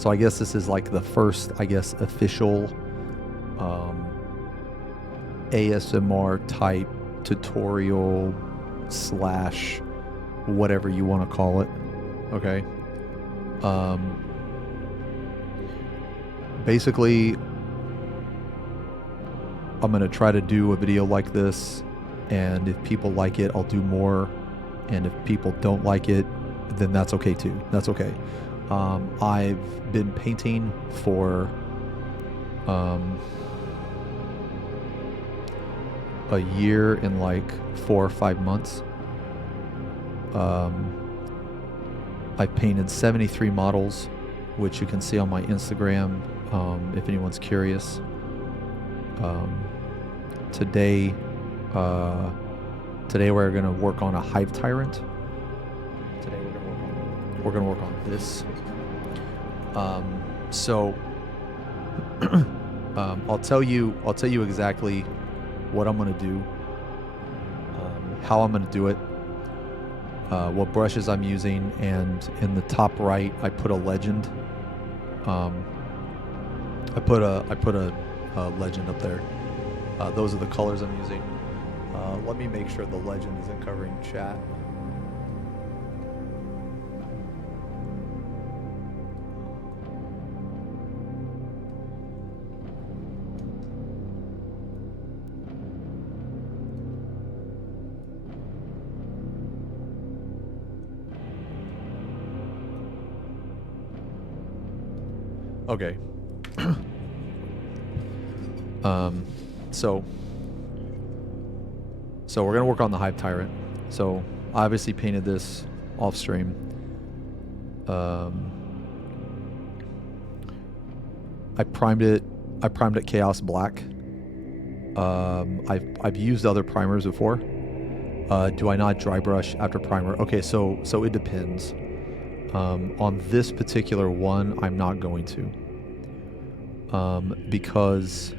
So I guess this is like the first, I guess, official ASMR type tutorial / whatever you want to call it. Okay. Basically, I'm going to try to do a video like this, and if people like it, I'll do more, and if people don't like it, then that's okay too. That's okay. I've been painting for a year and like 4 or 5 months. I've painted 73 models, which you can see on my Instagram if anyone's curious. Today we're going to work on a Hive Tyrant. Today we're going to work on this. So I'll tell you exactly what I'm going to do, how I'm going to do it, what brushes I'm using, and in the top right I put a legend. I put a legend up there. Those are the colors I'm using. Let me make sure the legend isn't covering chat. Okay. So we're gonna work on the Hive Tyrant. So I obviously painted this off stream. I primed it Chaos Black. I've used other primers before. Do I not dry brush after primer? Okay, so it depends. On this particular one, I'm not going to. Because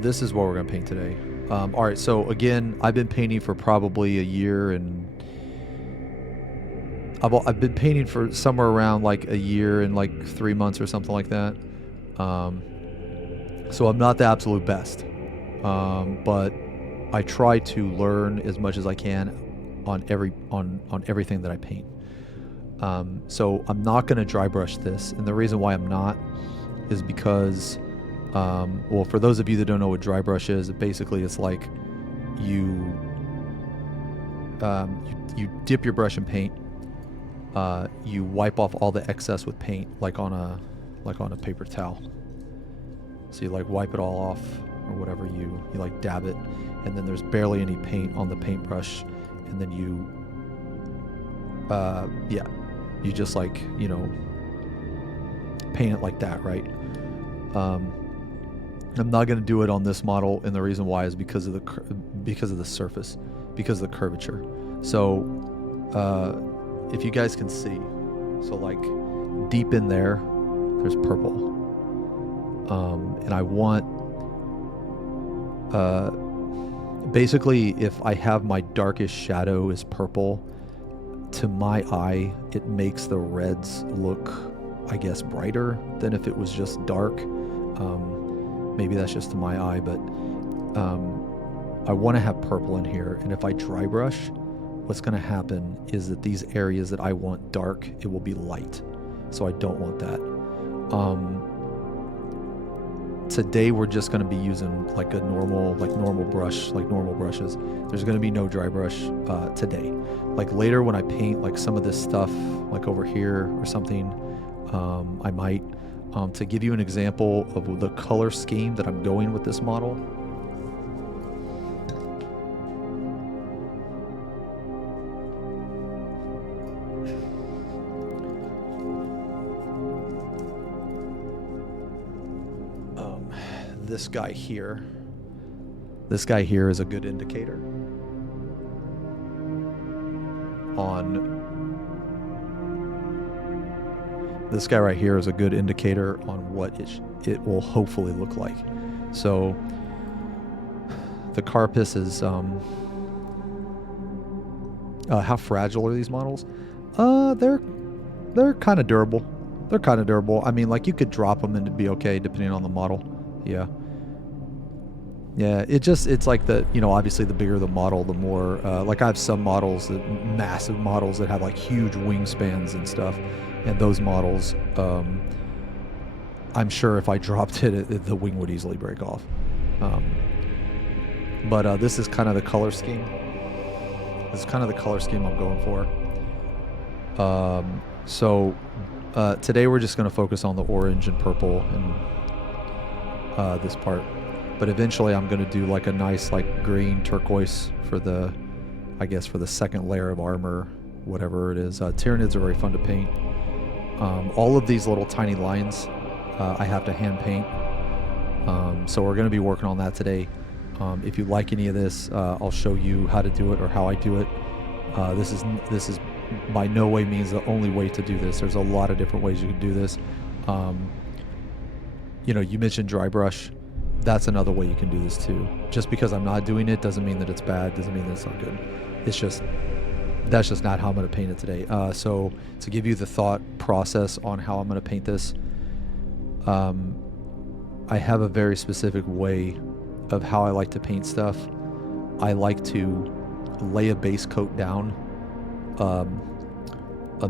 this is what we're gonna paint today. All right, so again, I've been painting for probably a year, and I've been painting for somewhere around like a year and like 3 months or something like that. So I'm not the absolute best, but I try to learn as much as I can on everything that I paint. So I'm not going to dry brush this, and the reason why I'm not is because, well, for those of you that don't know what dry brush is, basically it's like you dip your brush in paint, you wipe off all the excess with paint, like on a paper towel. So you like wipe it all off, or whatever, you like dab it, and then there's barely any paint on the paintbrush, and then you just like, paint it like that, right? I'm not going to do it on this model, and the reason why is because of the surface, because of the curvature. So if you guys can see, so like deep in there's purple, and I want basically, if I have my darkest shadow is purple, to my eye, it makes the reds look, I guess, brighter than if it was just dark. Maybe that's just to my eye, but I want to have purple in here. And if I dry brush, what's going to happen is that these areas that I want dark, it will be light. So I don't want that. Today we're just going to be using like a normal brush, like normal brushes. There's going to be no dry brush today. Like later when I paint like some of this stuff, like over here or something, I might. To give you an example of the color scheme that I'm going with this model. This guy here is a good indicator on this guy right here is a good indicator on what it will hopefully look like. So the Carapace is how fragile are these models? They're kind of durable. They're kind of durable. I mean, like, you could drop them and it'd be okay depending on the model. Yeah. Yeah, it's like obviously the bigger the model, the more, like, I have some models, massive models that have like huge wingspans and stuff. And those models, I'm sure if I dropped it, the wing would easily break off. But this is kind of the color scheme. This is kind of the color scheme I'm going for. So today we're just going to focus on the orange and purple and this part. But eventually I'm going to do like a nice like green turquoise for the second layer of armor, whatever it is. Tyranids are very fun to paint. All of these little tiny lines I have to hand paint. So we're going to be working on that today. If you like any of this, I'll show you how to do it or how I do it. This is by no way means the only way to do this. There's a lot of different ways you can do this. You mentioned dry brush. That's another way you can do this too. Just because I'm not doing it doesn't mean that it's bad, doesn't mean that it's not good. That's just not how I'm going to paint it today. So to give you the thought process on how I'm going to paint this, I have a very specific way of how I like to paint stuff. I like to lay a base coat down, a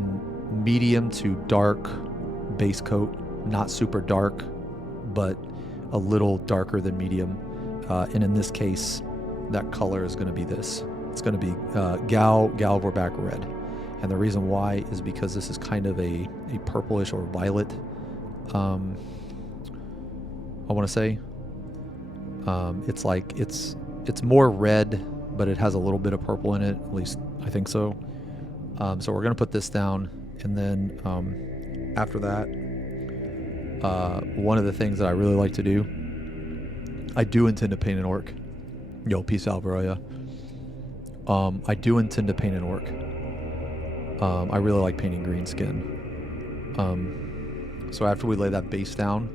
medium to dark base coat, not super dark, but a little darker than medium. And in this case, that color is going to be this. It's going to be Galvorback red. And the reason why is because this is kind of a purplish or violet, I want to say. It's more red, but it has a little bit of purple in it. At least I think so. So we're going to put this down. And then after that, one of the things that I really like to do, I do intend to paint an orc. Yo, peace out, bro. Yeah. I do intend to paint an orc. I really like painting green skin. So after we lay that base down,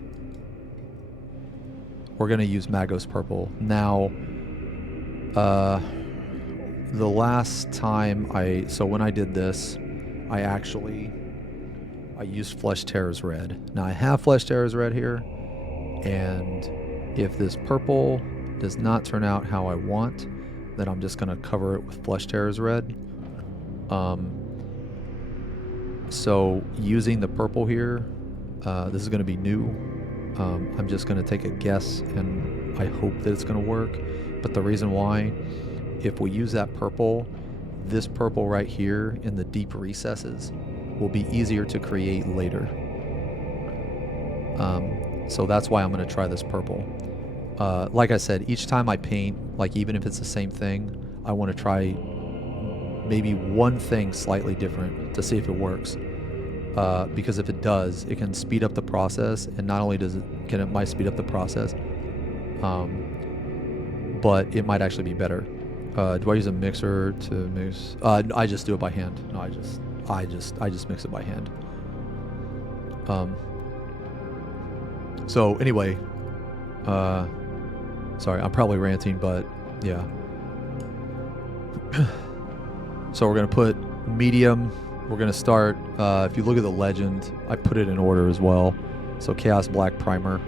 we're going to use Magos purple. Now, the last time when I did this, I used Flesh Terror's red. Now I have Flesh Terror's red here, and if this purple does not turn out how I want, then I'm just going to cover it with Flesh Terror's red. So using the purple here, this is going to be new. I'm just going to take a guess, and I hope that it's going to work. But the reason why, if we use that purple, this purple right here in the deep recesses will be easier to create later. So that's why I'm going to try this purple. Like I said, each time I paint, like even if it's the same thing, I want to try maybe one thing slightly different to see if it works. Because if it does, it can speed up the process, and not only it might speed up the process, but it might actually be better. Do I use a mixer to mix? I just do it by hand. No, I just mix it by hand. So anyway, sorry, I'm probably ranting, but yeah. So we're gonna put medium. We're gonna start. If you look at the legend, I put it in order as well. So Chaos Black Primer,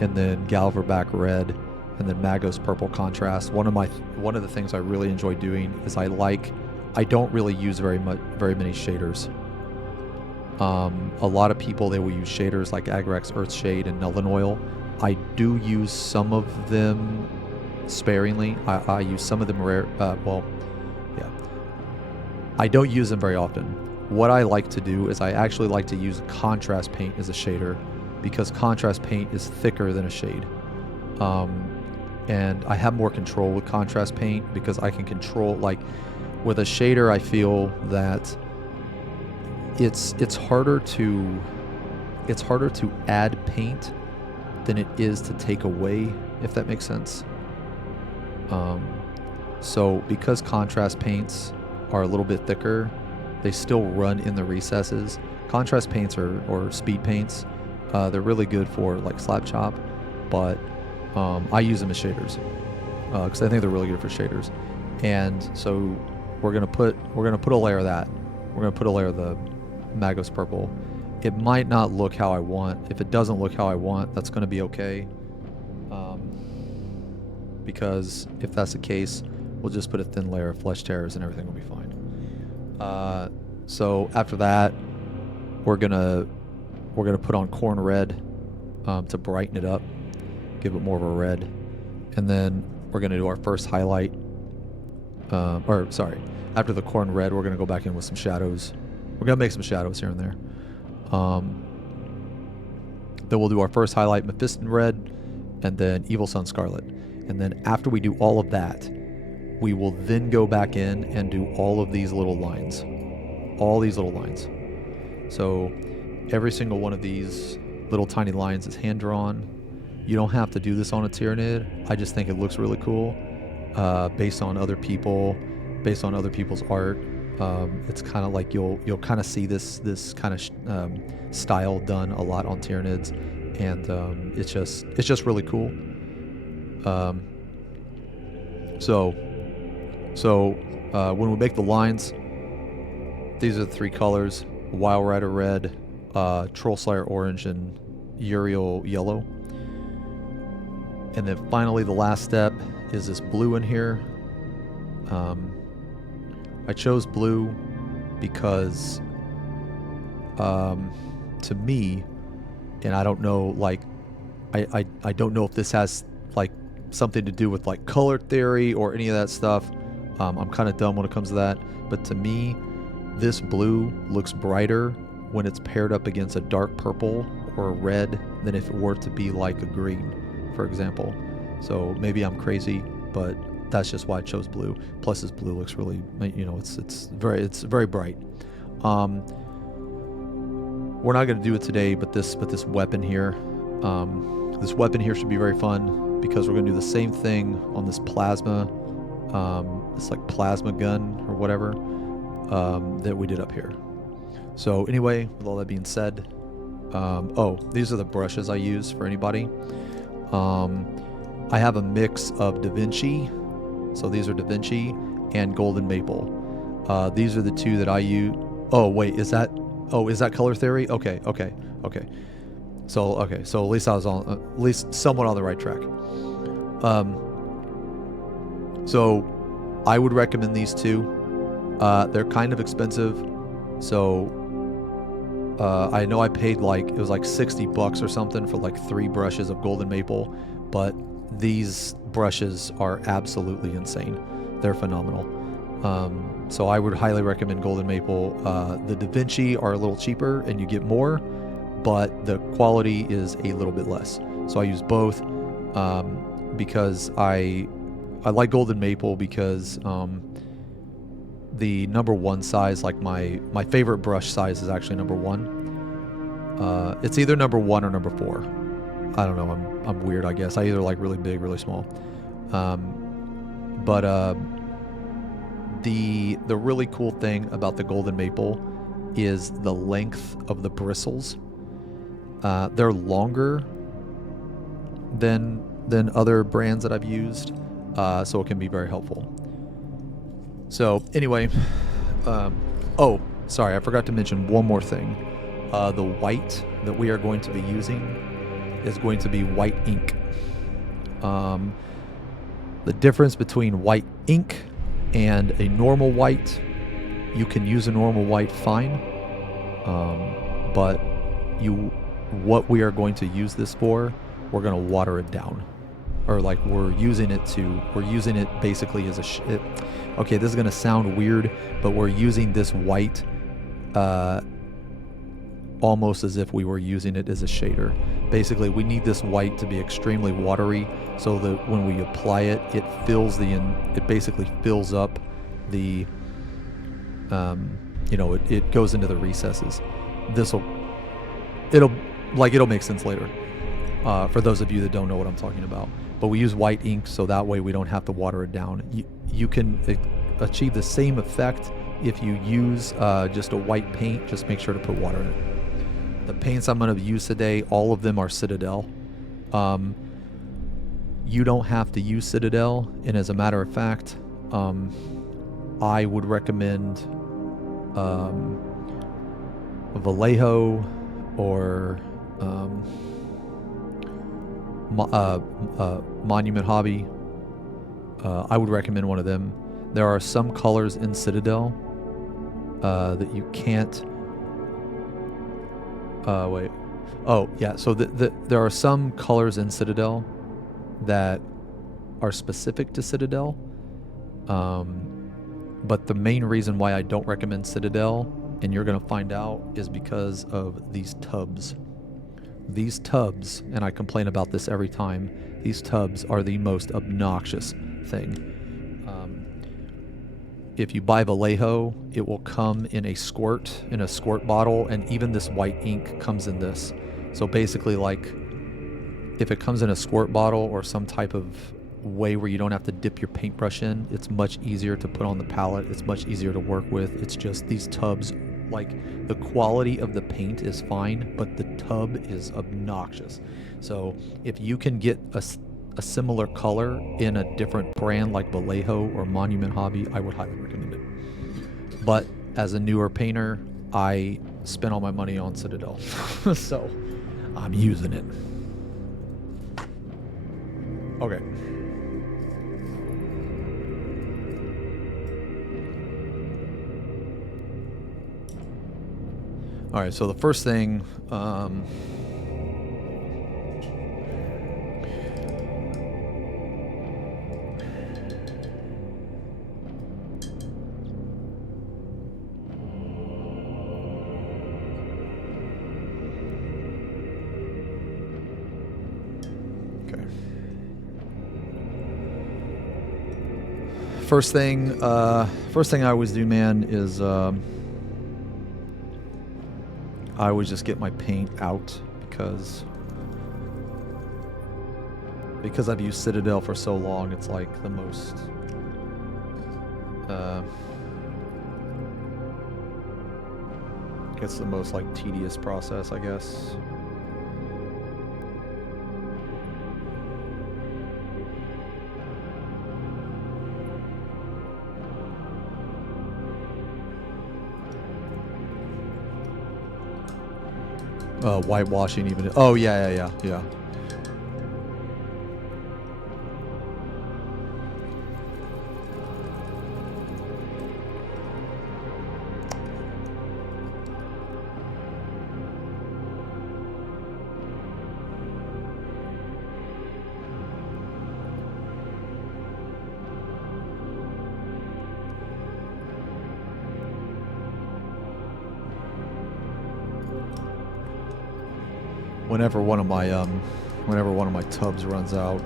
and then Galvorback Red, and then Magos Purple Contrast. One of the things I really enjoy doing is I don't really use very many shaders. A lot of people, they will use shaders like Agrax Earthshade and Nullin Oil. I do use some of them sparingly. I use some of them rare. I don't use them very often. What I like to do is I actually like to use contrast paint as a shader, because contrast paint is thicker than a shade. And I have more control with contrast paint because I can control, like with a shader, I feel that it's harder to add paint than it is to take away, if that makes sense. So because contrast paints are a little bit thicker, they still run in the recesses. Contrast paints or speed paints, they're really good for like slap chop, but I use them as shaders because I think they're really good for shaders. And so we're gonna put a layer of that, we're going to put a layer of the Magos purple. It might not look how I want. If it doesn't look how I want, that's going to be okay. Because if that's the case, we'll just put a thin layer of flesh tears and everything will be fine. So after that, we're gonna put on corn red to brighten it up, give it more of a red, and then we're gonna do our first highlight. After the corn red, we're gonna go back in with some shadows. We're gonna make some shadows here and there. Then we'll do our first highlight, Mephiston red, and then Evil Sun scarlet. And then after we do all of that, we will then go back in and do all of these little lines. All these little lines. So every single one of these little tiny lines is hand drawn. You don't have to do this on a Tyranid. I just think it looks really cool. Based on other people's art. It's kind of like you'll kind of see this kind of style done a lot on Tyranids, and it's just really cool. So when we make the lines, these are the three colors: Wild Rider red, Troll Slayer orange, and Uriel yellow. And then finally, the last step is this blue in here. I chose blue because to me, and I don't know, like I don't know if this has like something to do with like color theory or any of that stuff. I'm kind of dumb when it comes to that, but to me, this blue looks brighter when it's paired up against a dark purple or a red than if it were to be like a green, for example. So maybe I'm crazy, but that's just why I chose blue. Plus, this blue looks really, it's very bright. We're not going to do it today, but this weapon here, should be very fun because we're going to do the same thing on this plasma, this like plasma gun or whatever that we did up here. So anyway, with all that being said, these are the brushes I use for anybody. I have a mix of Da Vinci. So these are Da Vinci and Golden Maple. These are the two that I use. Oh, wait, is that color theory? Okay. So at least I was at least somewhat on the right track. So I would recommend these two. They're kind of expensive. So I know I paid it was like $60 or something for like 3 brushes of Golden Maple, but these brushes are absolutely insane. They're phenomenal. So I would highly recommend Golden Maple. The Da Vinci are a little cheaper and you get more, but the quality is a little bit less. So I use both because I like Golden Maple because the number 1 size, like my favorite brush size is actually number 1. It's either number 1 or number 4. I don't know. I'm weird, I guess. I either like really big, really small. But the really cool thing about the Golden Maple is the length of the bristles. They're longer than other brands that I've used, so it can be very helpful. So anyway, sorry, I forgot to mention one more thing. The white that we are going to be using is going to be white ink. The difference between white ink and a normal white, you can use a normal white fine, but what we are going to use this for, we're going to water it down, or like we're using it basically as okay, this is going to sound weird, but we're using this white almost as if we were using it as a shader. Basically, we need this white to be extremely watery so that when we apply it, it basically fills up the, it goes into the recesses. It'll make sense later for those of you that don't know what I'm talking about. But we use white ink so that way we don't have to water it down. You can achieve the same effect if you use just a white paint. Just make sure to put water in it. The paints I'm going to use today, all of them are Citadel. You don't have to use Citadel, and as a matter of fact, I would recommend Vallejo or Monument Hobby. I would recommend one of them. There are some colors in Citadel that you can't. Wait. Oh, yeah. So there are some colors in Citadel that are specific to Citadel. But the main reason why I don't recommend Citadel, and you're going to find out, is because of these tubs. These tubs, and I complain about this every time, these tubs are the most obnoxious thing. If you buy Vallejo, it will come in a squirt bottle, and even this white ink comes in this. So basically, like, if it comes in a squirt bottle or some type of way where you don't have to dip your paintbrush in, it's much easier to put on the palette. It's much easier to work with. It's just these tubs, like, the quality of the paint is fine, but the tub is obnoxious. So if you can get a similar color in a different brand like Vallejo or Monument Hobby, I would highly recommend it. But as a newer painter, I spent all my money on Citadel. So I'm using it. Okay. All right, so the first thing, First thing I always do, man, is I always just get my paint out because I've used Citadel for so long. It's like the most it's the most like tedious process, I guess. Whitewashing even. Oh, yeah. Whenever one of my tubs runs out,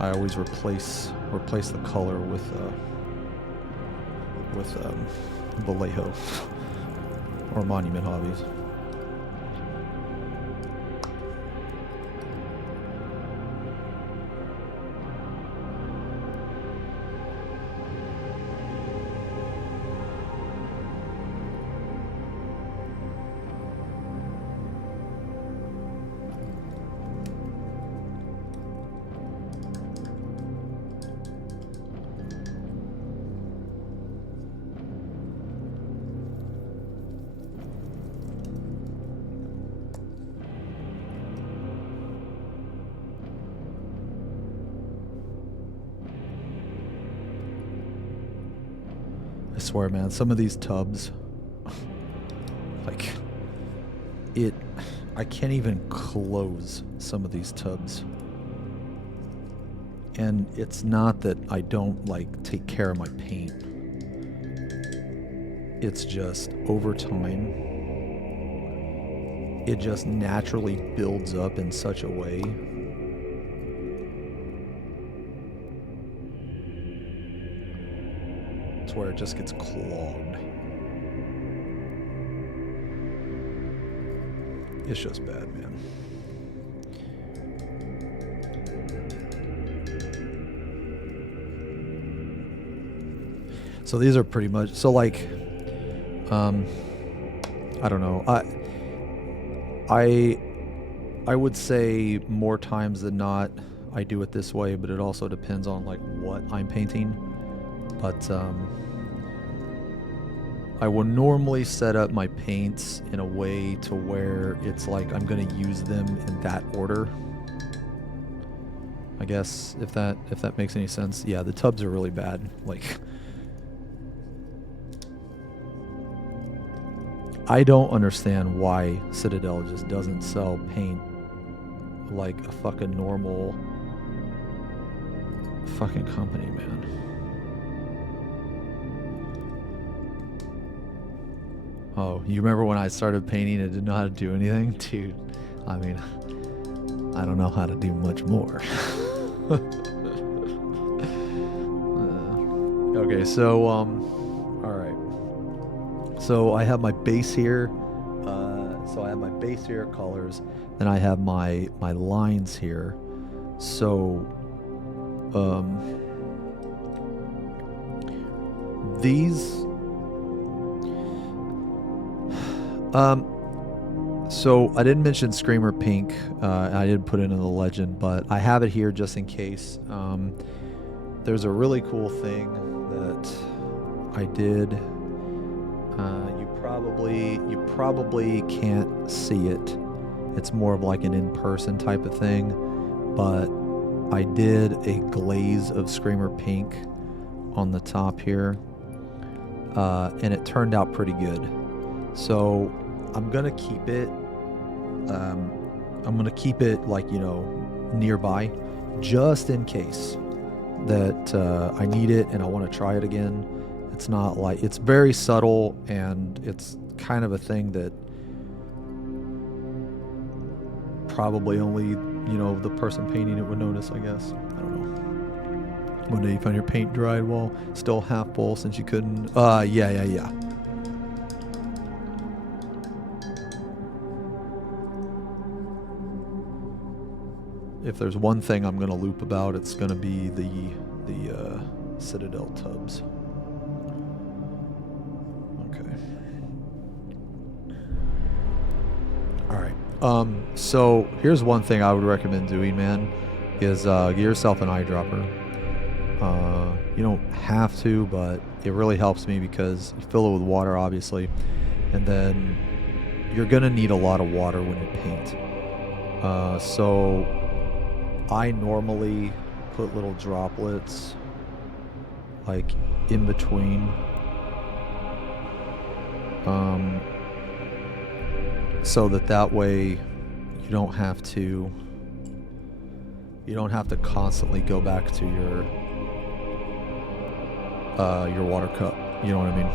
I always replace the color with Vallejo or Monument Hobbies. I swear, man, some of these tubs, like, I can't even close some of these tubs. And it's not that I don't, like, take care of my paint. It's just, over time, it just naturally builds up in such a way to where it just gets clogged. It's just bad, man. So these are pretty much, so like, I don't know. I would say more times than not, I do it this way, but it also depends on like what I'm painting. But I will normally set up my paints in a way to where it's like I'm going to use them in that order. I guess if that makes any sense. Yeah, the tubs are really bad. Like, I don't understand why Citadel just doesn't sell paint like a fucking normal fucking company, man. Oh, you remember when I started painting and didn't know how to do anything? Dude, I mean, I don't know how to do much more. Okay, so, alright. So I have my base here. So I have my base here, colors. Then I have my lines here. So, these... So I didn't mention Screamer Pink. I didn't put it in the legend, but I have it here just in case. There's a really cool thing that I did. You probably can't see it. It's more of like an in-person type of thing, but I did a glaze of Screamer Pink on the top here, and it turned out pretty good. So I'm gonna keep it. I'm gonna keep it like, you know, nearby, just in case that I need it and I want to try it again. It's not like, it's very subtle, and it's kind of a thing that probably only, you know, the person painting it would notice, I guess. I don't know. One day you found your paint dried while still half full since you couldn't. Yeah. If there's one thing I'm gonna loop about, it's gonna be the Citadel tubs. Okay. All right. So here's one thing I would recommend doing, man, is get yourself an eyedropper. You don't have to, but it really helps me because you fill it with water, obviously, and then you're gonna need a lot of water when you paint. So I normally put little droplets like in between, so that way you don't have to constantly go back to your water cup. You know what I mean?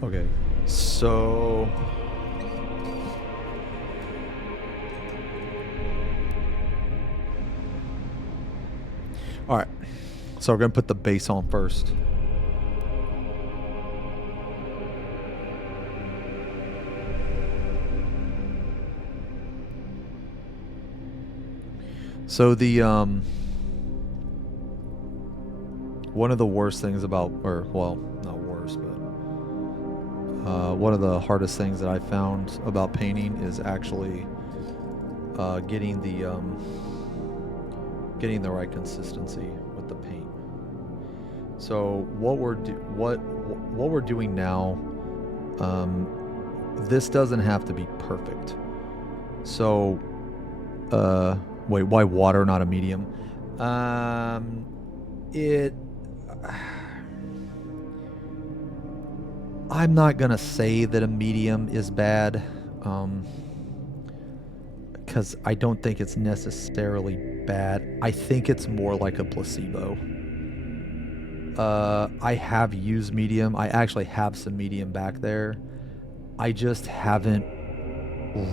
Okay, so all right, so we're gonna put the base on first. So the one of the worst things about, or well, not worst, but one of the hardest things that I found about painting is actually getting the right consistency with the paint. So what we're doing now, this doesn't have to be perfect. So wait, why water, not a medium? I'm not gonna say that a medium is bad, because I don't think it's necessarily bad. I think it's more like a placebo. I have used medium. I actually have some medium back there. I just haven't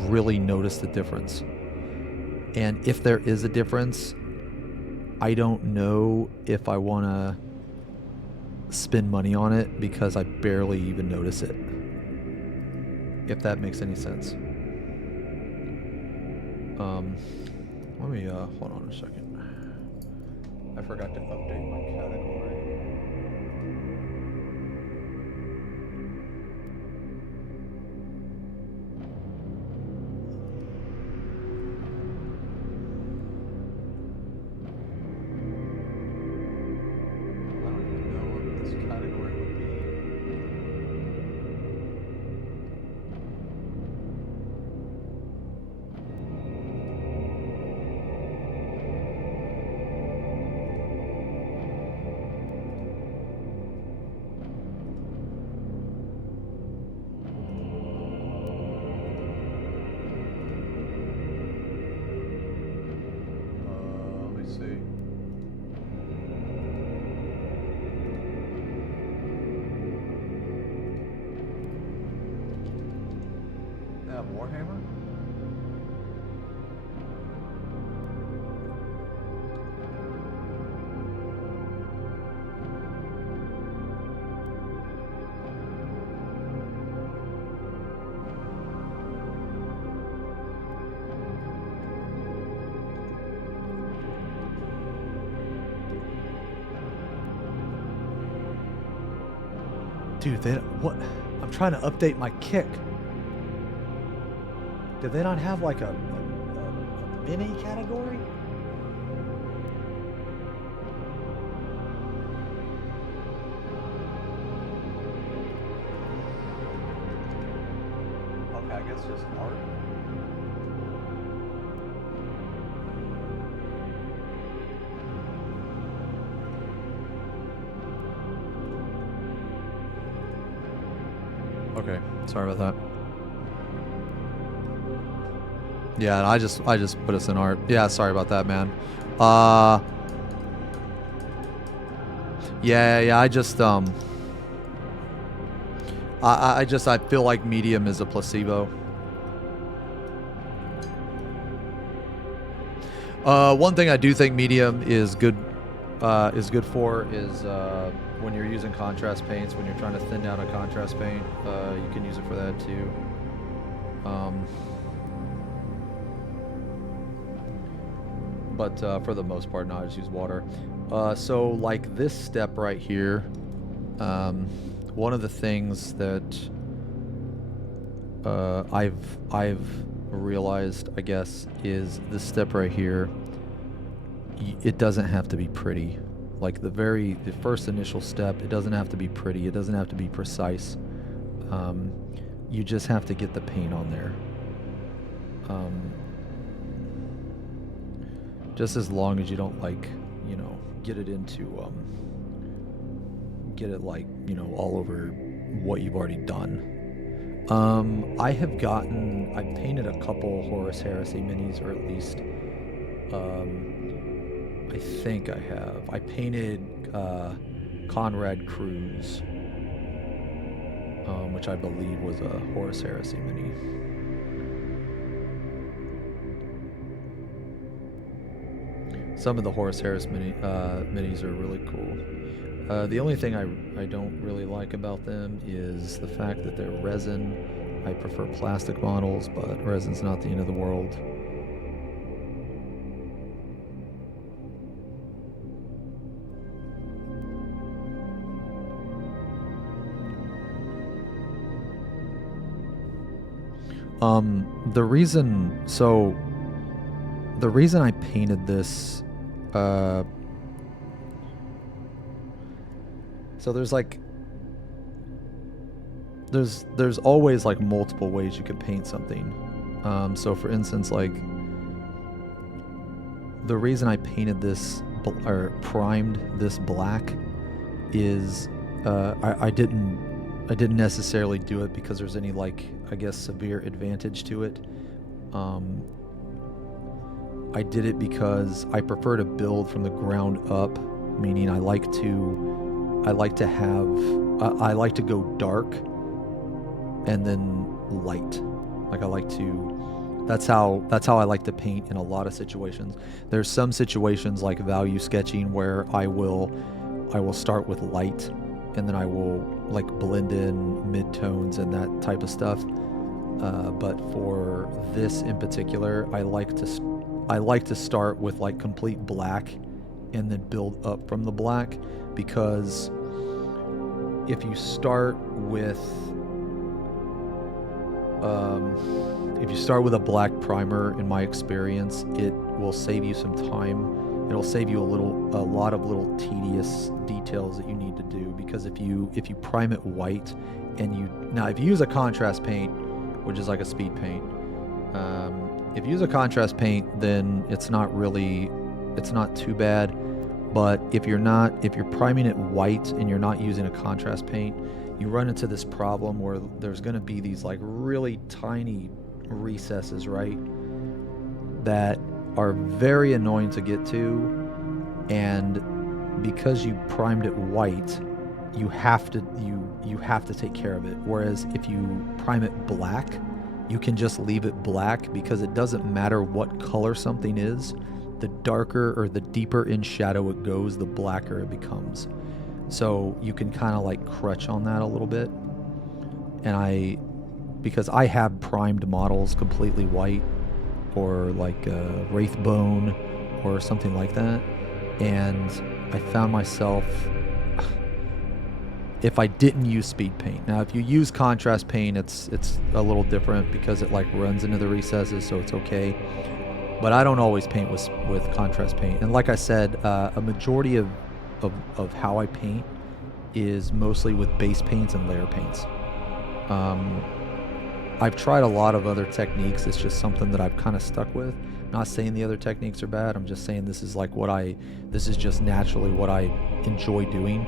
really noticed the difference. And if there is a difference, I don't know if I want to spend money on it because I barely even notice it. If that makes any sense. Let me hold on a second. I forgot to update my category. I don't Warhammer? Dude, what? I'm trying to update my kick. Do they not have like a mini category? Okay, I guess just art. Okay, sorry about that. Yeah, and I just put us in art. Yeah, sorry about that, man. Yeah, I just I feel like medium is a placebo. One thing I do think medium is good for is when you're using contrast paints, when you're trying to thin down a contrast paint, you can use it for that too. But for the most part, no, I just use water. So like this step right here, one of the things that I've realized, I guess, is this step right here. It doesn't have to be pretty. Like the first initial step, it doesn't have to be pretty. It doesn't have to be precise. You just have to get the paint on there. Just as long as you don't get it into get it all over what you've already done. I've painted a couple Horus Heresy minis, or at least I think I have. I painted Conrad Cruz, which I believe was a Horus Heresy mini. Some of the Horus Heresy minis are really cool. The only thing I don't really like about them is the fact that they're resin. I prefer plastic models, but resin's not the end of the world. The reason I painted this, so there's always like multiple ways you can paint something. So for instance, like the reason I painted this or primed this black is I didn't necessarily do it because there's any severe advantage to it. I did it because I prefer to build from the ground up, meaning I like to go dark and then light. That's how I like to paint in a lot of situations. There's some situations like value sketching where I will start with light and then I will blend in midtones and that type of stuff. But for this in particular, I like to start with complete black and then build up from the black, because if you start with a black primer, in my experience, it will save you some time. It'll save you a lot of little tedious details that you need to do, because if you prime it white and if you use a contrast paint, which is like a speed paint, if you use a contrast paint, then it's not too bad. But if you're priming it white and you're not using a contrast paint, you run into this problem where there's going to be these really tiny recesses, right, that are very annoying to get to, and because you primed it white, you have to take care of it. Whereas if you prime it black, you can just leave it black, because it doesn't matter what color something is. The darker or the deeper in shadow it goes, the blacker it becomes. So you can kind of like crutch on that a little bit. And because I have primed models completely white, or like Wraithbone or something like that, and I found myself, if I didn't use speed paint. Now, if you use contrast paint, it's a little different because it like runs into the recesses, so it's okay. But I don't always paint with contrast paint. And like I said, a majority of how I paint is mostly with base paints and layer paints. I've tried a lot of other techniques. It's just something that I've kind of stuck with. Not saying the other techniques are bad. I'm just saying this is like this is just naturally what I enjoy doing.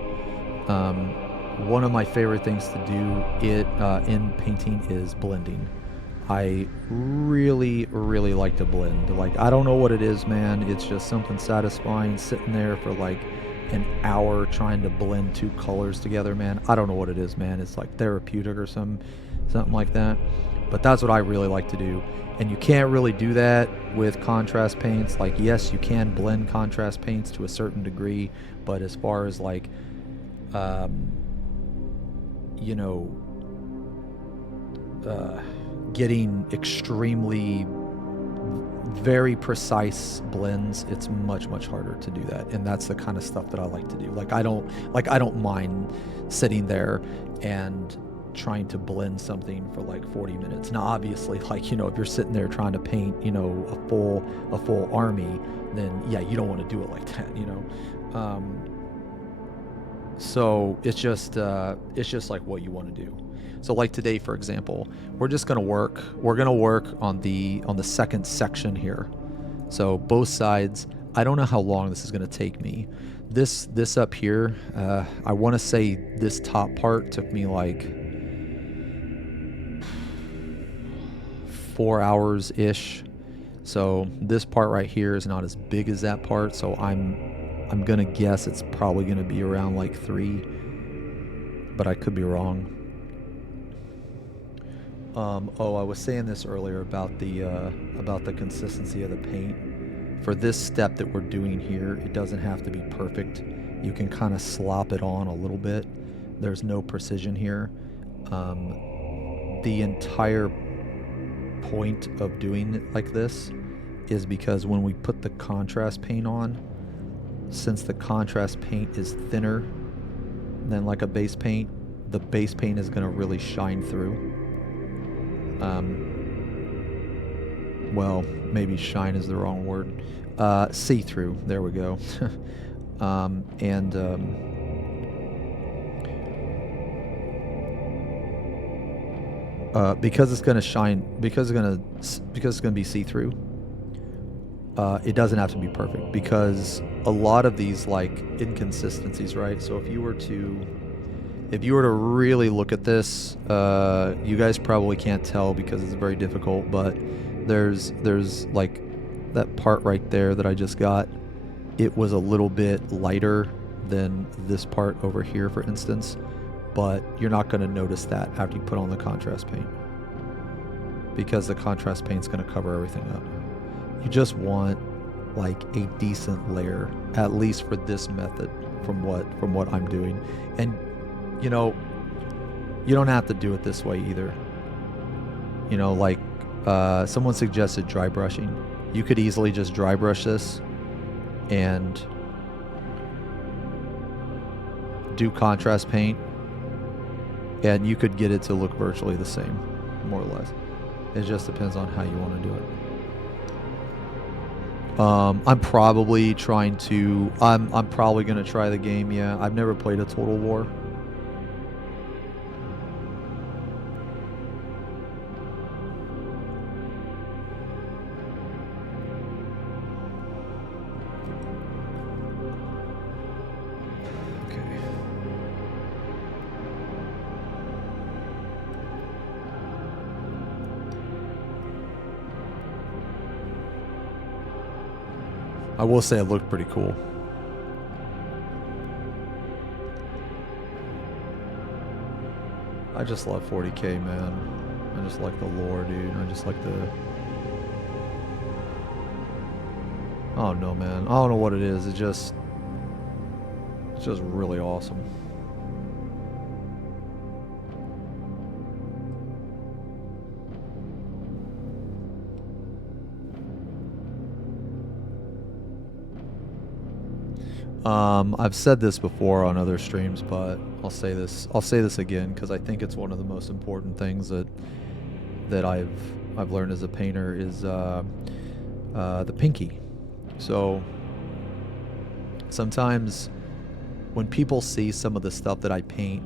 One of my favorite things to do in painting is blending. I really, really like to blend. Like, I don't know what it is, man. It's just something satisfying sitting there for like an hour trying to blend two colors together, man. I don't know what it is, man. It's like therapeutic or something like that. But that's what I really like to do. And you can't really do that with contrast paints. Like, yes, you can blend contrast paints to a certain degree, but as far as like, getting extremely very precise blends, it's much, much harder to do that. And that's the kind of stuff that I like to do. Like, I don't mind sitting there and trying to blend something for like 40 minutes. Now, obviously, like, if you're sitting there trying to paint, a full army, then yeah, you don't want to do it like that, so it's just like what you want to do. So like today, for example, we're gonna work on the second section here. So both sides, I don't know how long this is gonna take me. This up here, I want to say this top part took me like 4 hours ish. So this part right here is not as big as that part, so I'm gonna guess it's probably gonna be around like 3, but I could be wrong. I was saying this earlier about the consistency of the paint. For this step that we're doing here, it doesn't have to be perfect. You can kind of slop it on a little bit. There's no precision here. The entire point of doing it like this is because when we put the contrast paint on, since the contrast paint is thinner than like a base paint, the base paint is going to really shine through. Well, maybe shine is the wrong word. See-through, there we go. Because it's going to shine, because it's going to be see-through, it doesn't have to be perfect, because a lot of these like inconsistencies, right? So if you were to really look at this, you guys probably can't tell because it's very difficult, but there's like that part right there that I just got. It was a little bit lighter than this part over here, for instance, but you're not going to notice that after you put on the contrast paint, because the contrast paint's going to cover everything up. You just want like a decent layer, at least for this method, from what I'm doing. And you don't have to do it this way either. Like someone suggested dry brushing. You could easily just dry brush this and do contrast paint, and you could get it to look virtually the same, more or less. It just depends on how you want to do it. I'm probably going to try the game. Yeah, I've never played a Total War. I will say it looked pretty cool. I just love 40k, man. I just like the lore, dude. I just like the... Oh no, man. I don't know what it is. It's just really awesome. I've said this before on other streams, but I'll say this again because I think it's one of the most important things that I've learned as a painter is the pinky. So sometimes when people see some of the stuff that I paint,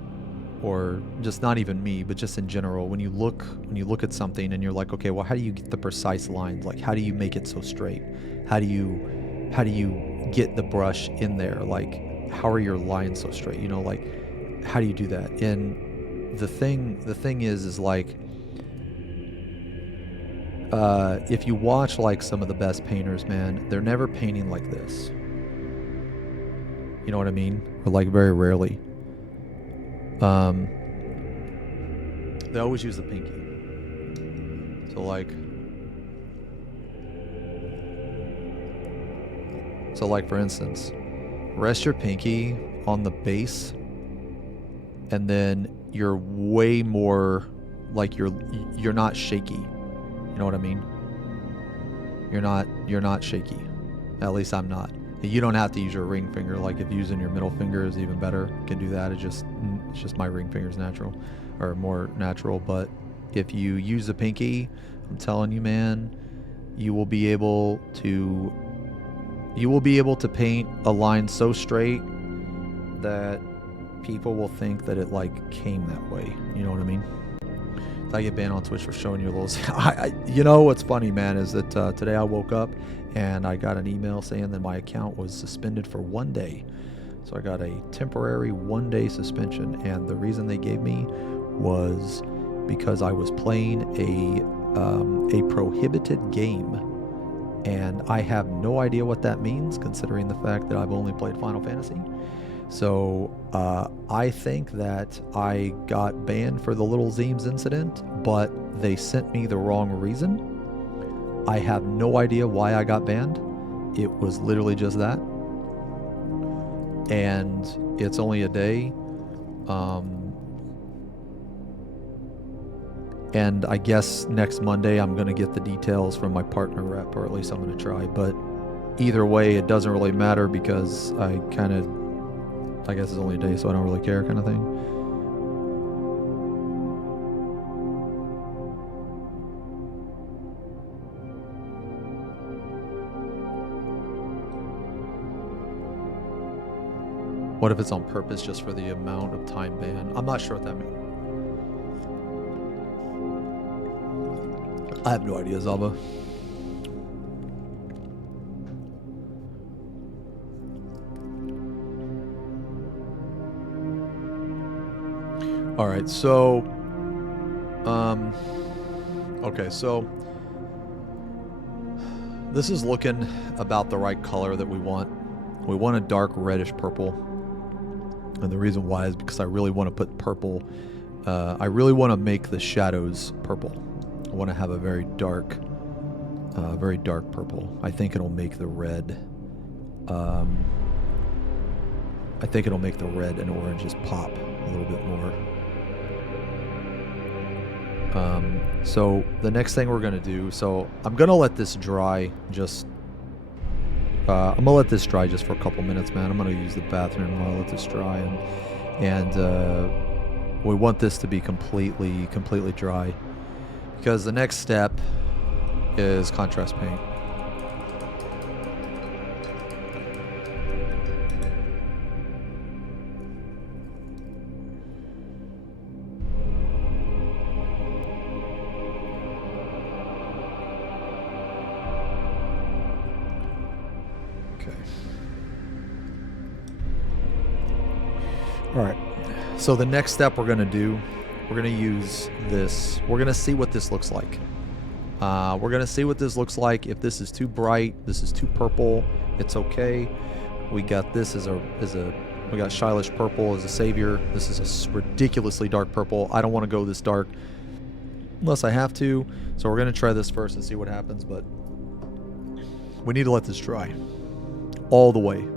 or just not even me, but just in general, when you look at something and you're like, okay, well, how do you get the precise lines? Like, how do you make it so straight? How do you get the brush in there? Like, how are your lines so straight? You know, like, how do you do that? And the thing is like, if you watch like some of the best painters, man, they're never painting like this. You know what I mean? Or like very rarely. They always use the pinky. So like for instance, rest your pinky on the base, and then you're way more like you're not shaky. You know what I mean? You're not shaky. At least I'm not. You don't have to use your ring finger. Like if using your middle finger is even better, you can do that. It's just my ring finger's natural, or more natural. But if you use the pinky, I'm telling you, man, you will be able to paint a line so straight that people will think that it like came that way. You know what I mean? I get banned on Twitch for showing you a little. You know what's funny, man, is that today I woke up and I got an email saying that my account was suspended for 1 day. So I got a temporary 1-day suspension, and the reason they gave me was because I was playing a prohibited game, and I have no idea what that means, considering the fact that I've only played Final Fantasy. So I think that I got banned for the Little Zeems incident, but they sent me the wrong reason. I have no idea why I got banned. It was literally just that. And it's only a day. And I guess next Monday I'm going to get the details from my partner rep, or at least I'm going to try. But either way, it doesn't really matter because I guess it's only a day, so I don't really care, kind of thing. What if it's on purpose just for the amount of time ban? I'm not sure what that means. I have no idea, Zalba. All right, so, okay, so this is looking about the right color that we want. We want a dark reddish purple, and the reason why is because I really want to put purple. I really want to make the shadows purple. I want to have a very dark purple. I think it'll make the red. I think it'll make the red and oranges pop a little bit more. So the next thing we're going to do, so I'm going to let this dry just, I'm going to let this dry just for a couple minutes, man. I'm going to use the bathroom while I let this dry, and we want this to be completely dry, because the next step is contrast paint. Alright, so the next step we're going to do, we're going to use this, we're going to see what this looks like. We're going to see what this looks like. If this is too bright, this is too purple, it's okay. We got this we got Shyless Purple as a savior. This is a ridiculously dark purple. I don't want to go this dark. unless I have to. So we're going to try this first and see what happens, but we need to let this dry all the way.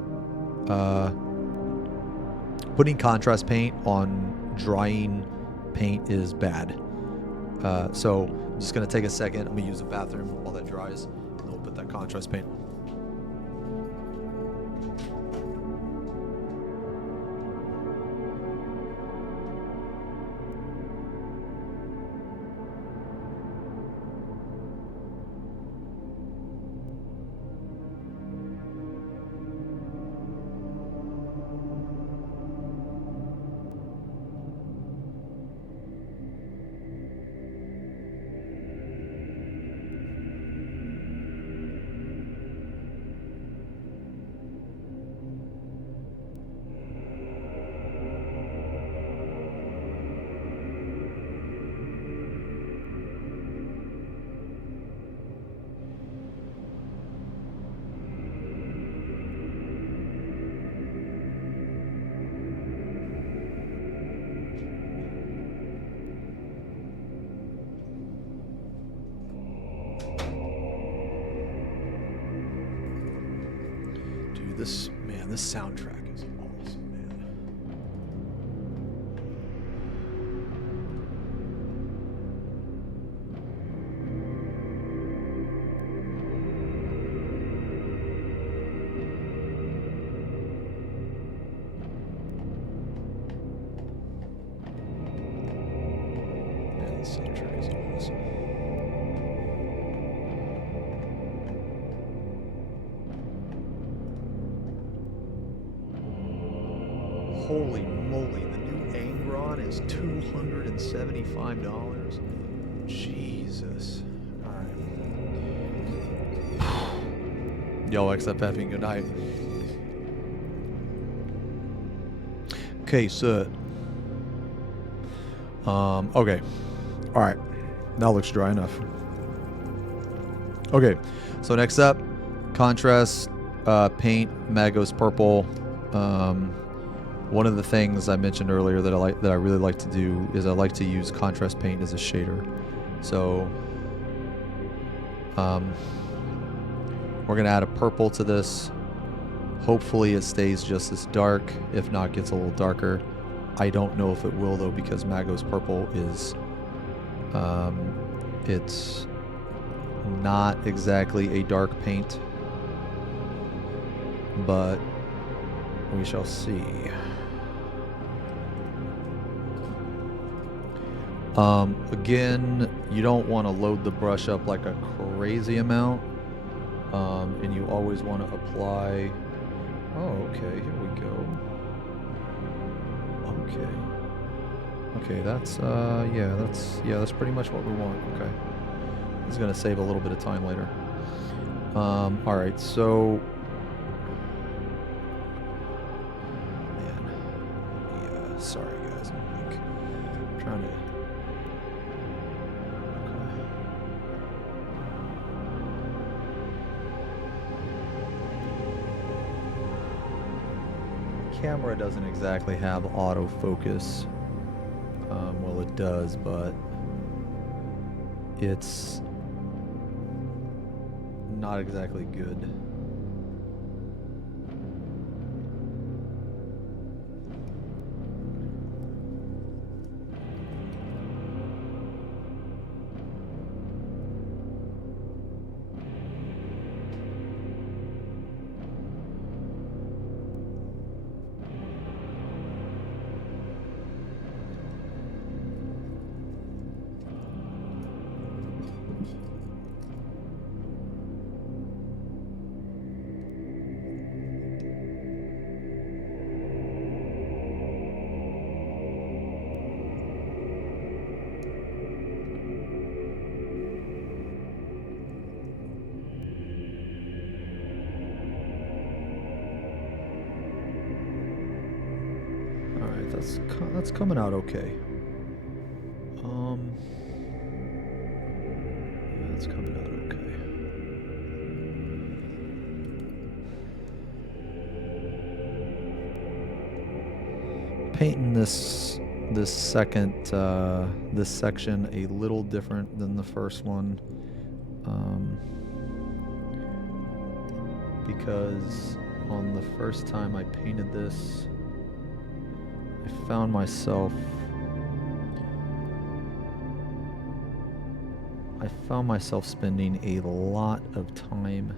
Putting contrast paint on drying paint is bad. So I'm just going to take a second. I'm going to use the bathroom while that dries, and then we'll put that contrast paint on. This soundtrack is awesome, man. Man, this soundtrack is awesome. Holy moly, the new Angron is $275. Jesus. Alright. Yo, XFFing, good night. Okay, so. Okay. Alright. That looks dry enough. Okay, so next up, contrast paint, Magos purple. One of the things I mentioned earlier that I really like to do is I like to use contrast paint as a shader. So we're gonna add a purple to this. Hopefully it stays just as dark. If not, gets a little darker. I don't know if it will though, because Magos purple is it's not exactly a dark paint, but we shall see. Again, you don't want to load the brush up like a crazy amount, and you always want to apply. Oh, okay, here we go. Okay, that's that's pretty much what we want. Okay, this is gonna save a little bit of time later. All right, so. Man, yeah, sorry guys, I'm like trying to. Camera doesn't exactly have autofocus. Well, it does, but it's not exactly good. That's coming out okay. Yeah, it's coming out okay. Painting this section a little different than the first one, because on the first time I painted this, I found myself spending a lot of time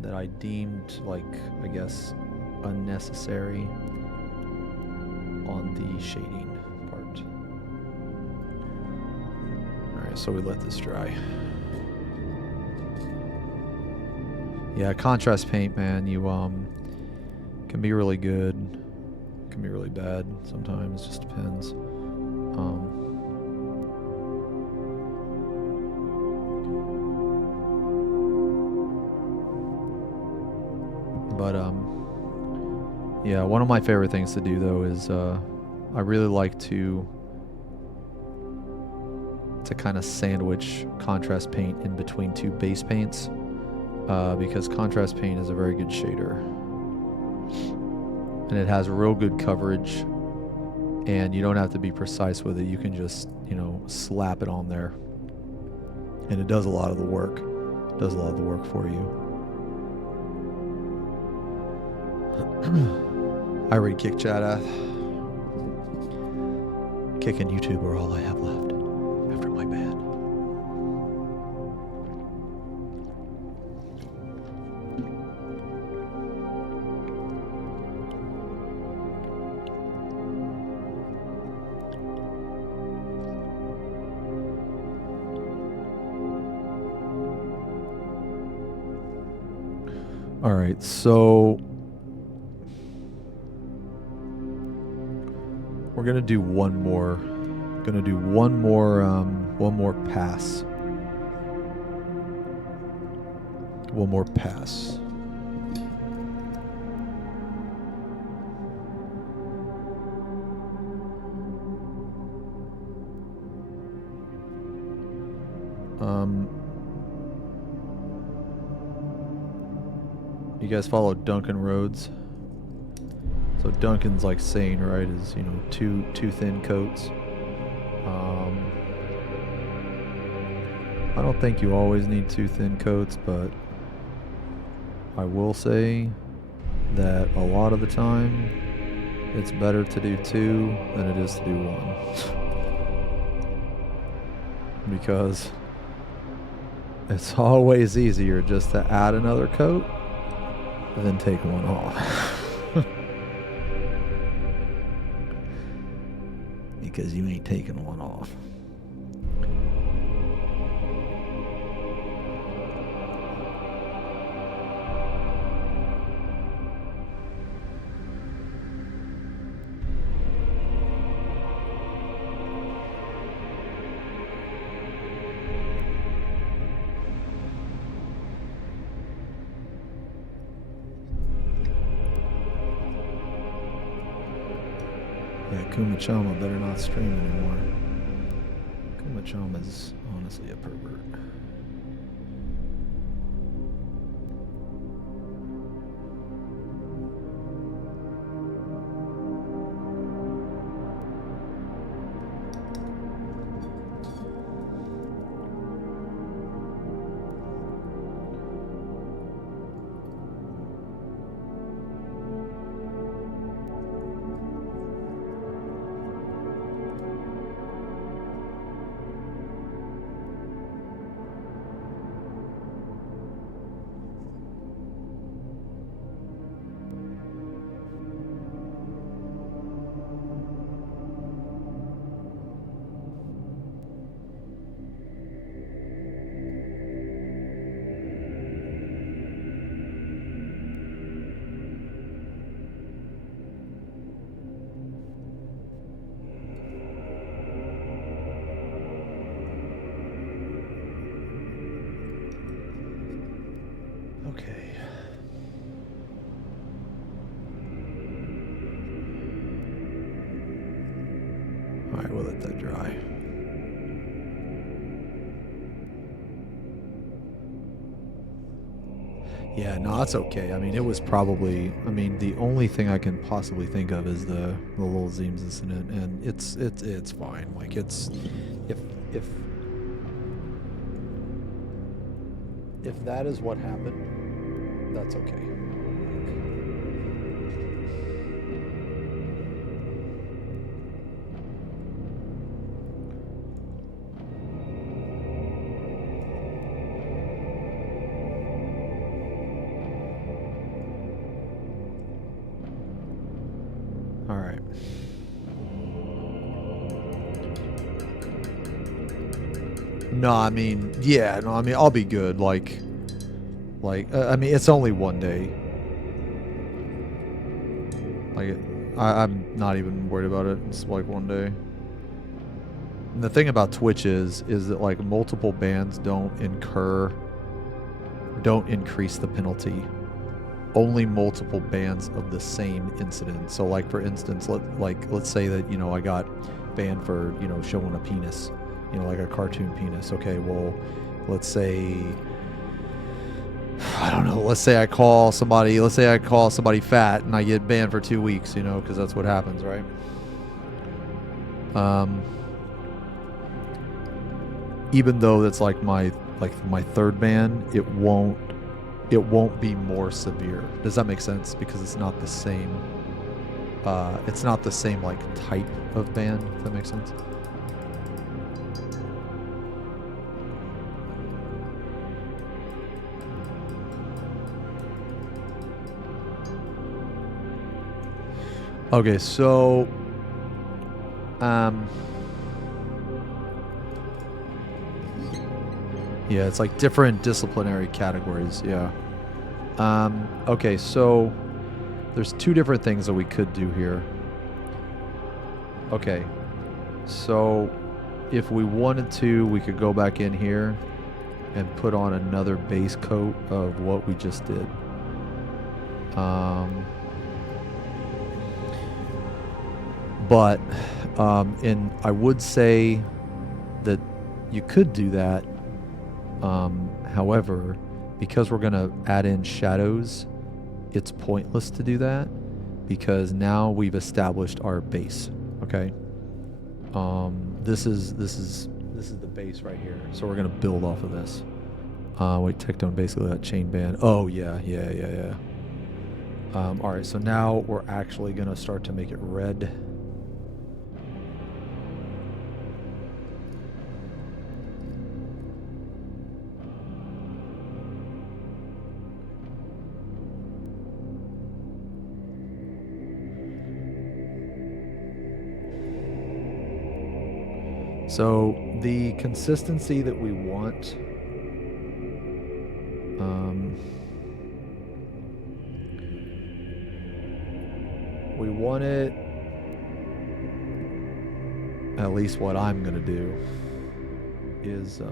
that I deemed, like, I guess, unnecessary on the shading part. Alright, so we let this dry. Yeah, contrast paint, man, you can be really good, can be really bad sometimes, just depends. Yeah, one of my favorite things to do though is I really like to kind of sandwich contrast paint in between two base paints, because contrast paint is a very good shader and it has real good coverage, and you don't have to be precise with it. You can just, you know, slap it on there and it does a lot of the work. It does a lot of the work for you. I read Kick Chat. Kick and YouTube are all I have left after my band. All right, so we're gonna do one more. Gonna do one more pass. One more pass. You guys follow Duncan Rhodes? So Duncan's like saying, right, is, you know, two thin coats. I don't think you always need two thin coats, but I will say that a lot of the time it's better to do two than it is to do one. Because it's always easier just to add another coat than take one off. Because you ain't taking one off. Kumachama better not stream anymore. Kumachama's honestly a pervert. Okay. All right, we'll let that dry. Yeah, no, that's okay. I mean, it was probably. I mean, the only thing I can possibly think of is the little Zeems incident, and it's fine. Like if if if that is what happened, that's okay. All right. No, I mean, yeah, no, I mean, I'll be good. I mean, it's only one day. Like, I'm not even worried about it. It's like one day. And the thing about Twitch is that like multiple bans don't increase the penalty. Only multiple bans of the same incident. So like for instance, let's say that, you know, I got banned for, you know, showing a penis, you know, like a cartoon penis. Okay, well, let's say, I don't know, let's say I call somebody fat and I get banned for 2 weeks, you know, because that's what happens, right? Even though that's like my third ban, it won't be more severe. Does that make sense? Because it's not the same like type of ban, if that makes sense. Okay, so yeah, it's like different disciplinary categories, yeah. Okay, so there's two different things that we could do here. Okay, so if we wanted to, we could go back in here and put on another base coat of what we just did. But and I would say that you could do that. However, because we're going to add in shadows, it's pointless to do that because now we've established our base. Okay. This is the base right here. So we're going to build off of this. Wait, Tectone basically that chain band. Oh yeah. All right. So now we're actually going to start to make it red. So the consistency that we want, we want it, at least what I'm going to do, is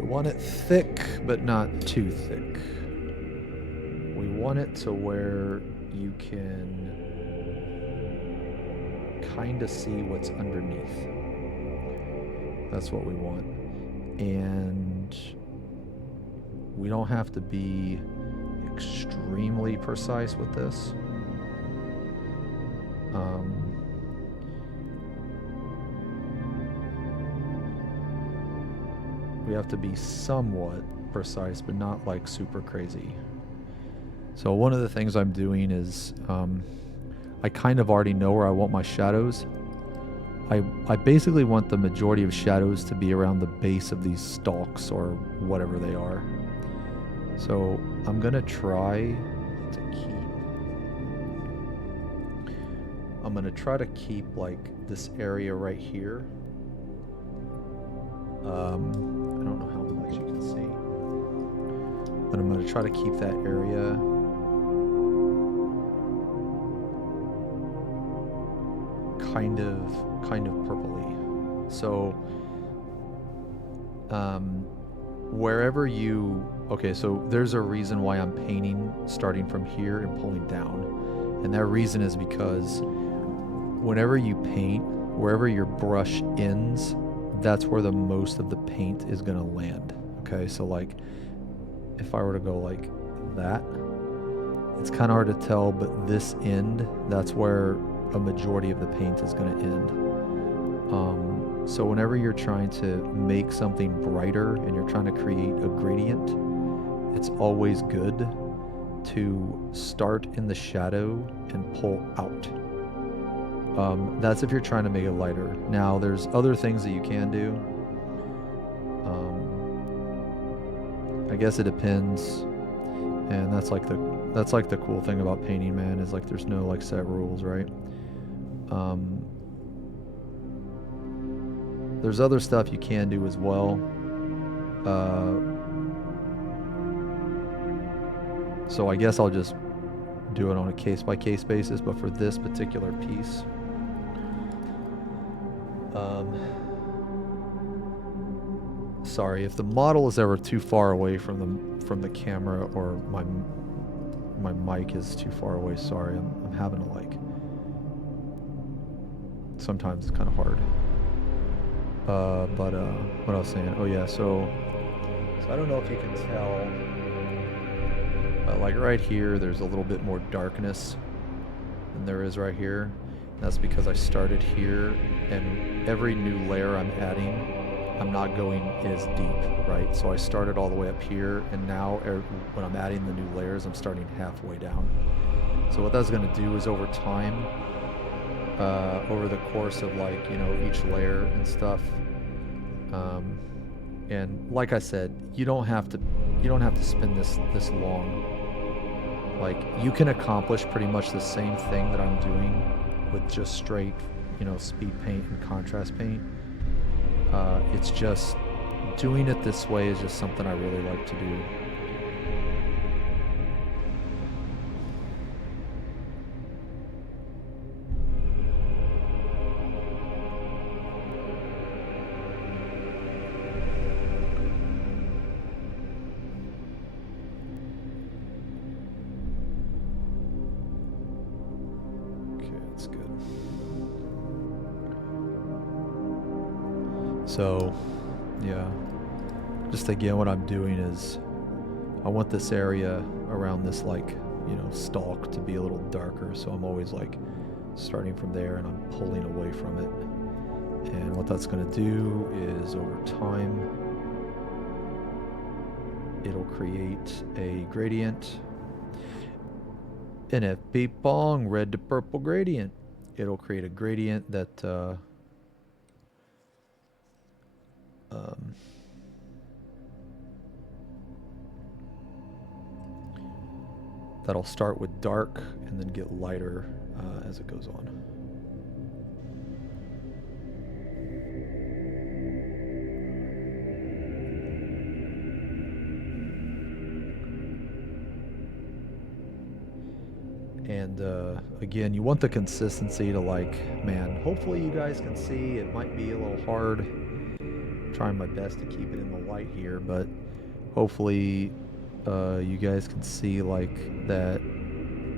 we want it thick, but not too thick. We want it to where you can kind of see what's underneath. That's what we want. And we don't have to be extremely precise with this. We have to be somewhat precise, but not like super crazy. So one of the things I'm doing is I kind of already know where I want my shadows. I basically want the majority of shadows to be around the base of these stalks or whatever they are. So I'm gonna try to keep like this area right here. I don't know how much you can see, but I'm gonna try to keep that area kind of purpley. So wherever you, okay, so there's a reason why I'm painting starting from here and pulling down, and that reason is because whenever you paint, wherever your brush ends, that's where the most of the paint is going to land. Okay, so like if I were to go like that, it's kind of hard to tell, but this end, that's where a majority of the paint is going to end. So whenever you're trying to make something brighter and you're trying to create a gradient, it's always good to start in the shadow and pull out. That's if you're trying to make it lighter. Now, there's other things that you can do. I guess it depends, and that's like the cool thing about painting, man, is like there's no like set rules, right? There's other stuff you can do as well. So I guess I'll just do it on a case-by-case basis, but for this particular piece, sorry if the model is ever too far away from the camera, or my mic is too far away. Sorry, I'm having to like. Sometimes it's kind of hard. But what I was saying? Oh yeah, so I don't know if you can tell. Like right here, there's a little bit more darkness than there is right here. That's because I started here, and every new layer I'm adding, I'm not going as deep, right? So I started all the way up here, and now when I'm adding the new layers, I'm starting halfway down. So what that's going to do is over time, over the course of like, you know, each layer and stuff, and like I said, you don't have to spend this long. Like, you can accomplish pretty much the same thing that I'm doing with just straight, you know, speed paint and contrast paint. It's just doing it this way is just something I really like to do. So, yeah, just again, what I'm doing is I want this area around this, like, you know, stalk to be a little darker. So I'm always like starting from there and I'm pulling away from it. And what that's going to do is over time, it'll create a gradient. An FP Pong, red to purple gradient. It'll create a gradient that, that'll start with dark and then get lighter as it goes on. And again, you want the consistency to, like, man, hopefully you guys can see. It might be a little hard. I'm trying my best to keep it in the light here, but hopefully you guys can see, like, that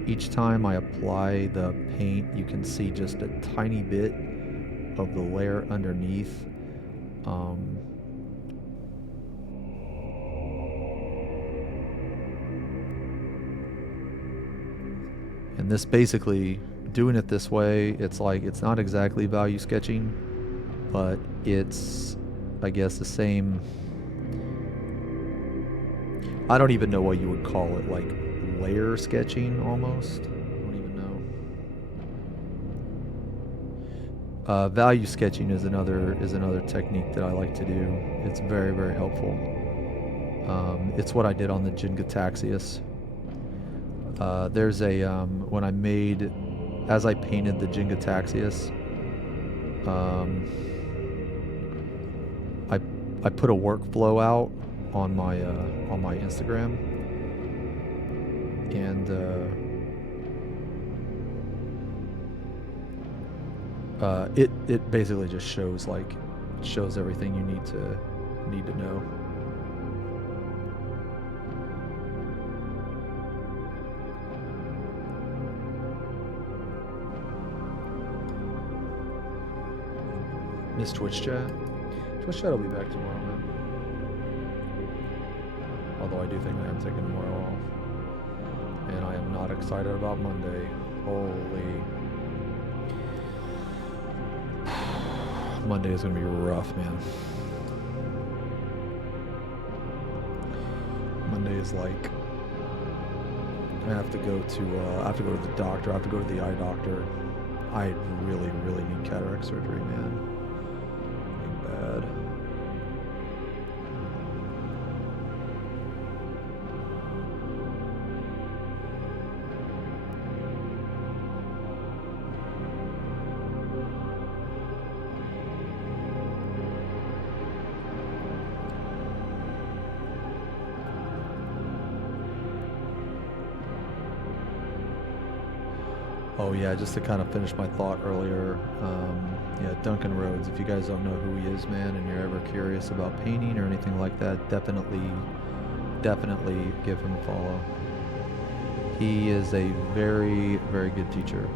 each time I apply the paint, you can see just a tiny bit of the layer underneath. And this basically, doing it this way, it's like, it's not exactly value sketching, but it's, I guess, the same. I don't even know what you would call it, like layer sketching almost. I don't even know. Value sketching is another technique that I like to do. It's very, very helpful. It's what I did on the Jin-Gitaxias. There's a when I made, as I painted the Jin-Gitaxias, I put a workflow out on my Instagram, and it basically just shows everything you need to know. Miss Twitch chat. Twitch chat will be back tomorrow, man. Although I do think I am taking tomorrow off. And I am not excited about Monday. Holy. Monday is going to be rough, man. Monday is like, I have to go to the doctor. I have to go to the eye doctor. I really, really need cataract surgery, man. Bad. Oh yeah, just to kind of finish my thought earlier, yeah, Duncan Rhodes, if you guys don't know who he is, man, and you're ever curious about painting or anything like that, definitely give him a follow. He is a very, very good teacher.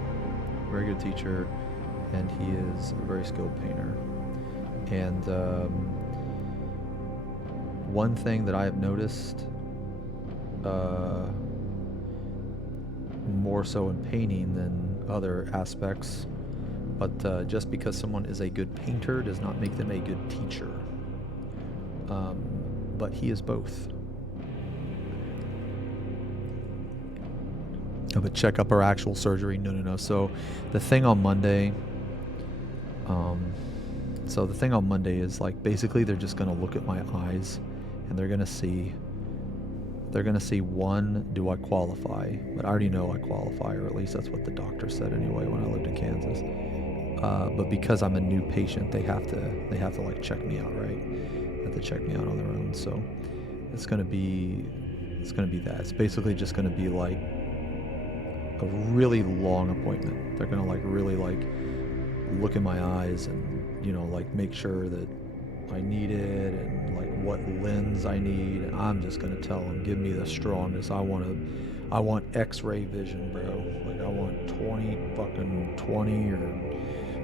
And he is a very skilled painter. And one thing that I have noticed, more so in painting than other aspects, but just because someone is a good painter does not make them a good teacher. But he is both. Oh, but check up our actual surgery. No. So the thing on Monday, is like basically they're just gonna look at my eyes and they're gonna see one, do I qualify? But I already know I qualify, or at least that's what the doctor said anyway when I lived in Kansas. But because I'm a new patient, they have to like check me out, right? They have to check me out on their own. So it's gonna be that. It's basically just gonna be like a really long appointment. They're gonna like really like look in my eyes and, you know, like make sure that I need it and like what lens I need, and I'm just gonna tell them, give me the strongest. I want X-ray vision, bro. Like I want 20, or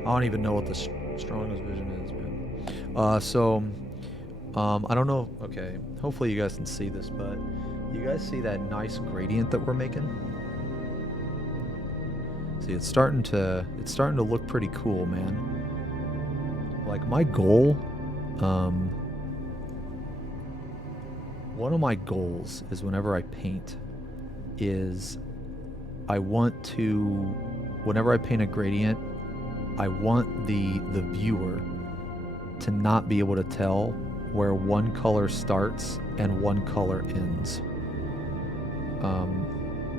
I don't even know what the strongest vision is, man. I don't know. Okay, hopefully you guys can see this, but you guys see that nice gradient that we're making? See, it's starting to look pretty cool, man. Like my goal. One of my goals is whenever I paint is whenever I paint a gradient, I want the viewer to not be able to tell where one color starts and one color ends.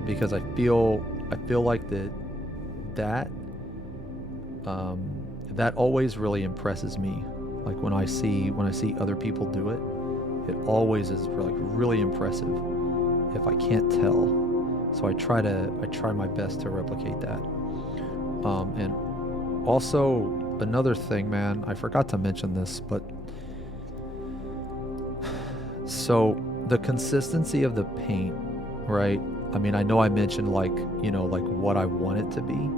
Because I feel like that always really impresses me. Like when I see other people do it, it always is like really impressive if I can't tell. So I try my best to replicate that. And also another thing, man, I forgot to mention this, but so the consistency of the paint, right? I mean, I know I mentioned like, you know, like what I want it to be.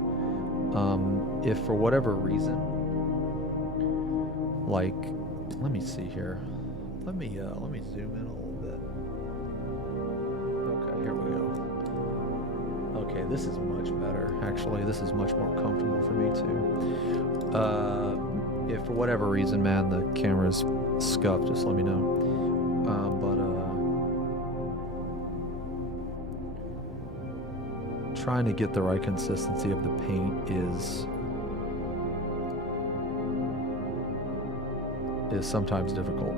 If for whatever reason, like, let me see here. Let me zoom in a little bit. Okay, here we go. Okay, this is much better. Actually, this is much more comfortable for me too. If for whatever reason, man, the camera's scuffed, just let me know. Trying to get the right consistency of the paint is sometimes difficult,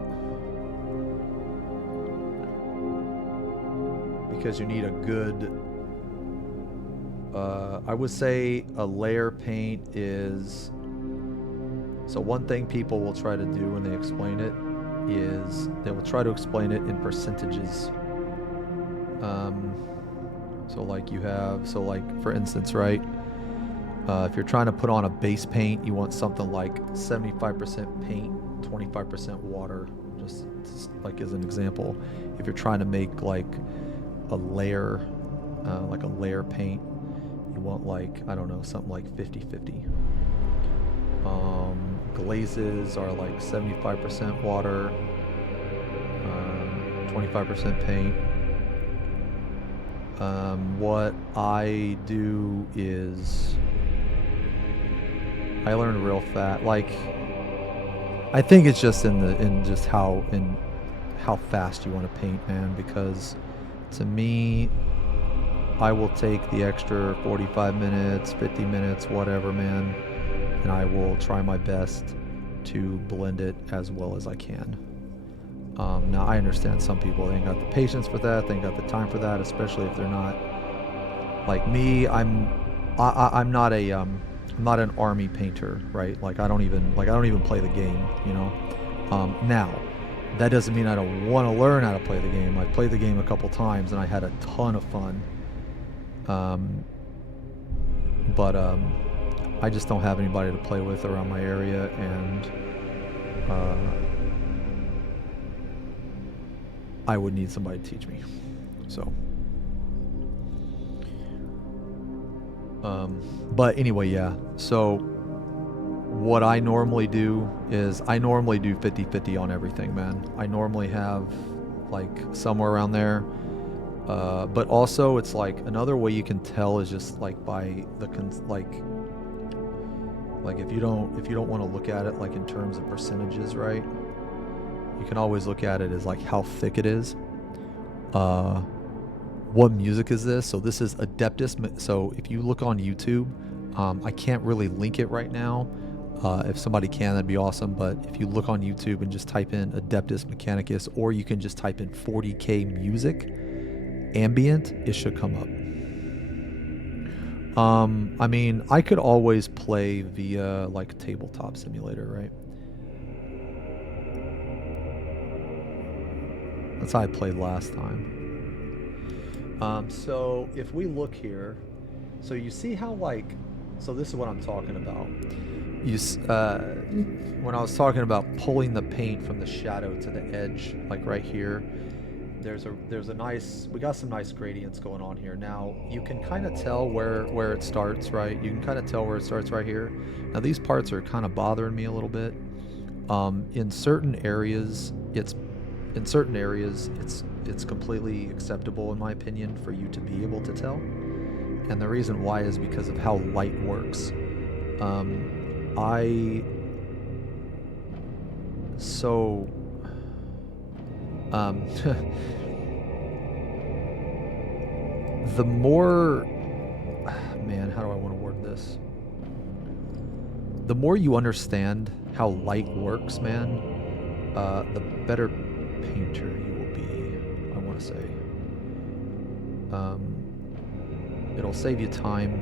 because you need a good, I would say a layer paint is, so one thing people will try to do when they explain it is they will try to explain it in percentages. So like for instance, right, if you're trying to put on a base paint, you want something like 75% paint, 25% water, just like as an example. If you're trying to make like a layer paint, you want like, I don't know, something like 50-50. Glazes are like 75% water, 25% paint. What I do is I learned real fast. Like, I think it's just in how fast you want to paint, man. Because to me, I will take the extra 45 minutes, 50 minutes, whatever, man, and I will try my best to blend it as well as I can. Now I understand some people, they ain't got the patience for that, they ain't got the time for that, especially if they're not like me. I'm not I'm not an army painter, right? Like I don't even play the game, you know. Now that doesn't mean I don't want to learn how to play the game. I played the game a couple times and I had a ton of fun. But I just don't have anybody to play with around my area, and I would need somebody to teach me. So, but anyway, yeah. So what I normally do is I normally do 50-50 on everything, man. I normally have like somewhere around there. But also it's like another way you can tell is just like by the like if you don't want to look at it like in terms of percentages, right? You can always look at it as like how thick it is. What music is this? So this is Adeptus. So if you look on YouTube, I can't really link it right now. If somebody can, that'd be awesome. But if you look on YouTube and just type in Adeptus Mechanicus, or you can just type in 40k music ambient, it should come up. I mean, I could always play via like Tabletop Simulator, right? That's how I played last time. So if we look here, so you see how like, so this is what I'm talking about. When I was talking about pulling the paint from the shadow to the edge, like right here, there's a nice, we got some nice gradients going on here. Now you can kind of tell where it starts, right? You can kind of tell where it starts right here. Now these parts are kind of bothering me a little bit. In certain areas it's completely acceptable, in my opinion, for you to be able to tell. And the reason why is because of how light works. The more, man, how do I want to word this? The more you understand how light works, man, the better painter you will be, I want to say. It'll save you time,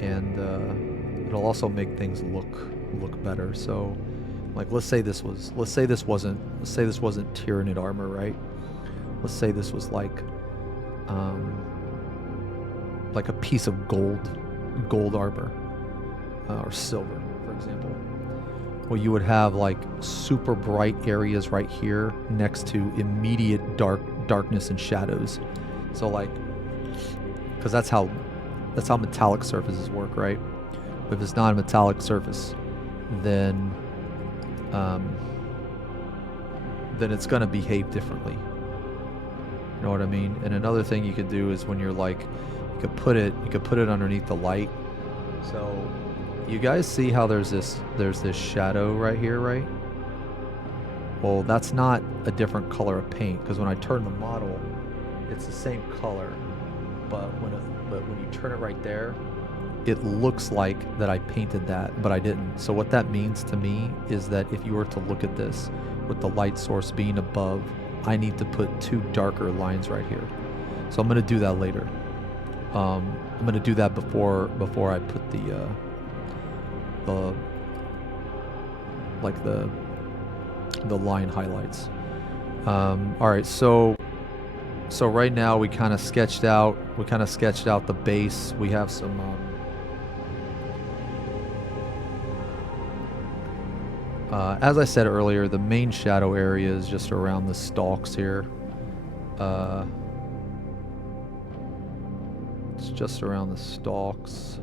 and it'll also make things look better. So, like, let's say this wasn't Tyranid armor, right? Let's say this was like a piece of gold armor, or silver, for example. Well, you would have like super bright areas right here next to immediate darkness and shadows. So like, because that's how metallic surfaces work, right? If it's not a metallic surface, then it's gonna behave differently. You know what I mean? And another thing you could do is when you're like, you could put it underneath the light. So you guys see how there's this shadow right here, right? Well, that's not a different color of paint, because when I turn the model, it's the same color, but when you turn it right there, it looks like that I painted that, but I didn't. So what that means to me is that if you were to look at this with the light source being above, I need to put two darker lines right here. So I'm going to do that later. I'm going to do that before I put the line highlights. All right, so right now we kind of sketched out the base. We have some as I said earlier, the main shadow area is just around the stalks here. It's just around the stalks.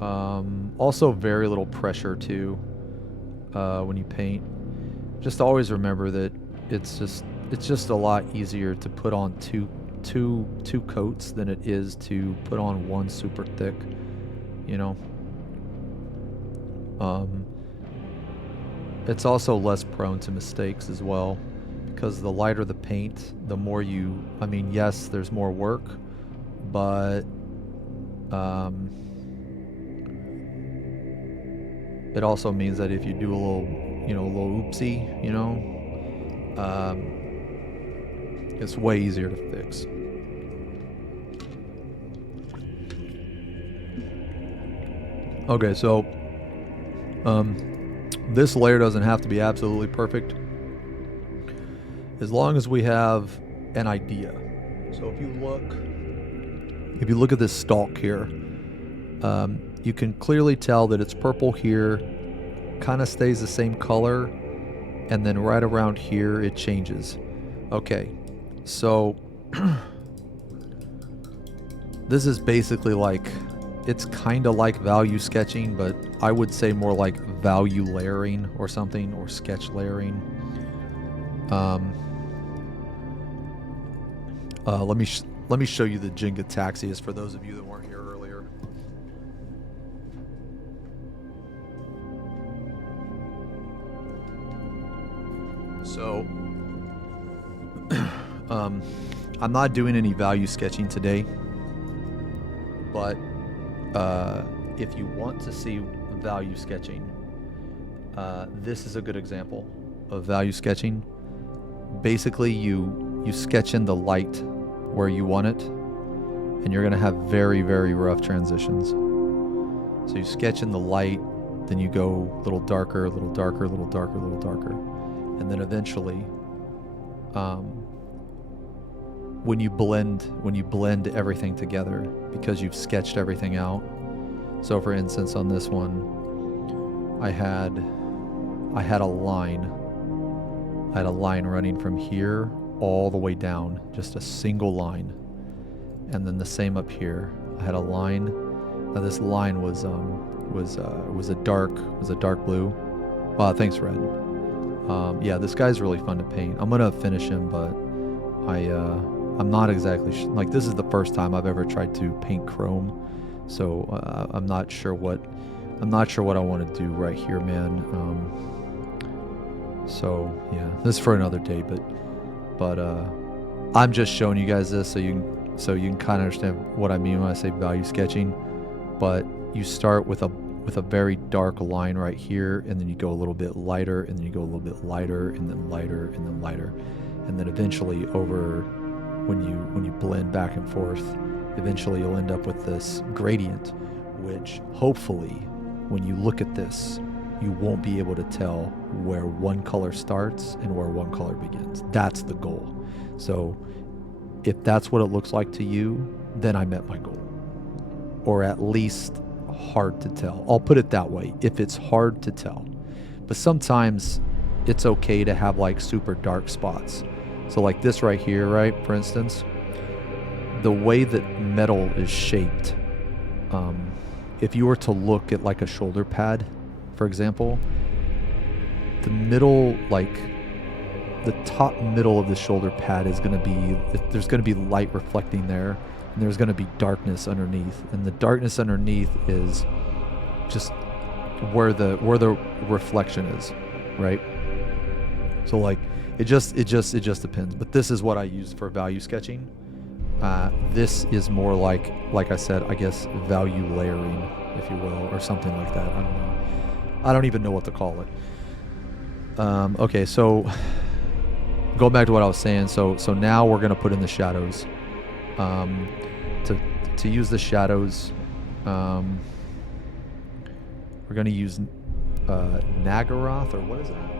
Also very little pressure too when you paint. Just always remember that it's just it's just a lot easier to put on two coats than it is to put on one super thick, you know. It's also less prone to mistakes as well, because the lighter the paint, the more you, I mean, yes, there's more work, but it also means that if you do a little, you know, a little oopsie, you know, it's way easier to fix. Okay, so this layer doesn't have to be absolutely perfect, as long as we have an idea. So if you look at this stalk here, you can clearly tell that it's purple here, kind of stays the same color, and then right around here it changes. Okay, so this is basically like, it's kind of like value sketching, but I would say more like value layering or something, or sketch layering. Let me show you the Jenga Taxius for those of you that weren't here earlier. So, I'm not doing any value sketching today, but if you want to see value sketching, this is a good example of value sketching. Basically, you sketch in the light where you want it, and you're going to have very, very rough transitions. So you sketch in the light, then you go a little darker, a little darker, a little darker, a little darker, and then eventually, when you blend everything together, because you've sketched everything out. So for instance, on this one, I had a line running from here all the way down, just a single line, and then the same up here. I had a line. Now this line was a dark blue. Wow, thanks, Red. Yeah, this guy's really fun to paint. I'm gonna finish him, but I'm not exactly like, this is the first time I've ever tried to paint chrome, so I'm not sure what I want to do right here, man. So yeah, this is for another day, but I'm just showing you guys this so you can kind of understand what I mean when I say value sketching. But you start with a very dark line right here, and then you go a little bit lighter, and then you go a little bit lighter, and then lighter, and then lighter, and then eventually over, when you blend back and forth, eventually you'll end up with this gradient, which hopefully when you look at this, you won't be able to tell where one color starts and where one color begins. That's the goal. So if that's what it looks like to you, then I met my goal. Or at least hard to tell. I'll put it that way, if it's hard to tell. But sometimes it's okay to have like super dark spots. So like this right here, right, for instance, the way that metal is shaped, if you were to look at like a shoulder pad, for example, the middle, like the top middle of the shoulder pad is going to be, there's going to be light reflecting there, and there's going to be darkness underneath, and the darkness underneath is just where the reflection is, right? So like it just depends. But this is what I use for value sketching. This is more like I said, I guess value layering, if you will, or something like that. I don't know. I don't even know what to call it. Okay, so going back to what I was saying, so now we're gonna put in the shadows. To use the shadows, we're gonna use Nagaroth, or what is that?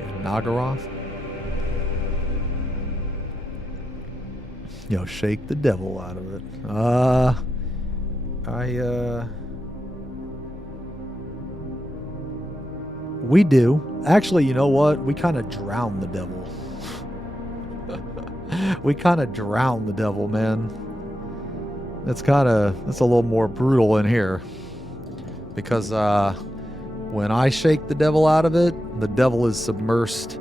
Yeah, Nagaroth. Yo, shake the devil out of it. We do. Actually, you know what? We kind of drown the devil. We kind of drown the devil, man. That's a little more brutal in here. Because when I shake the devil out of it, the devil is submersed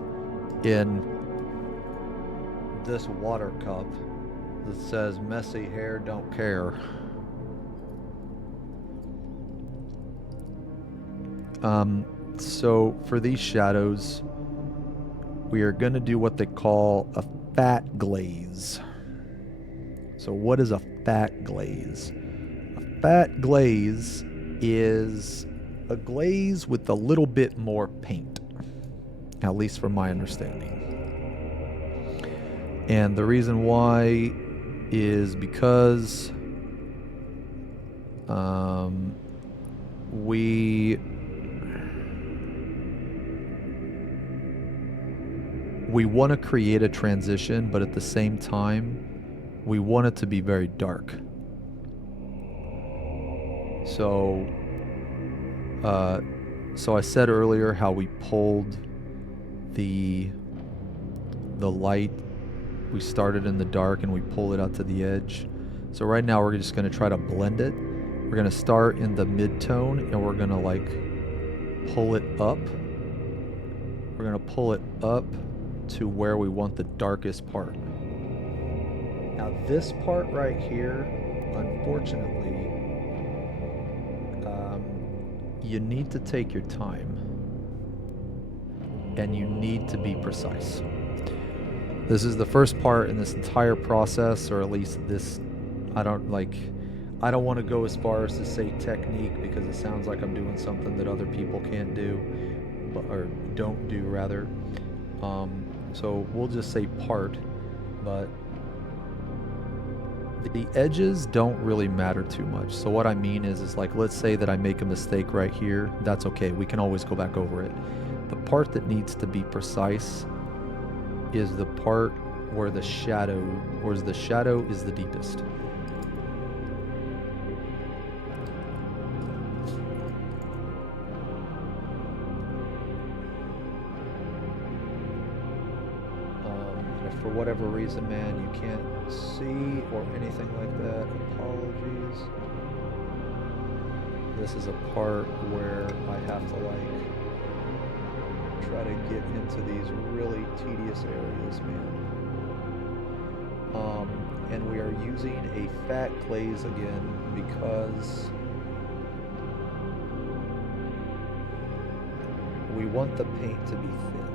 in this water cup that says messy hair don't care. So for these shadows, we are going to do what they call a fat glaze. So what is a fat glaze? A fat glaze is a glaze with a little bit more paint, at least from my understanding. And the reason why is because we want to create a transition, but at the same time, we want it to be very dark. So I said earlier how we pulled the light. We started in the dark and we pull it out to the edge. So right now we're just going to try to blend it. We're going to start in the mid-tone and we're going to like pull it up. We're going to pull it up to where we want the darkest part. Now this part right here, unfortunately, you need to take your time and you need to be precise. This is the first part in this entire process, or at least this, I don't want to go as far as to say technique because it sounds like I'm doing something that other people can't do, or don't do rather. So we'll just say part, but the edges don't really matter too much. So what I mean is like, let's say that I make a mistake right here. That's okay. We can always go back over it. The part that needs to be precise is the part where the shadow is the deepest. For whatever reason, man, you can't see or anything like that, apologies. This is a part where I have to like try to get into these really tedious areas, man. And we are using a fat glaze again because we want the paint to be thin.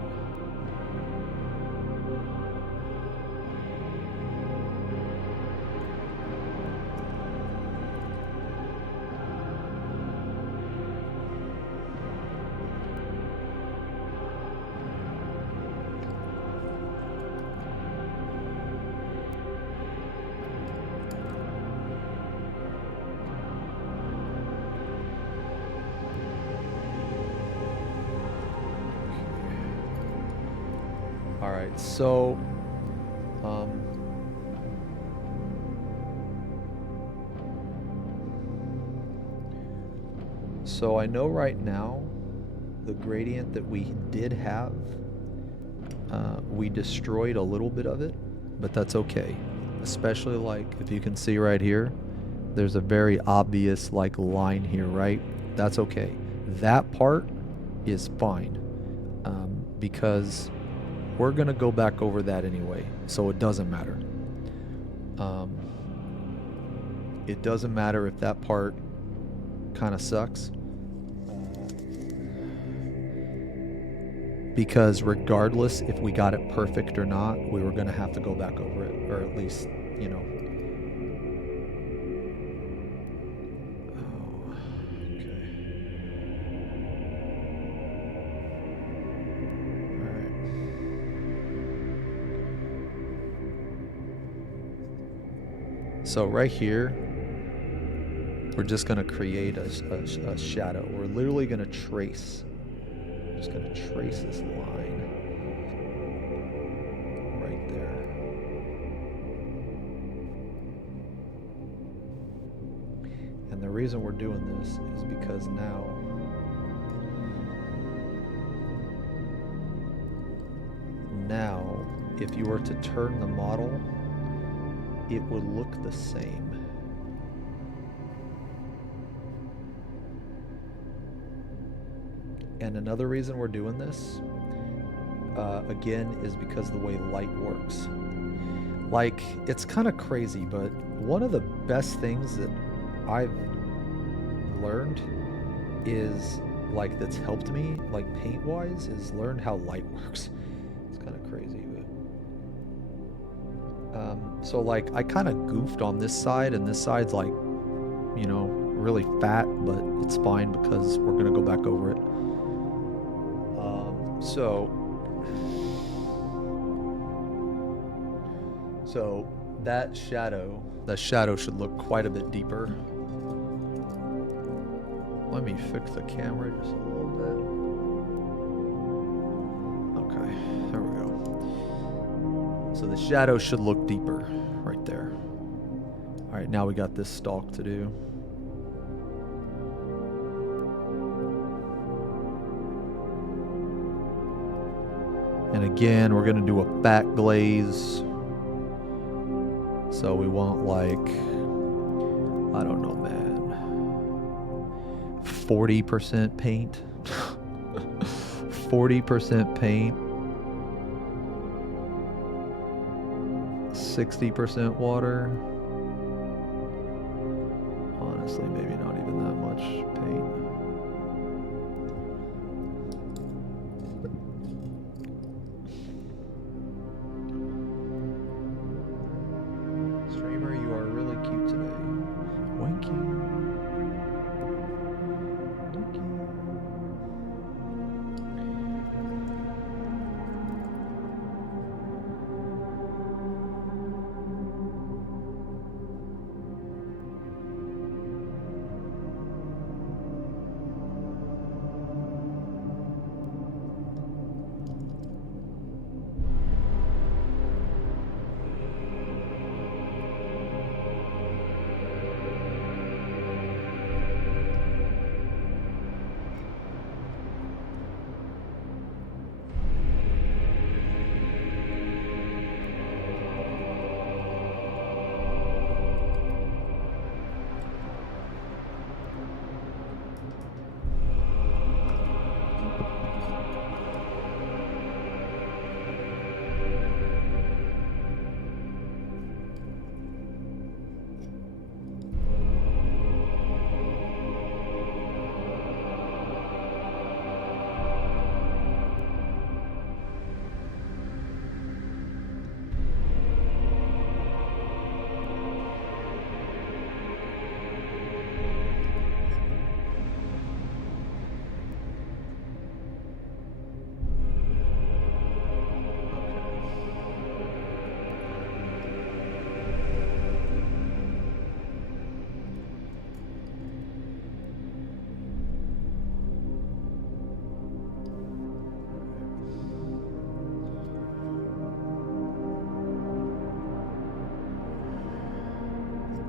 Alright, so so I know right now the gradient that we did have, we destroyed a little bit of it, but that's okay. Especially like if you can see right here, there's a very obvious like line here, right? That's okay. That part is fine, because we're gonna go back over that anyway, so it doesn't matter. It doesn't matter if that part kind of sucks, because regardless if we got it perfect or not, we were gonna have to go back over it, or at least, you know. So right here, we're just going to create a shadow. We're literally going to trace. We're just going to trace this line right there. And the reason we're doing this is because now, if you were to turn the model, it would look the same. And another reason we're doing this, again, is because the way light works. Like, it's kind of crazy, but one of the best things that I've learned is, like, that's helped me, like, paint-wise, is learn how light works. It's kind of crazy, but... so, like, I kind of goofed on this side, and this side's, like, you know, really fat, but it's fine because we're going to go back over it. So that shadow should look quite a bit deeper. Let me fix the camera just a little bit. Okay, there we go. So the shadow should look deeper right there. All right, now we got this stalk to do. And again, we're gonna do a fat glaze. So we want, like, I don't know, man, 40% paint, 40% paint, 60% water. Honestly, maybe not even that much paint. Streamer, you are really cute today. Thank you. Thank you.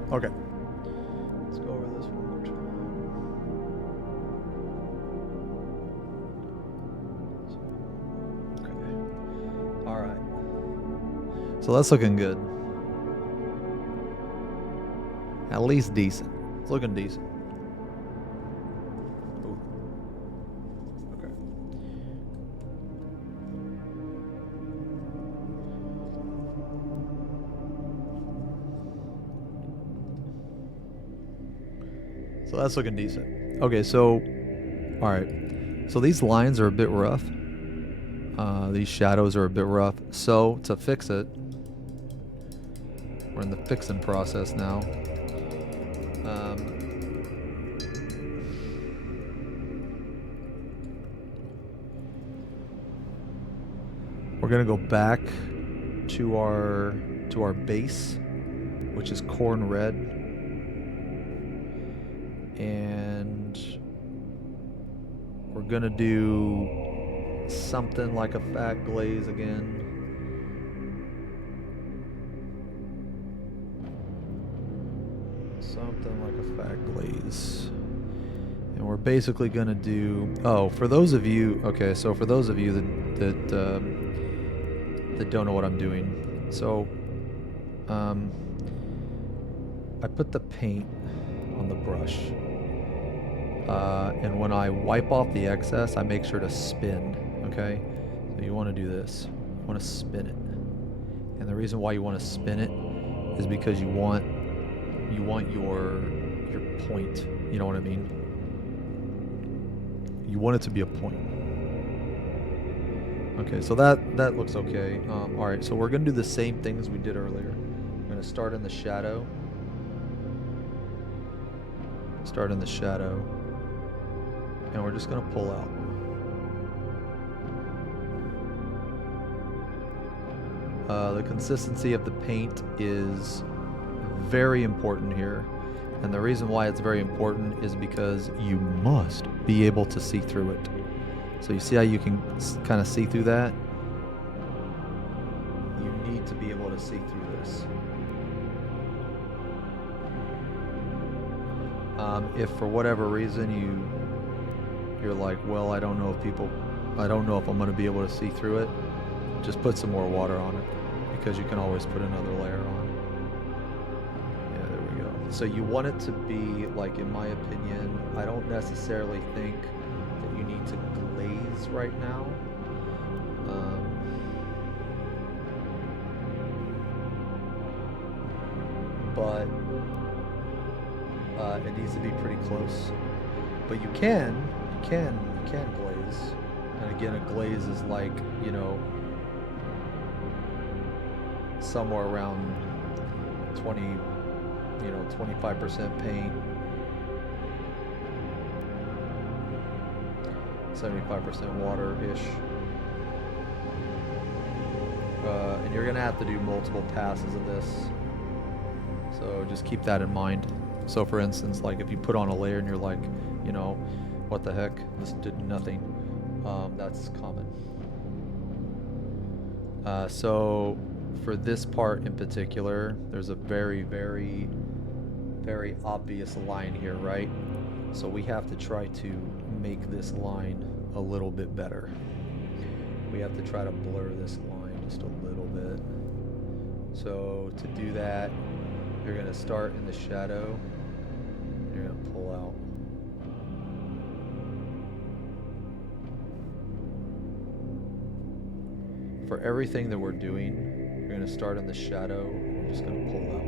Okay. Let's go over this one more time. Okay. All right. So that's looking good. At least decent. It's looking decent. Ooh. Okay. So that's looking decent. Okay, so, all right. So these lines are a bit rough. These shadows are a bit rough. So to fix it, we're in the fixing process now. We're gonna go back to our base, which is corn red. And we're gonna do something like a fat glaze again. Something like a fat glaze. And we're basically gonna do, oh, for those of you, okay, so for those of you that don't know what I'm doing. So I put the paint on the brush. And when I wipe off the excess, I make sure to spin, okay? So you want to do this. You want to spin it. And the reason why you want to spin it is because you want your point. You know what I mean? You want it to be a point. Okay, so that looks okay. All right, so we're gonna do the same thing as we did earlier. I'm gonna start in the shadow. Start in the shadow, and we're just gonna pull out. The consistency of the paint is very important here, and the reason why it's very important is because you must be able to see through it. So you see how you can kind of see through that? You need to be able to see through this. If for whatever reason you're like, well, I don't know if I'm going to be able to see through it, just put some more water on it, because you can always put another layer on. Yeah, there we go. So you want it to be, like, in my opinion, I don't necessarily think that you need to glaze right now. But it needs to be pretty close. But you can glaze. And again, a glaze is like, you know, somewhere around 25% paint, 75% water-ish. And you're gonna have to do multiple passes of this. So just keep that in mind. So for instance, like if you put on a layer and you're like, you know, what the heck, this did nothing. That's common. So for this part in particular, there's a very, very, very obvious line here, right? So we have to try to make this line a little bit better. We have to try to blur this line just a little bit. So to do that, you're going to start in the shadow. You're going to pull out. For everything that we're doing, you're going to start in the shadow. We're just going to pull out.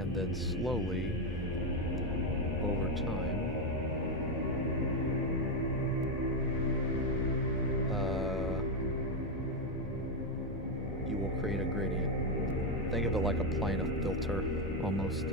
And then slowly, over time, you will create a gradient. Think of it like applying a filter, almost.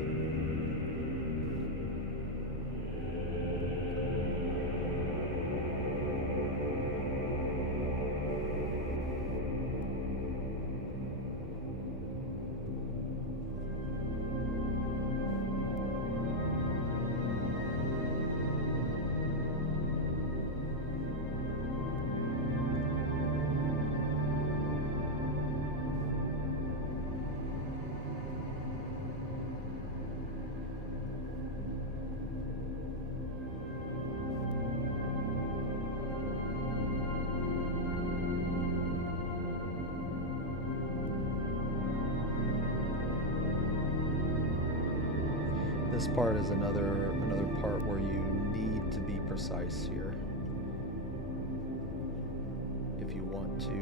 This part is another part where you need to be precise here if you want to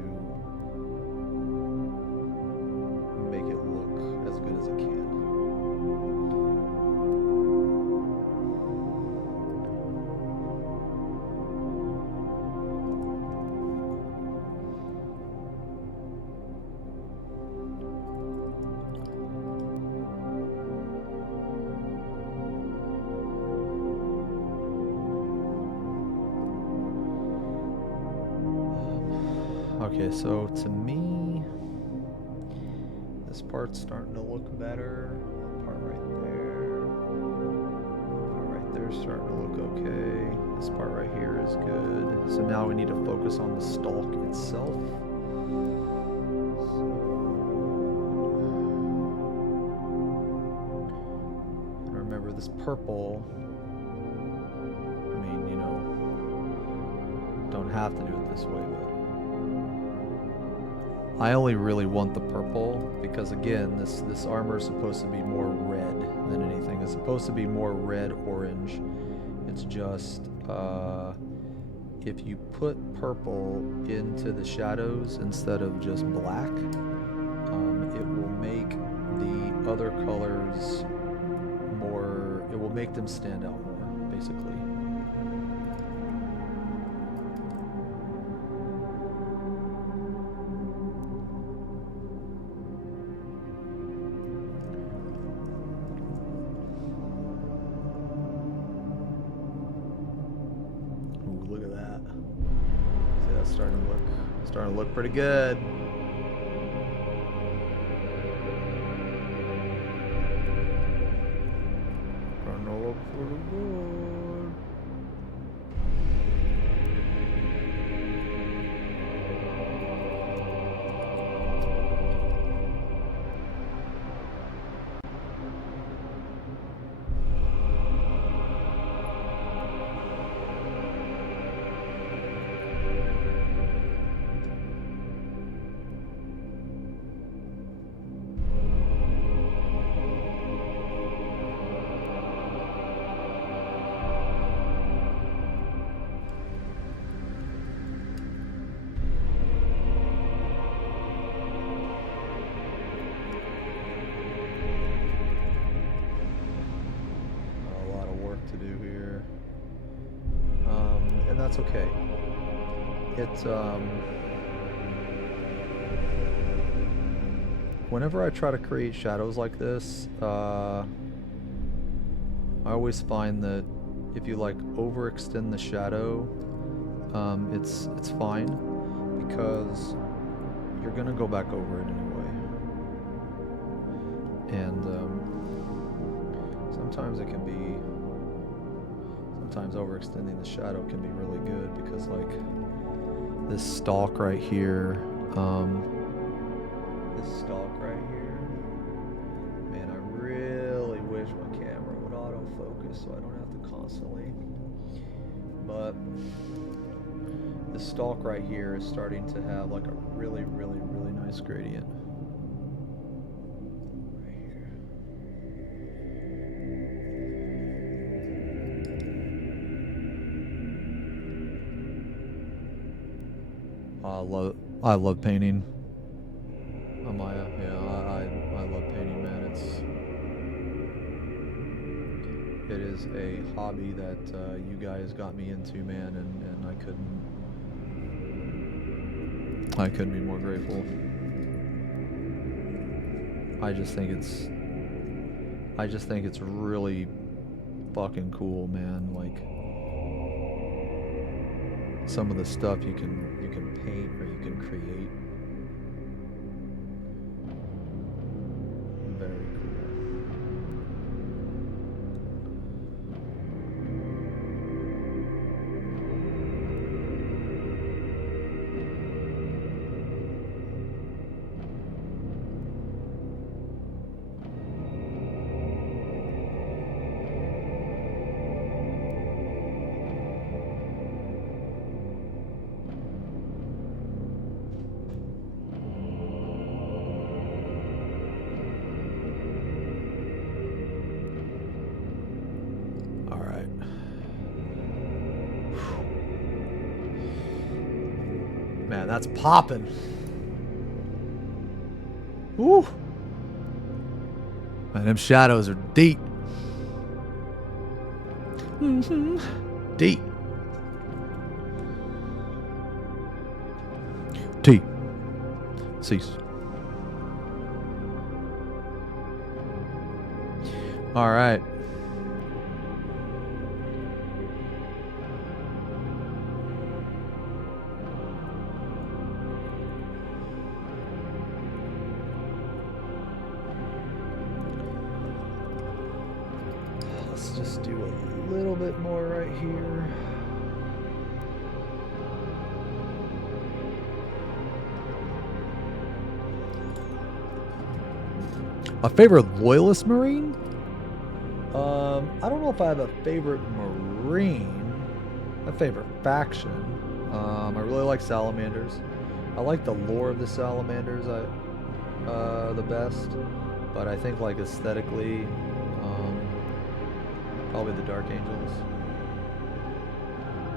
make it look as good as it can. Okay, so to me, this part's starting to look better. That part right there. That part right there is starting to look okay. This part right here is good. So now we need to focus on the stalk itself. And remember, this purple, I mean, you know, don't have to do it this way, but I only really want the purple because, again, this armor is supposed to be more red than anything. It's supposed to be more red-orange. It's just, if you put purple into the shadows instead of just black, it will make the other colors more, it will make them stand out more, basically. Starting to look pretty good. Starting to look pretty good. That's okay. It's whenever I try to create shadows like this, I always find that if you like overextend the shadow, it's fine because you're gonna go back over it anyway. And sometimes it can be. Sometimes overextending the shadow can be really good because, like, this stalk right here, man, I really wish my camera would autofocus so I don't have to constantly, but this stalk right here is starting to have like a really nice gradient. I love painting. Amaya, yeah, I love painting, man. It is a hobby that you guys got me into, man, and I couldn't be more grateful. I just think it's really fucking cool, man. Like, some of the stuff you can paint or you can create. Very Man, that's popping. Woo! Man, them shadows are deep. Deep. T. Cease. All right. Just do a little bit more right here. A favorite loyalist Marine? I don't know if I have a favorite Marine. A favorite faction. I really like salamanders. I like the lore of the salamanders the best, but I think like aesthetically, probably the Dark Angels.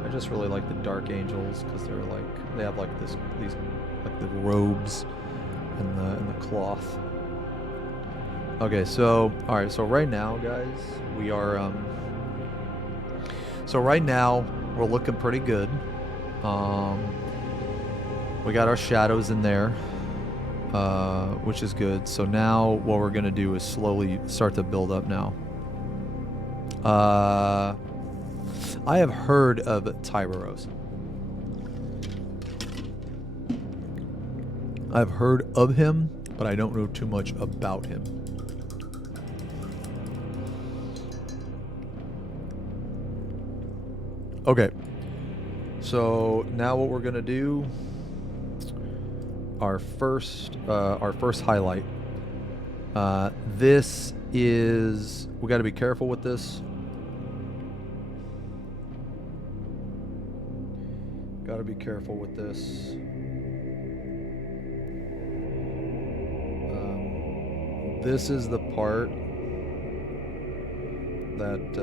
I just really like the Dark Angels because they're like they have like these like the robes and the cloth. Okay, so all right, so right now, guys, we are so right now we're looking pretty good. We got our shadows in there, which is good. So now what we're gonna do is slowly start to build up now. I have heard of Tyros. I've heard of him, but I don't know too much about him. Okay. So now what we're gonna do, our first highlight. This is, we got to be careful with this. Got to be careful with this. This is the part that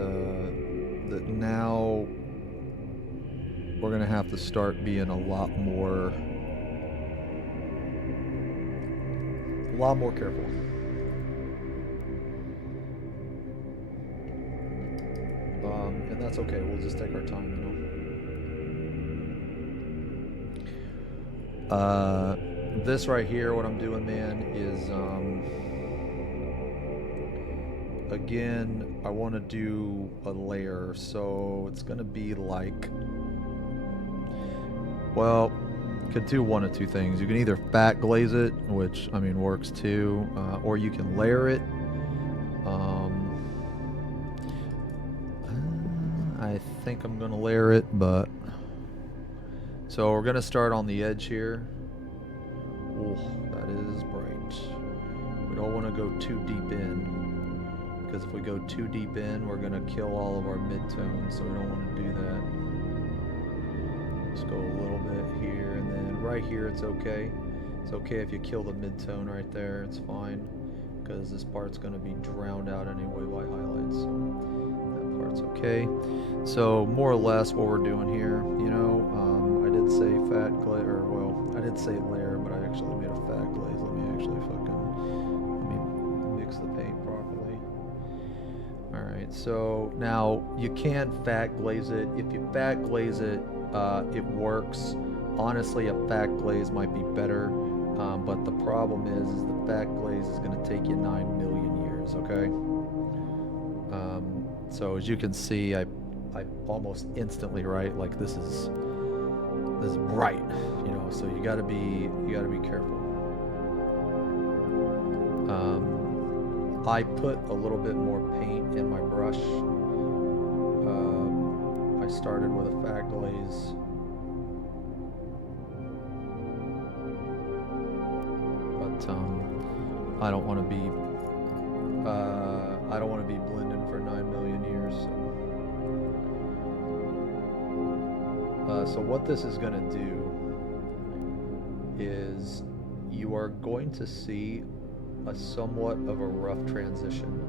that now we're gonna have to start being a lot more careful. And that's okay. We'll just take our time, you know. This right here, what I'm doing, man, is again, I want to do a layer, so it's gonna be like, well, could do one of two things. You can either fat glaze it, which I mean works too, or you can layer it. I think I'm gonna layer it, but so we're gonna start on the edge here. Oh, that is bright. We don't want to go too deep in, because if we go too deep in, we're gonna kill all of our midtones, so we don't want to do that. Let's go a little bit here, and then right here it's okay. It's okay if you kill the midtone right there, it's fine, because this part's going to be drowned out anyway by highlights, so that part's okay. So more or less what we're doing here, you know, I did say fat glaze, or well, I did say layer, but I actually made a fat glaze. Let me mix the paint properly. Alright, so now you can fat glaze it. If you fat glaze it, it works. Honestly, a fat glaze might be better, but the problem is the fat glaze is going to take you 9 million years, okay? So as you can see, I almost instantly, right, like this is bright, you know, so you got to be careful. I put a little bit more paint in my brush. I started with a fat glaze. But I don't want to be blending for 9 million years. So what this is going to do is you are going to see a somewhat of a rough transition.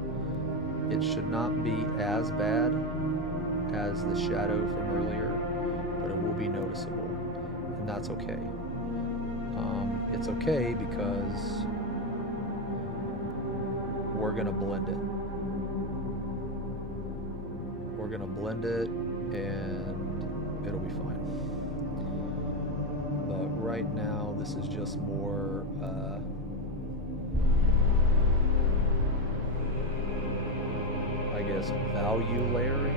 It should not be as bad as the shadow from earlier, but it will be noticeable, and that's okay. It's okay because we're gonna blend it. We're gonna blend it and it'll be fine. But right now this is just more I guess value layering,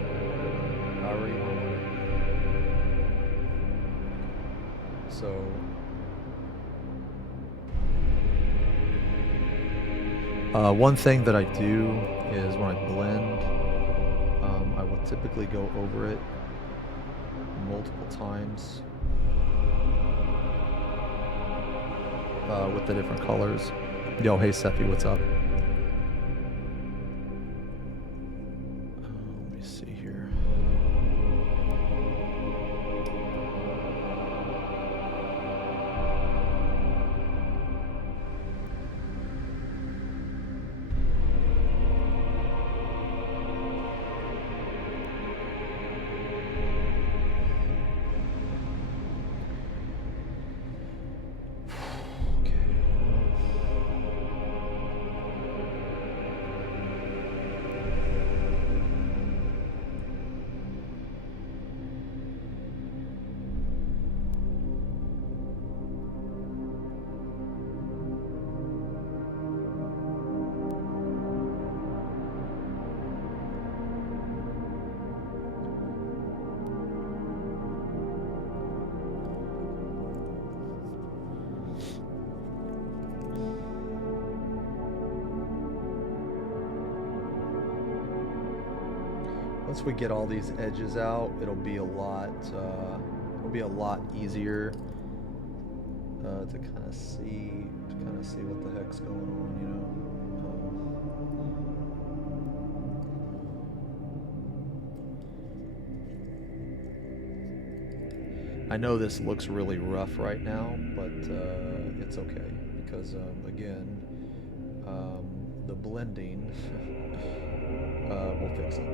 however you want it. So one thing that I do is when I blend, I will typically go over it multiple times with the different colors. Yo, hey Sephi, what's up? Let me see here. Once we get all these edges out, it'll be a lot easier to kind of see what the heck's going on, you know. I know this looks really rough right now, but it's okay because again, the blending will fix it.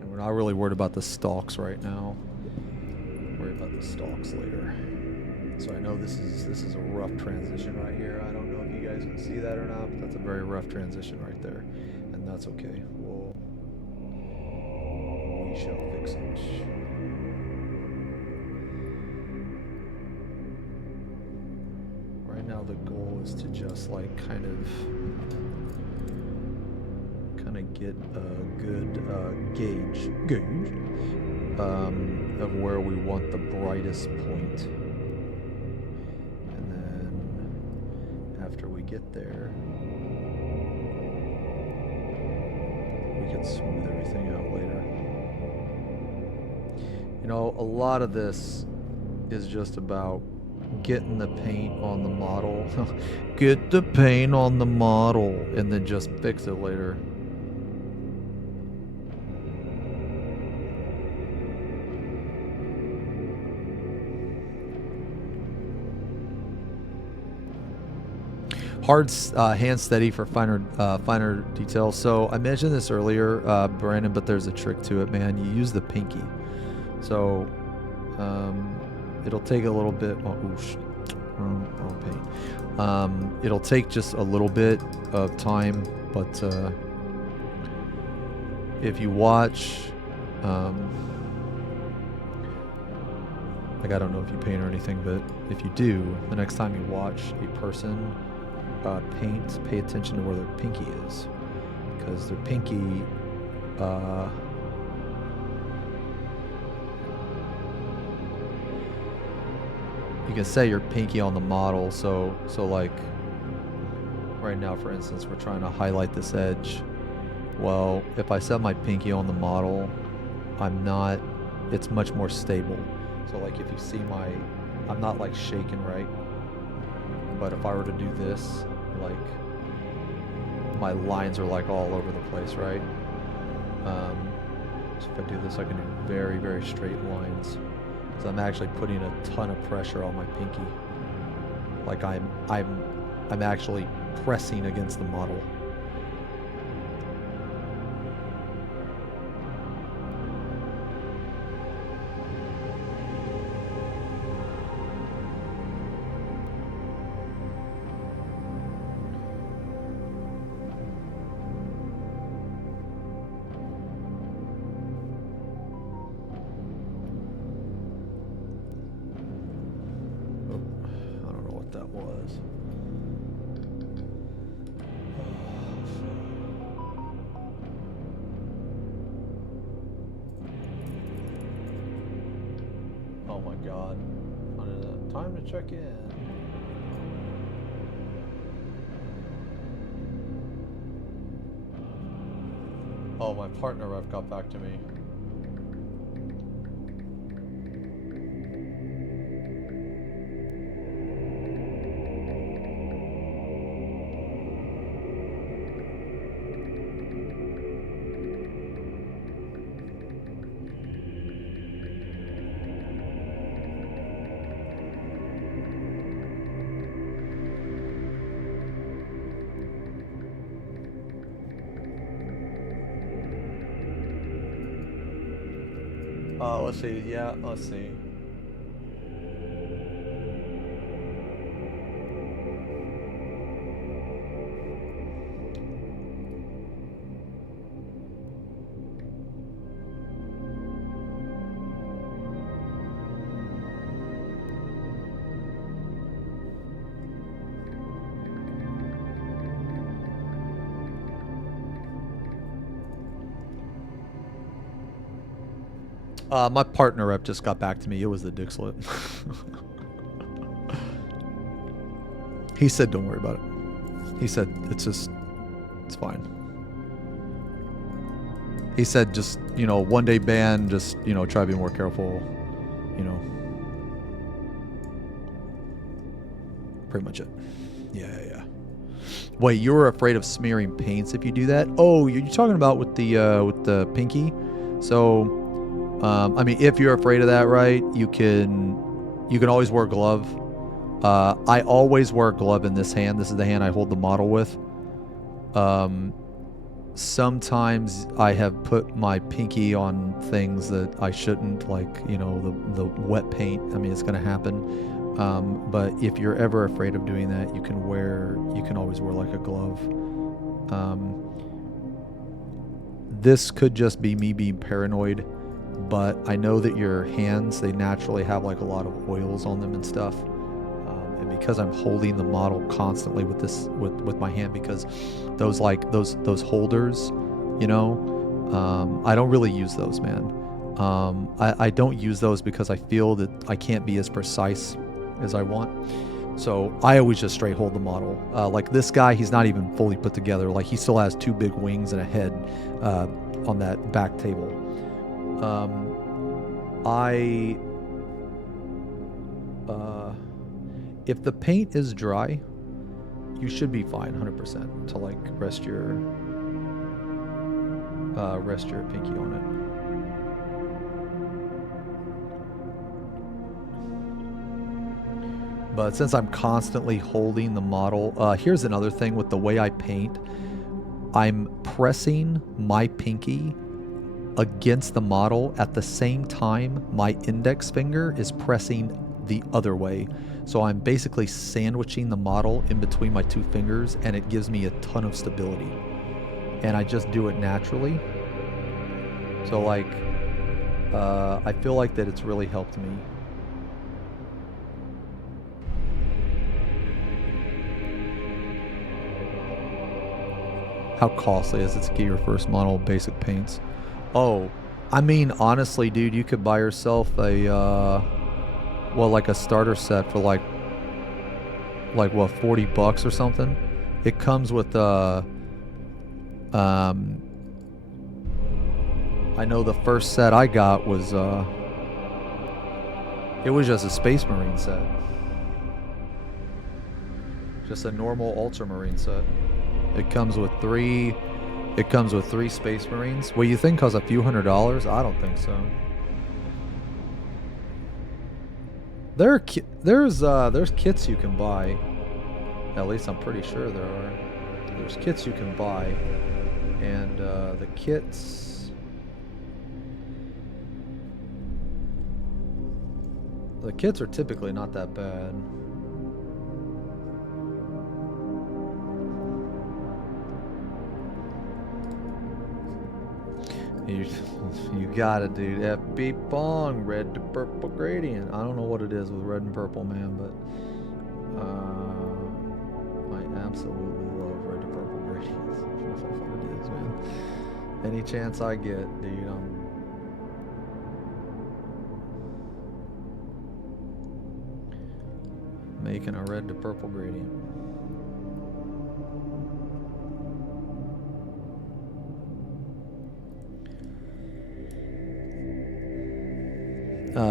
And we're not really worried about the stalks right now. Worry about the stalks later. So I know this is a rough transition right here. I don't know if you guys can see that or not, but that's a very rough transition right there, and that's okay. We shall fix it. Right now the goal is to just like kind of get a good gauge of where we want the brightest point. And then after we get there, we can smooth everything out later. You know, a lot of this is just about getting the paint on the model. Get the paint on the model and then just fix it later. Hard hand steady for finer details. So I mentioned this earlier, Brandon, but there's a trick to it, man. You use the pinky. So it'll take a little bit. Oh, wrong paint. It'll take just a little bit of time, but if you watch, like I don't know if you paint or anything, but if you do, the next time you watch a person paint, pay attention to where their pinky is, because their pinky you can set your pinky on the model, so like right now, for instance, we're trying to highlight this edge. Well, if I set my pinky on the model, it's much more stable. So like if you see I'm not like shaking, right? But if I were to do this, like my lines are like all over the place, right? So if I do this, I can do very, very straight lines. So I'm actually putting a ton of pressure on my pinky. Like I'm actually pressing against the model. Check in. Oh, my partner rep got back to me. Let's see. Yeah, let's see. My partner rep just got back to me. It was the dick slit. He said, "Don't worry about it." He said it's fine. He said just, you know, 1 day ban, just, you know, try to be more careful, you know. Pretty much it. Yeah. Wait, you were afraid of smearing paints if you do that? Oh, you're talking about with the pinky? So, I mean, if you're afraid of that, right, you can always wear a glove. I always wear a glove in this hand. This is the hand I hold the model with. Sometimes I have put my pinky on things that I shouldn't, like, you know, the wet paint. I mean, it's going to happen. But if you're ever afraid of doing that, you can always wear like a glove. This could just be me being paranoid, but I know that your hands, they naturally have like a lot of oils on them and stuff. And because I'm holding the model constantly with this, with my hand, because those holders, you know, I don't really use those, man. I don't use those because I feel that I can't be as precise as I want. So I always just straight hold the model. Like this guy, he's not even fully put together. Like he still has 2 big wings and a head on that back table. If the paint is dry, you should be fine 100% to like rest your pinky on it. But since I'm constantly holding the model, here's another thing with the way I paint. I'm pressing my pinky against the model at the same time my index finger is pressing the other way. So I'm basically sandwiching the model in between my 2 fingers, and it gives me a ton of stability. And I just do it naturally. So like, I feel like that it's really helped me. How costly is it to get your first model of basic paints? Oh, I mean, honestly, dude, you could buy yourself a, like a starter set for like what, $40 or something? It comes with, I know the first set I got was, it was just a Space Marine set. Just a normal Ultramarine set. It comes with 3 Space Marines. What you think costs a few $100s? I don't think so. There's kits you can buy. At least I'm pretty sure there are. There's kits you can buy, and the kits are typically not that bad. You got it, dude. FB Pong, red to purple gradient. I don't know what it is with red and purple, man, but I absolutely love red to purple gradients. I don't know what it is, man. Any chance I get, dude, I'm making a red to purple gradient.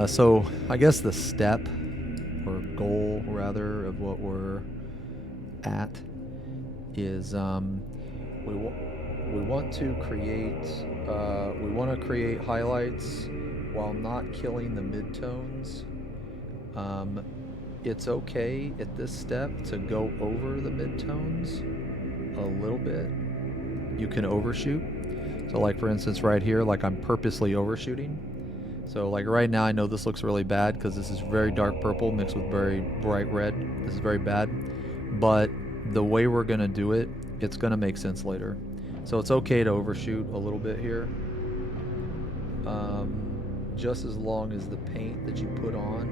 So I guess the step, or goal rather, of what we're at is we want to create highlights while not killing the midtones. It's okay at this step to go over the midtones a little bit. You can overshoot. So like for instance right here, like I'm purposely overshooting. So like right now I know this looks really bad because this is very dark purple mixed with very bright red. This is very bad. But the way we're going to do it, it's going to make sense later. So it's okay to overshoot a little bit here. Just as long as the paint that you put on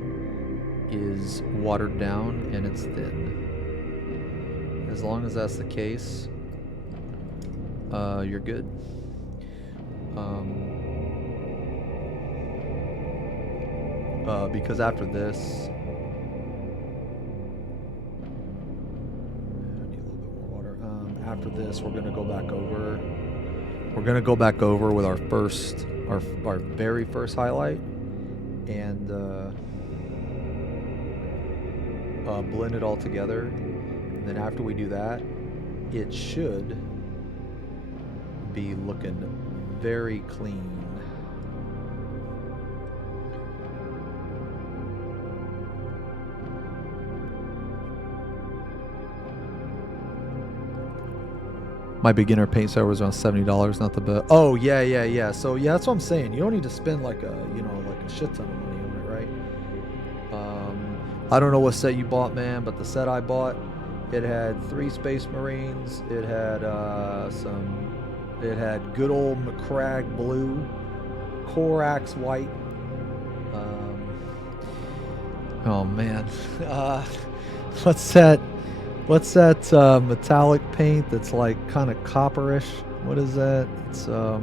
is watered down and it's thin. As long as that's the case, you're good. Because after this, I need a little bit more after this, we're gonna go back over. We're gonna go back over with our very first highlight, and blend it all together. And then after we do that, it should be looking very clean. My beginner paint set was around $70, not the best. Oh yeah. So yeah, that's what I'm saying. You don't need to spend like a shit ton of money on it, right? I don't know what set you bought, man, but the set I bought, it had 3 Space Marines. It had It had good old McCragg blue, Corax white. Oh man, what's that metallic paint that's like kind of copperish? What is that? It's oh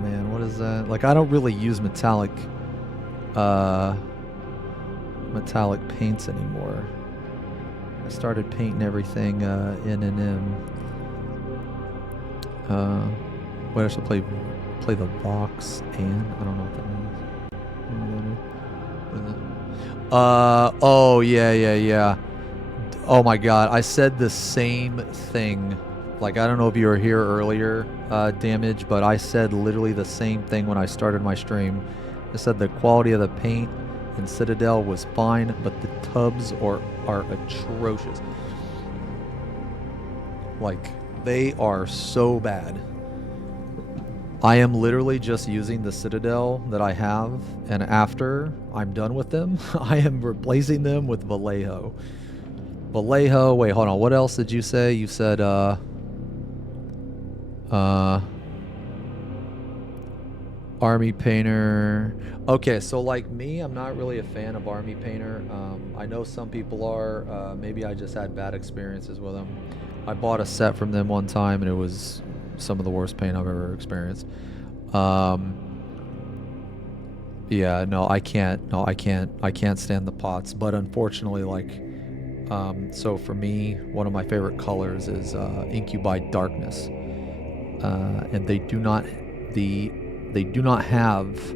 man, what is that? Like, I don't really use metallic paints anymore. I started painting everything N&M. What else? I play the Vox, and I don't know what that means. Oh yeah. Oh my god, I said the same thing. Like, I don't know if you were here earlier, Damage, but I said literally the same thing when I started my stream. I said the quality of the paint in Citadel was fine, but the tubs are atrocious. Like, they are so bad. I am literally just using the Citadel that I have, and after I'm done with them, I am replacing them with Vallejo. Wait, hold on. What else did you say? You said, Army Painter. Okay, so like me, I'm not really a fan of Army Painter. I know some people are. Maybe I just had bad experiences with them. I bought a set from them one time, and it was some of the worst paint I've ever experienced. Yeah, no, I can't stand the pots. But unfortunately, like, so for me, one of my favorite colors is Incubi Darkness, and they do not have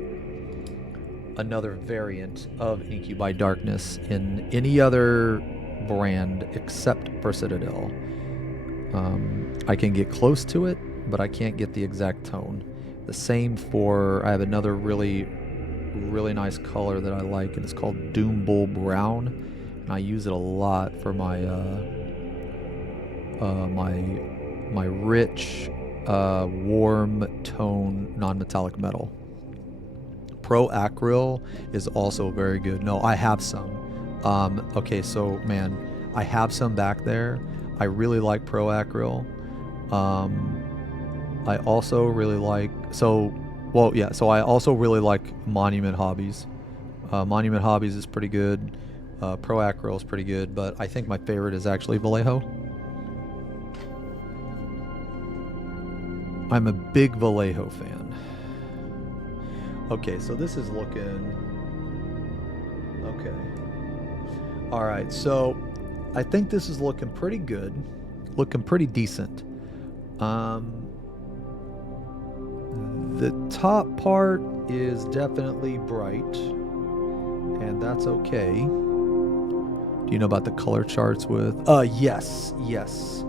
another variant of Incubi Darkness in any other brand except for Citadel. I can get close to it, but I can't get the exact tone. The same for, I have another really nice color that I like, and it's called Doom Bull Brown, and I use it a lot for my my rich, warm tone non-metallic metal. Pro Acryl is also very good. No, I have some. Okay, so man, I have some back there. I really like Pro Acryl. I also really like, so I also really like Monument Hobbies. Monument Hobbies is pretty good. Pro Acryl is pretty good, but I think my favorite is actually Vallejo. I'm a big Vallejo fan. Okay, so this is looking okay. All right, so I think this is looking pretty good, looking pretty decent. The top part is definitely bright, and that's okay. Do you know about the color charts with? Yes. I'm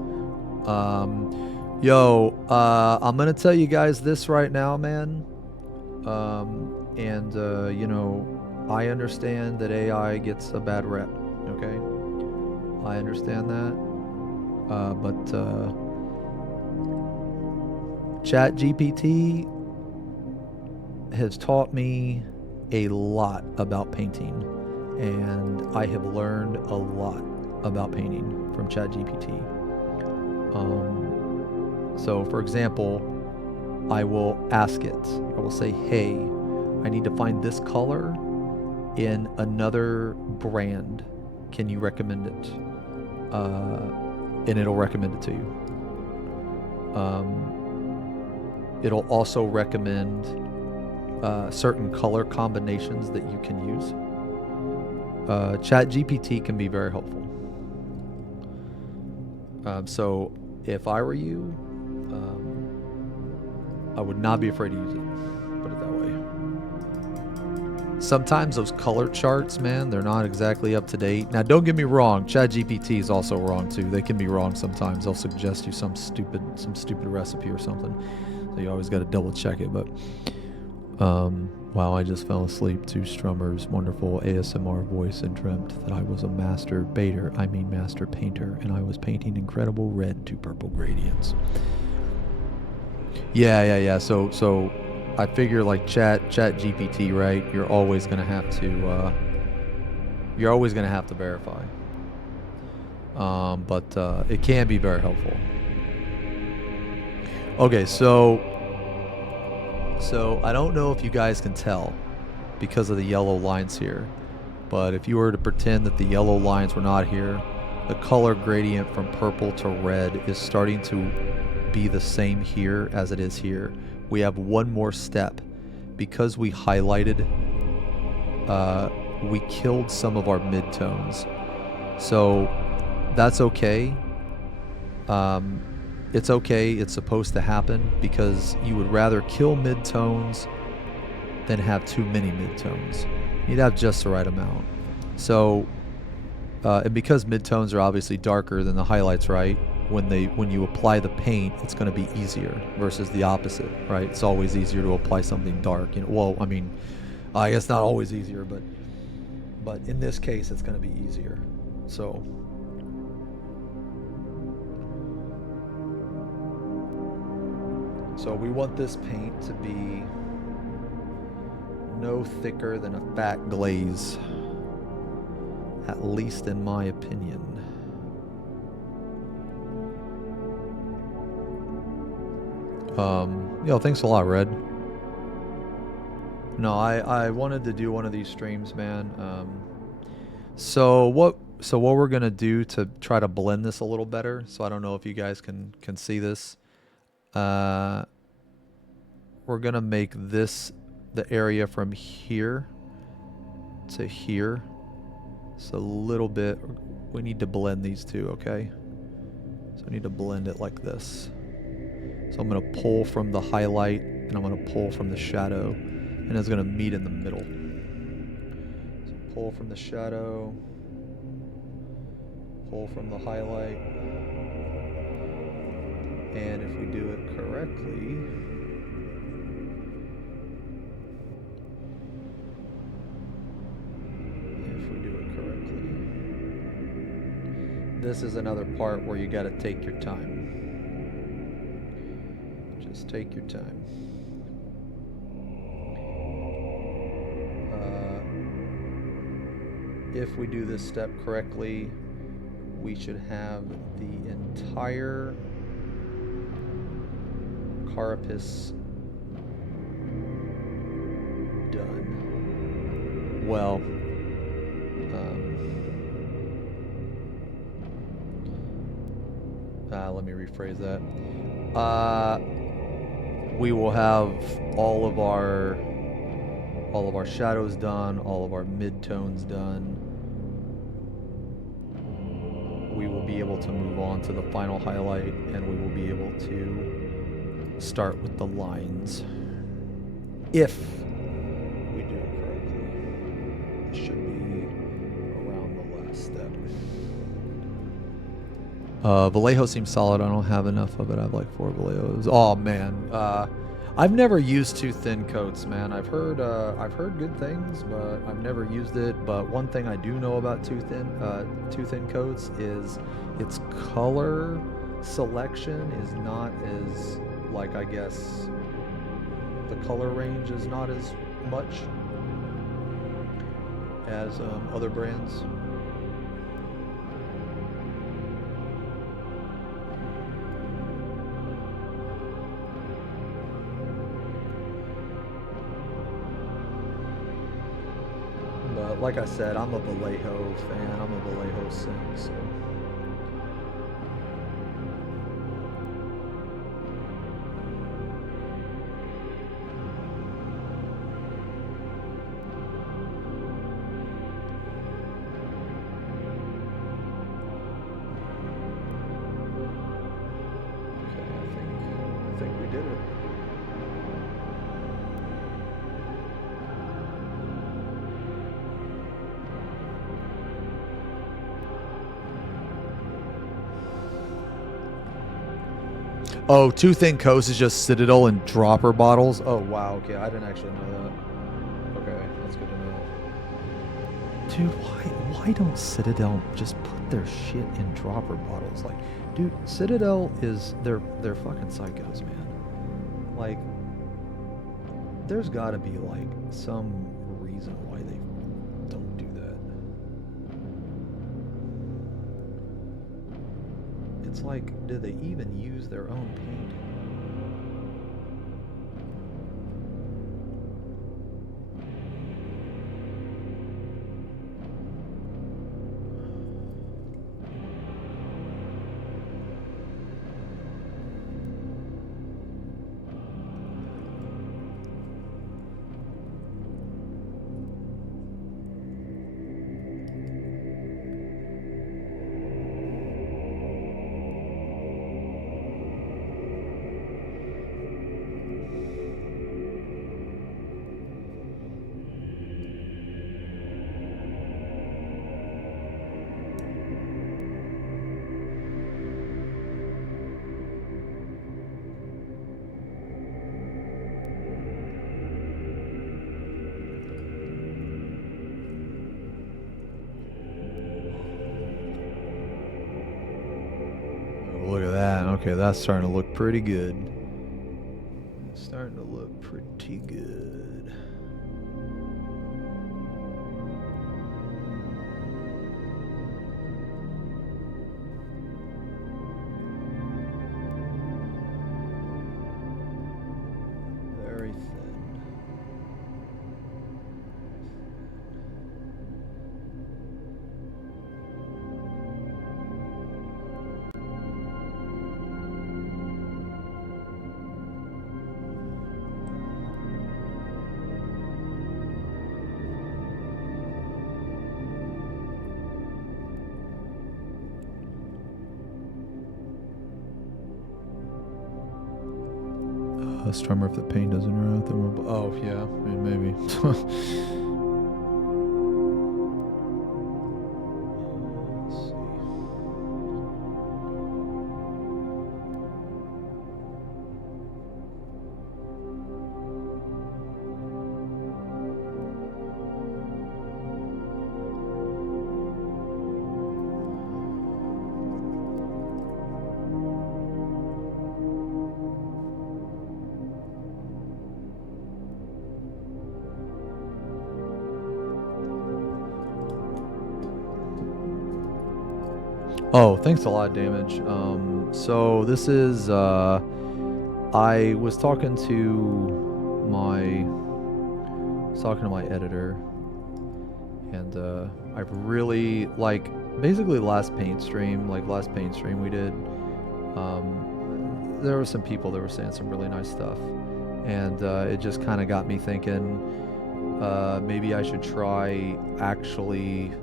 gonna tell you guys this right now, man. You know, I understand that AI gets a bad rep. Okay, I understand that. But ChatGPT has taught me a lot about painting, and I have learned a lot about painting from ChatGPT. So for example, I will ask it, I will say, hey, I need to find this color in another brand. Can you recommend it? And it'll recommend it to you. It'll also recommend certain color combinations that you can use. ChatGPT can be very helpful. So if I were you, I would not be afraid to use it. Put it that way. Sometimes those color charts, man, they're not exactly up to date. Now, don't get me wrong. ChatGPT is also wrong too. They can be wrong sometimes. They'll suggest you some stupid recipe or something. So you always got to double check it. But wow, I just fell asleep to Strummer's wonderful ASMR voice and dreamt that I was a master painter, and I was painting incredible red to purple gradients. Yeah. So I figure like Chat GPT, right? You're always gonna have to verify. But it can be very helpful. Okay, so I don't know if you guys can tell because of the yellow lines here, but if you were to pretend that the yellow lines were not here, the color gradient from purple to red is starting to be the same here as it is here. We have one more step. Because we highlighted, we killed some of our midtones. So that's okay. It's okay, it's supposed to happen because you would rather kill midtones than have too many midtones. You'd have just the right amount. So, and because midtones are obviously darker than the highlights, right? When you apply the paint, it's going to be easier versus the opposite, right? It's always easier to apply something dark. You know, well, I mean, I guess not always easier, but in this case, it's going to be easier. So we want this paint to be no thicker than a fat glaze, at least in my opinion. Thanks a lot, Red. No, I wanted to do one of these streams, man. So what we're gonna do to try to blend this a little better, so I don't know if you guys can see this. We're gonna make this the area from here to here. So a little bit, we need to blend these two, okay? So I need to blend it like this. So I'm going to pull from the highlight and I'm going to pull from the shadow, and it's going to meet in the middle. So pull from the shadow, pull from the highlight, and if we do it correctly, this is another part where you got to take your time. Just take your time. If we do this step correctly, we should have the entire Carapace done. Well, let me rephrase that. We will have all of our shadows done, all of our midtones done. We will be able to move on to the final highlight, and we will be able to start with the lines. If we do it correctly, it should be around the last step. Vallejo seems solid. I don't have enough of it. I have like 4 Vallejos. Oh man, I've never used too thin coats, man. I've heard good things, but I've never used it. But one thing I do know about too thin coats is its color selection is not as, like, I guess the color range is not as much as other brands. Like I said, I'm a Vallejo fan. I'm a Vallejo simp, so. Oh, Two Thin Coast is just Citadel and dropper bottles. Oh wow, okay, I didn't actually know that. Okay, that's good to know. Dude, why don't Citadel just put their shit in dropper bottles? Like, dude, Citadel is they're fucking psychos, man. Like, there's got to be like some reason why they don't do that. It's like, do they even use their own paint? Look at that. Okay, that's starting to look pretty good. It's starting to look pretty good. Very thin. Strummer, if the paint doesn't run out, then we'll... Oh, yeah, I mean, maybe. Let's see. Oh, thanks a lot, Damage. So this is, I was talking to my editor, and I really, like, basically last paint stream we did, there were some people that were saying some really nice stuff, and it just kind of got me thinking, maybe I should try actually,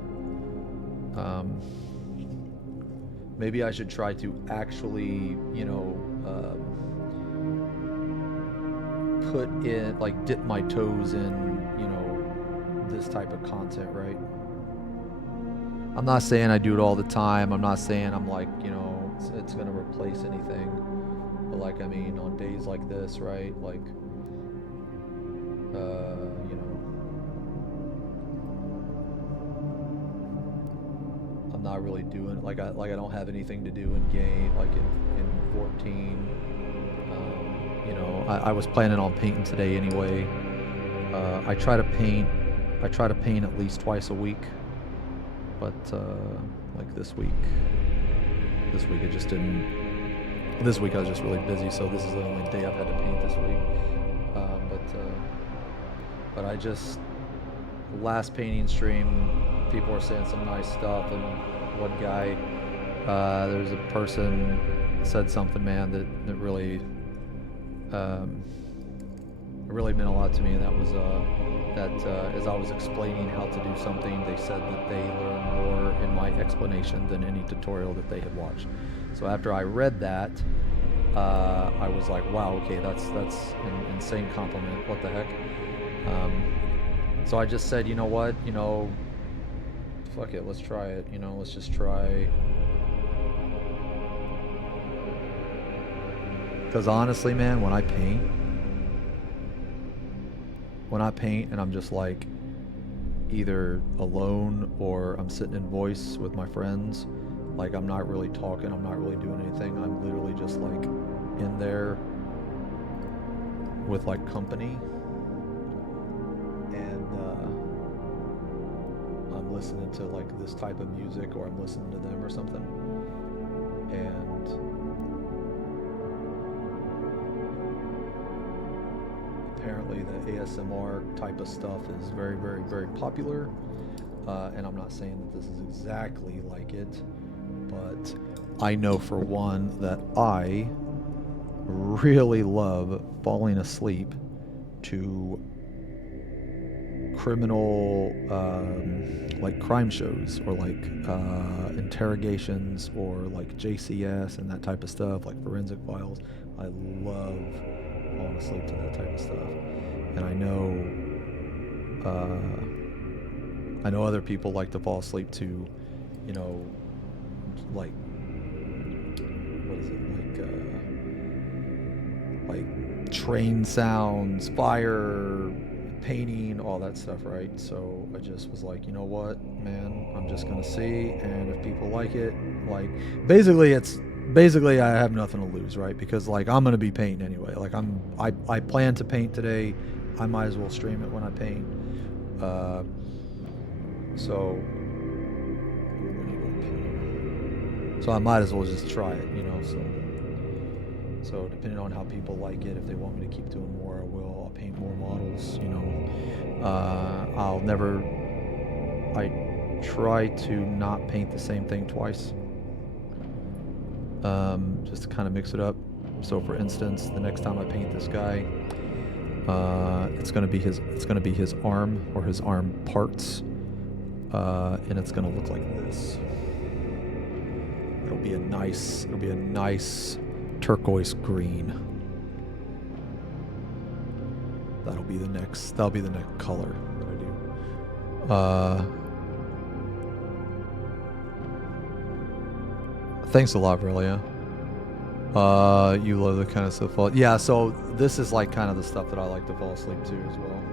maybe I should try to actually, you know, put in, like, dip my toes in, you know, this type of content, right? I'm not saying I do it all the time. I'm not saying I'm like, you know, it's gonna replace anything. But, like, I mean, on days like this, right? Like, you know, I'm not really doing, like I don't have anything to do in game, like in 14. You know, I was planning on painting today anyway. I try to paint at least twice a week, but like this week it just didn't. This week I was just really busy, so this is the only day I've had to paint this week. But I just, last painting stream, people were saying some nice stuff, and one guy, there's a person said something, man, that really really meant a lot to me, and that was that as I was explaining how to do something, they said that they learned more in my explanation than any tutorial that they had watched. So after I read that, I was like, wow, okay, that's an insane compliment. What the heck? So I just said, you know what, you know, fuck it, let's try it. You know, let's just try. Because honestly, man, when I paint and I'm just like either alone or I'm sitting in voice with my friends, like I'm not really talking, I'm not really doing anything. I'm literally just like in there with like company, and I'm listening to like this type of music, or I'm listening to them or something, and apparently the ASMR type of stuff is very, very, very popular, and I'm not saying that this is exactly like it, but I know for one that I really love falling asleep to criminal, like crime shows, or like interrogations, or like JCS and that type of stuff, like forensic files. I love falling asleep to that type of stuff, and I know other people like to fall asleep to, you know, like what is it, like train sounds, fire, painting, all that stuff, right? So I just was like, you know what, man, I'm just gonna see, and if people like it, like basically I have nothing to lose, right? Because like I'm gonna be painting anyway. Like I plan to paint today. I might as well stream it when I paint. So I might as well just try it, you know. So depending on how people like it, if they want me to keep doing more, I will. I'll paint more models, you know. I try to not paint the same thing twice, just to kind of mix it up. So for instance, the next time I paint this guy, it's gonna be his arm, or his arm parts, and it's gonna look like this. It'll be a nice turquoise green. That'll be the next color that I do. Thanks a lot, Verlia. You love the kind of stuff. Yeah, so this is like kind of the stuff that I like to fall asleep to as well.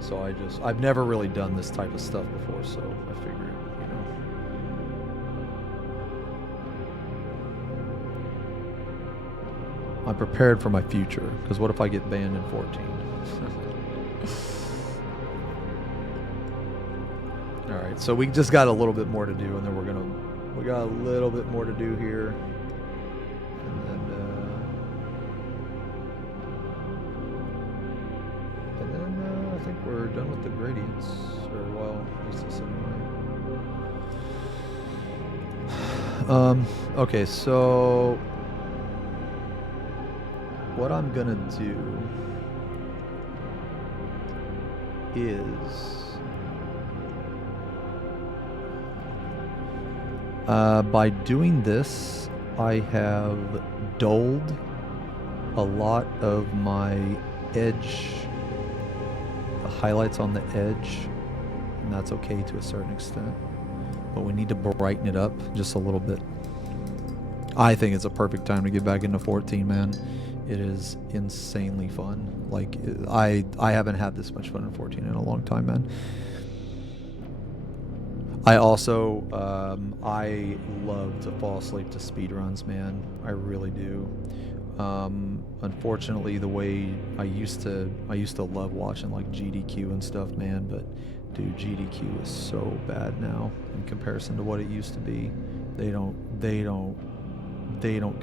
So I've never really done this type of stuff before, so I figured, you know. I'm prepared for my future, because what if I get banned in 14? Alright, so we just got a little bit more to do, and then we got a little bit more to do here. I think we're done with the gradients, or well, at least this anyway. Okay, so what I'm gonna do is by doing this, I have dulled a lot of my edge, the highlights on the edge, and that's okay to a certain extent, but we need to brighten it up just a little bit. I think it's a perfect time to get back into 14, man. It is insanely fun. Like, I haven't had this much fun in 14 in a long time, man. I also, I love to fall asleep to speedruns, man. I really do. Unfortunately, the way I used to love watching like GDQ and stuff, man, but dude, GDQ is so bad now in comparison to what it used to be. They don't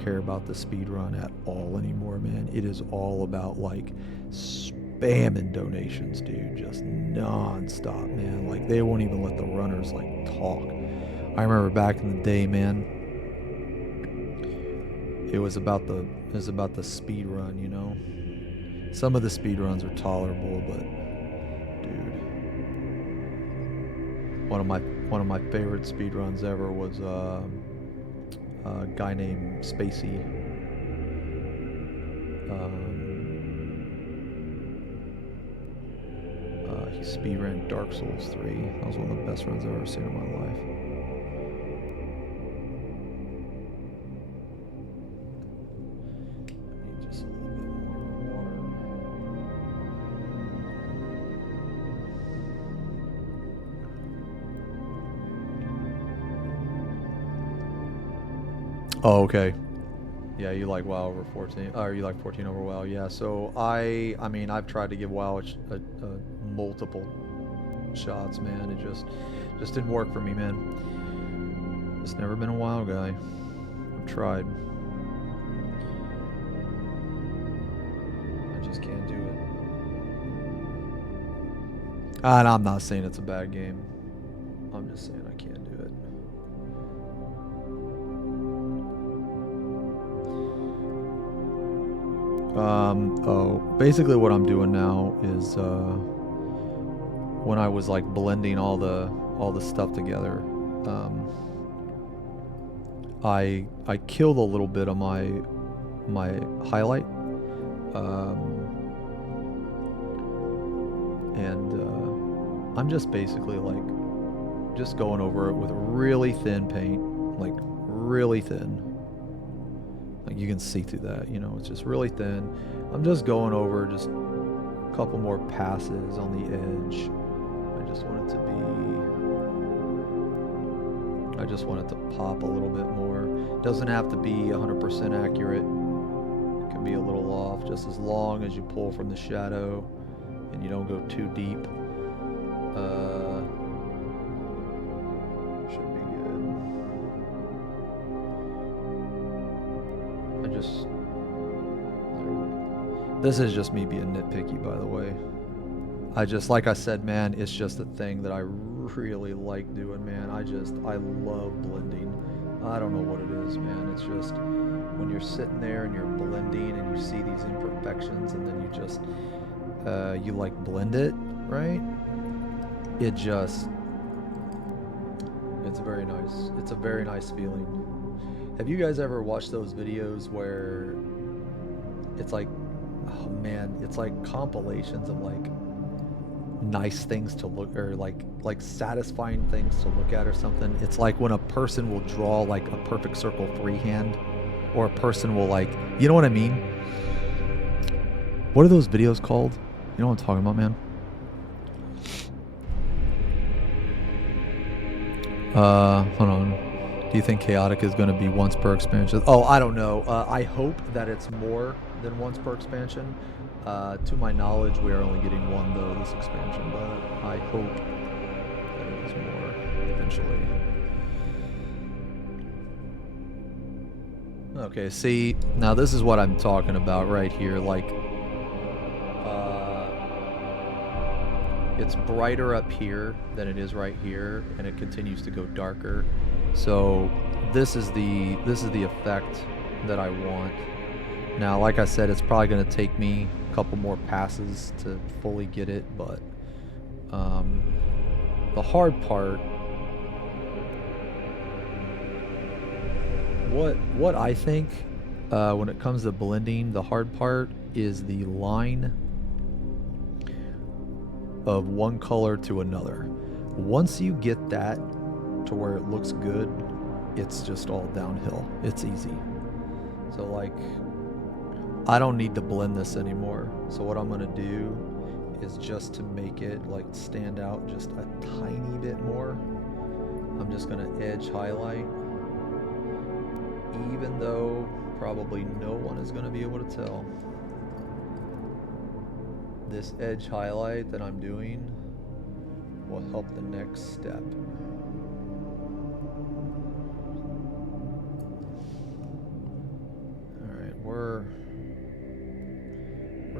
care about the speed run at all anymore, man. It is all about like spamming donations, dude, just non-stop, man. Like they won't even let the runners like talk. I remember back in the day, man, it was about the speed run, you know. Some of the speed runs are tolerable, but dude, one of my favorite speed runs ever was a guy named Spacey. He speedran Dark Souls 3. That was one of the best runs I've ever seen in my life. I need just a little bit more water. Oh, okay. Yeah, you like WoW over 14, or you like 14 over WoW. Yeah, so I mean, I've tried to give WoW a multiple shots, man. It just didn't work for me, man. Just never been a WoW guy. I've tried. I just can't do it. And I'm not saying it's a bad game. I'm just saying I can't do it. Basically what I'm doing now is when I was like blending all the stuff together, I killed a little bit of my highlight, and I'm just basically like just going over it with really thin paint, like really thin. Like you can see through that, you know, it's just really thin. I'm just going over just a couple more passes on the edge. I just want it to pop a little bit more. Doesn't have to be 100% accurate. It can be a little off, just as long as you pull from the shadow and you don't go too deep. Should be good. This is just me being nitpicky, by the way. Like I said, man, it's just a thing that I really like doing, man. I love blending. I don't know what it is, man. It's just when you're sitting there and you're blending and you see these imperfections and then you just, you like blend it, right? It's very nice. It's a very nice feeling. Have you guys ever watched those videos where it's like, oh man, it's like compilations of like nice things to look, or like satisfying things to look at or something? It's like when a person will draw like a perfect circle freehand, or a person will like, you know what I mean? What are those videos called? You know what I'm talking about, man? Hold on. Do you think chaotic is going to be once per expansion? Oh, I don't know. I hope that it's more than once per expansion. To my knowledge, we are only getting one though this expansion, but I hope that it is more eventually. Okay, see, now this is what I'm talking about right here. Like, it's brighter up here than it is right here, and it continues to go darker. So this is the effect that I want. Now, like I said, it's probably going to take me a couple more passes to fully get it, but the hard part, what I think when it comes to blending, the hard part is the line of one color to another. Once you get that to where it looks good, it's just all downhill. It's easy. So like, I don't need to blend this anymore. So what I'm gonna do is, just to make it like stand out just a tiny bit more, I'm just gonna edge highlight, even though probably no one is gonna be able to tell. This edge highlight that I'm doing will help the next step. Alright, we're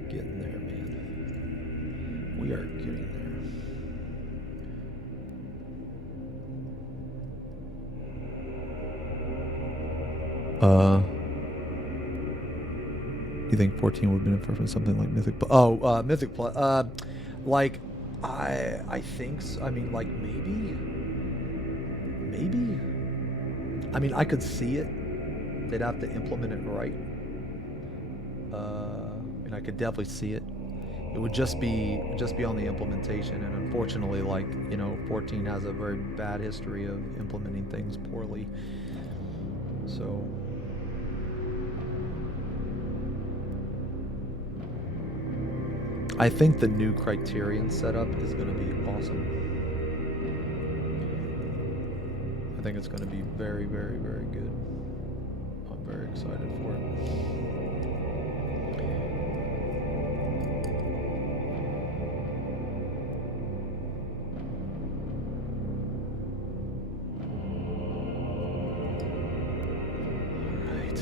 getting there, man. We are getting there. Do you think 14 would benefit from something like Mythic? Mythic Plus. Like, I think so. I mean, like maybe. I mean, I could see it. They'd have to implement it right. And I could definitely see it. It It would just be on the implementation, and unfortunately, like, you know, 14 has a very bad history of implementing things poorly. So I think the new Criterion setup is going to be awesome. I think it's going to be very, very, very good. I'm very excited for it. Alright.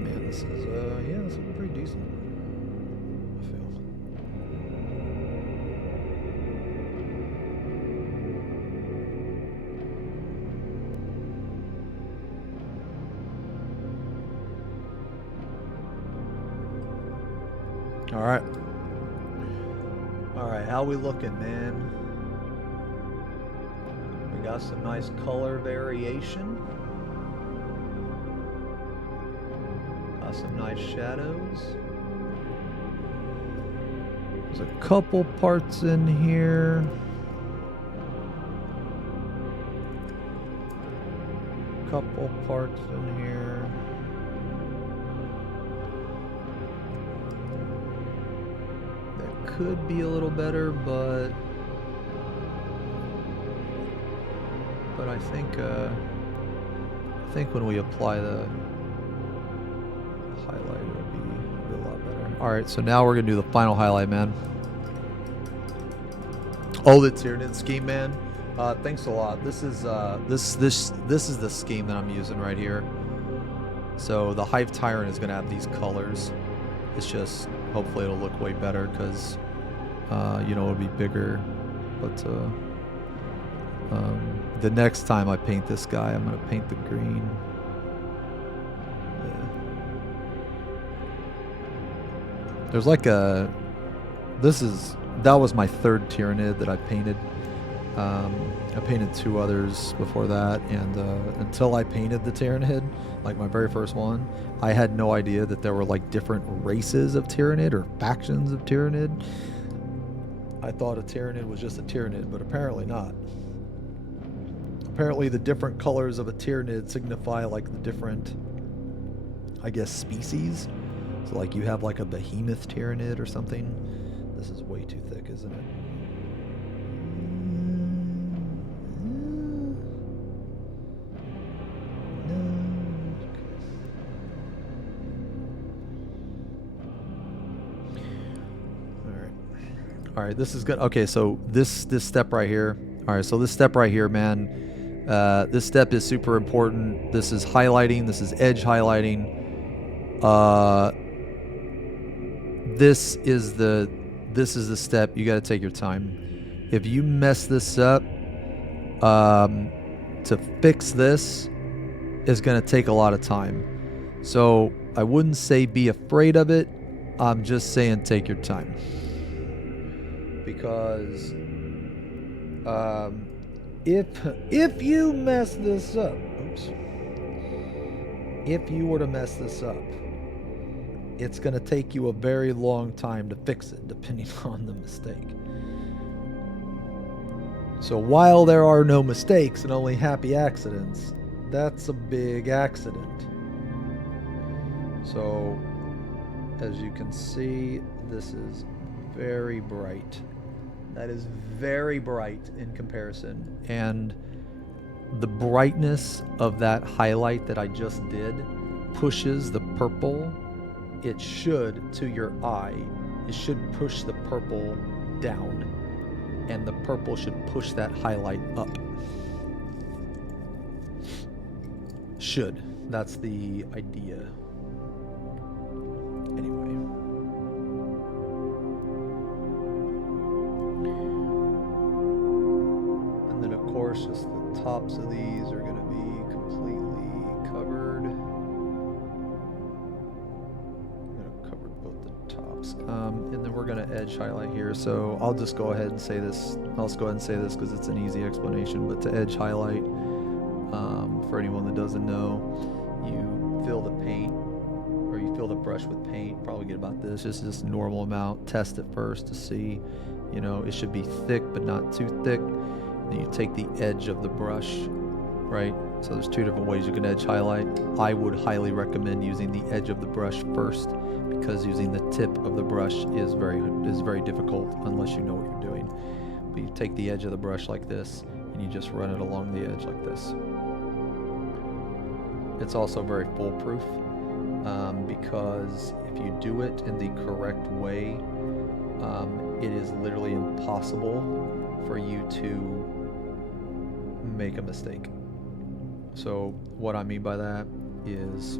Man, this is, yeah, this is pretty decent. I feel. All right, how we looking, man? We got some nice color variation. Got some nice shadows. There's a couple parts in here. Couple parts in here. Could be a little better, but I think when we apply the highlight, it'll be a lot better. All right, so now we're gonna do the final highlight, man. Oh, the Tyranid scheme, man. Thanks a lot. This is the scheme that I'm using right here. So the Hive Tyrant is gonna have these colors. It's just, hopefully it'll look way better because, you know, it'll be bigger. But the next time I paint this guy, I'm going to paint the green. Yeah. There's like a... That was my third Tyranid that I painted. I painted 2 others before that, and until I painted the Tyranid, like my very first one, I had no idea that there were like different races of Tyranid or factions of Tyranid. I thought a Tyranid was just a Tyranid, but apparently not. Apparently the different colors of a Tyranid signify like the different, I guess, species. So like you have like a behemoth Tyranid or something. This is way too thick, isn't it? All right, this is good. Okay, so this step right here. All right, so this step right here, man. This step is super important. This is highlighting. This is edge highlighting. This is the step. You got to take your time. If you mess this up, to fix this is going to take a lot of time. So I wouldn't say be afraid of it. I'm just saying take your time. Because if you mess this up, if you were to mess this up, it's going to take you a very long time to fix it, depending on the mistake. So while there are no mistakes and only happy accidents, that's a big accident. So as you can see, this is very bright. That is very bright in comparison. And the brightness of that highlight that I just did pushes the purple. It should, to your eye, it should push the purple down. And the purple should push that highlight up. Should. That's the idea. Anyway. And then, of course, just the tops of these are going to be completely covered. I'm going to cover both the tops. And then we're going to edge highlight here. So I'll just go ahead and say this. I'll just go ahead and say this because it's an easy explanation. But to edge highlight, for anyone that doesn't know, you fill the paint, or you fill fill the brush with paint, probably get about this, just normal amount. Test it first to see, you know, it should be thick but not too thick. Then you take the edge of the brush, right? So there's two different ways you can edge highlight. I would highly recommend using the edge of the brush first, because using the tip of the brush is very difficult unless you know what you're doing. But you take the edge of the brush like this, and you just run it along the edge like this. It's also very foolproof, because if you do it in the correct way, it is literally impossible for you to make a mistake. So what I mean by that is,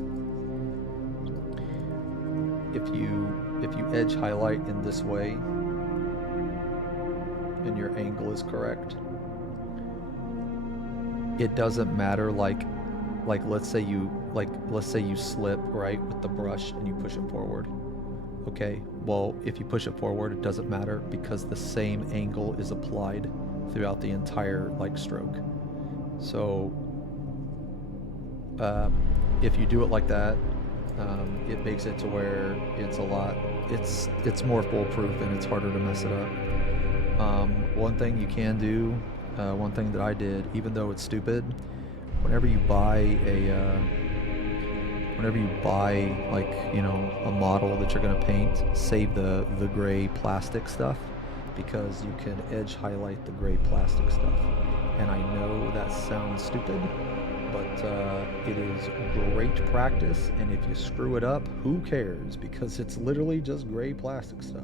if you edge highlight in this way and your angle is correct, it doesn't matter, like let's say you slip, right, with the brush and you push it forward. Okay, well, if you push it forward, it doesn't matter, because the same angle is applied throughout the entire stroke. So if you do it like that, it makes it to where it's more foolproof and it's harder to mess it up. One thing you can do, one thing that I did, even though it's stupid, whenever you buy a model that you're going to paint, save the gray plastic stuff, because you can edge highlight the gray plastic stuff. And I know that sounds stupid, but it is great practice, and if you screw it up, who cares? Because it's literally just gray plastic stuff.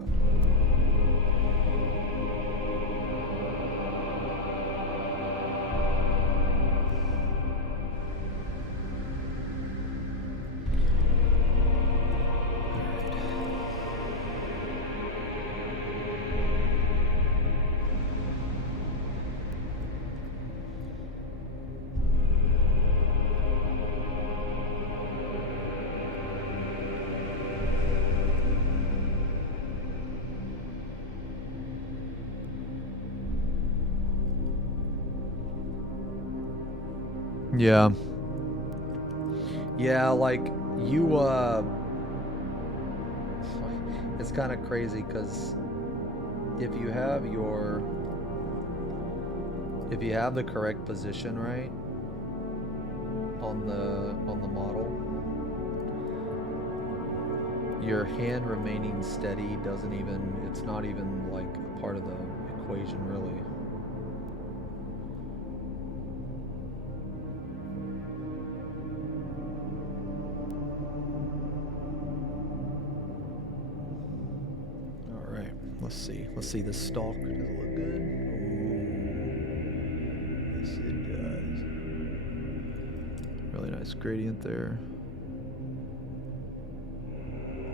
Yeah. Yeah, it's kind of crazy, because if you have the correct position, right, on the model, your hand remaining steady it's not even a part of the equation, really. Let's see the stalk. Does it look good? Ooh. Yes, it does. Really nice gradient there.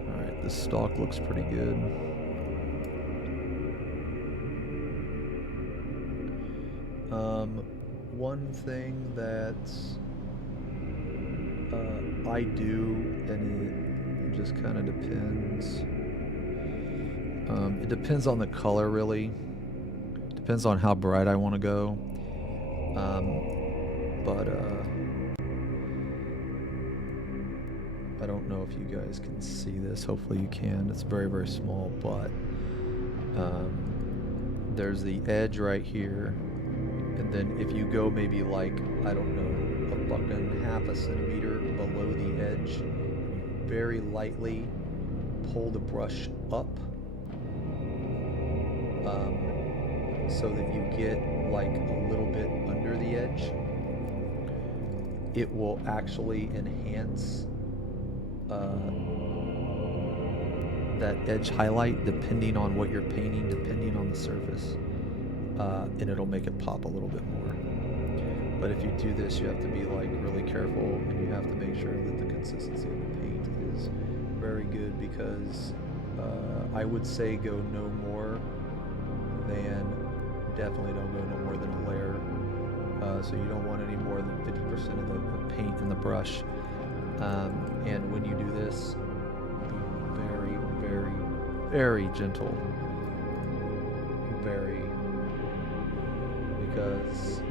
Alright, the stalk looks pretty good. One thing that I do, and it just kind of depends. It depends on the color, really. Depends on how bright I want to go. But I don't know if you guys can see this. Hopefully you can. It's very, very small, but there's the edge right here. And then if you go maybe I don't know, a fucking half a centimeter below the edge, very lightly pull the brush up, so that you get a little bit under the edge. It will actually enhance that edge highlight depending on what you're painting, depending on the surface, and it'll make it pop a little bit more. But if you do this, you have to be really careful, and you have to make sure that the consistency of the paint is very good, because I would say go no more than, definitely don't go no more than a layer. So you don't want any more than 50% of the paint in the brush. And when you do this, be very, very, very gentle. Very. Because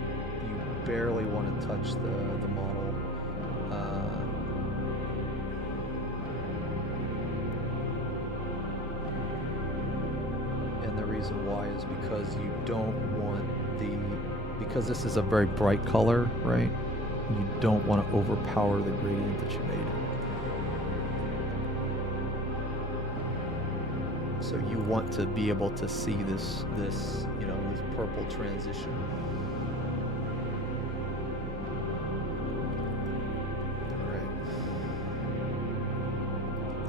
you barely want to touch the model. reason why is because you don't want because this is a very bright color, right? You don't want to overpower the gradient that you made. So you want to be able to see this you know, this purple transition.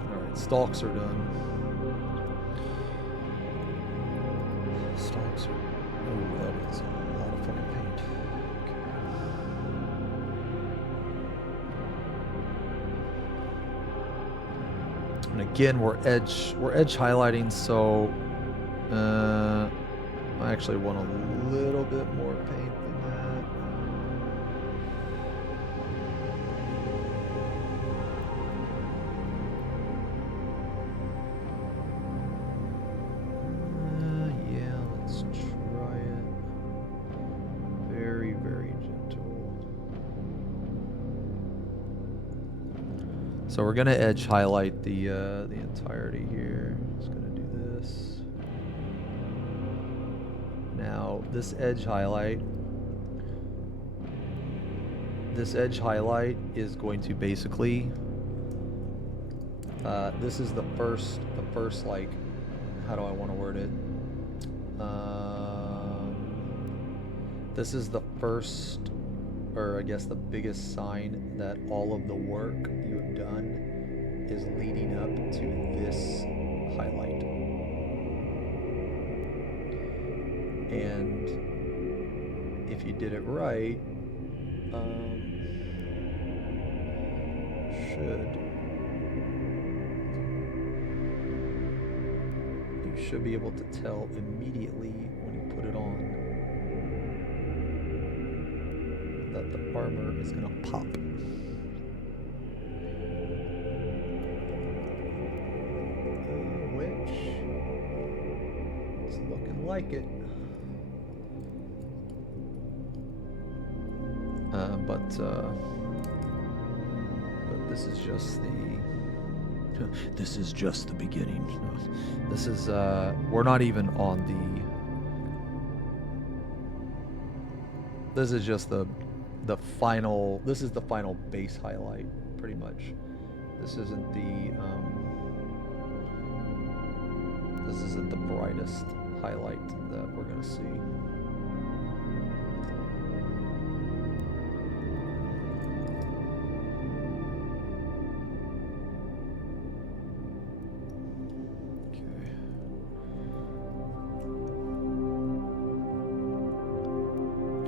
All right, stalks are done. Stalks are, oh, that is a lot of fucking paint. Okay. And again, we're edge highlighting, so I actually want a little bit more paint than that. Yeah, let's try it. Very, very gentle. So we're gonna edge highlight the entirety here. Just gonna do this. Now this edge highlight is going to basically this is the first like, how do I want to word it? This is the first, or I guess the biggest sign that all of the work you have done is leading up to this highlight. And if you did it right, you should be able to tell immediately when you put it on that the armor is going to pop. Which it's looking like it. But this is just the beginning. This is we're not even on this is just the final, this is the final base highlight, pretty much. This isn't the brightest highlight that we're gonna see.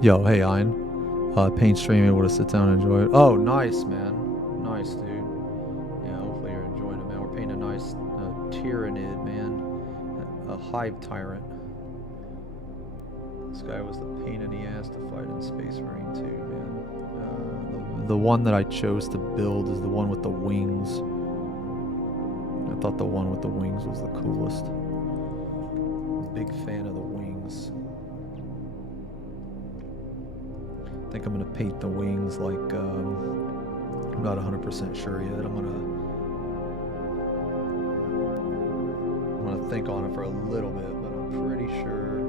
Yo, hey, Ian. Paint stream, able to sit down and enjoy it. Oh, nice, man. Nice, dude. Yeah, hopefully you're enjoying it, man. We're painting a nice Tyrannid, man. A Hive Tyrant. This guy was the pain in the ass to fight in Space Marine 2, man. The one that I chose to build is the one with the wings. I thought the one with the wings was the coolest. Big fan of the wings. I think I'm going to paint the wings like, I'm not 100% sure yet. I'm going to think on it for a little bit, but I'm pretty sure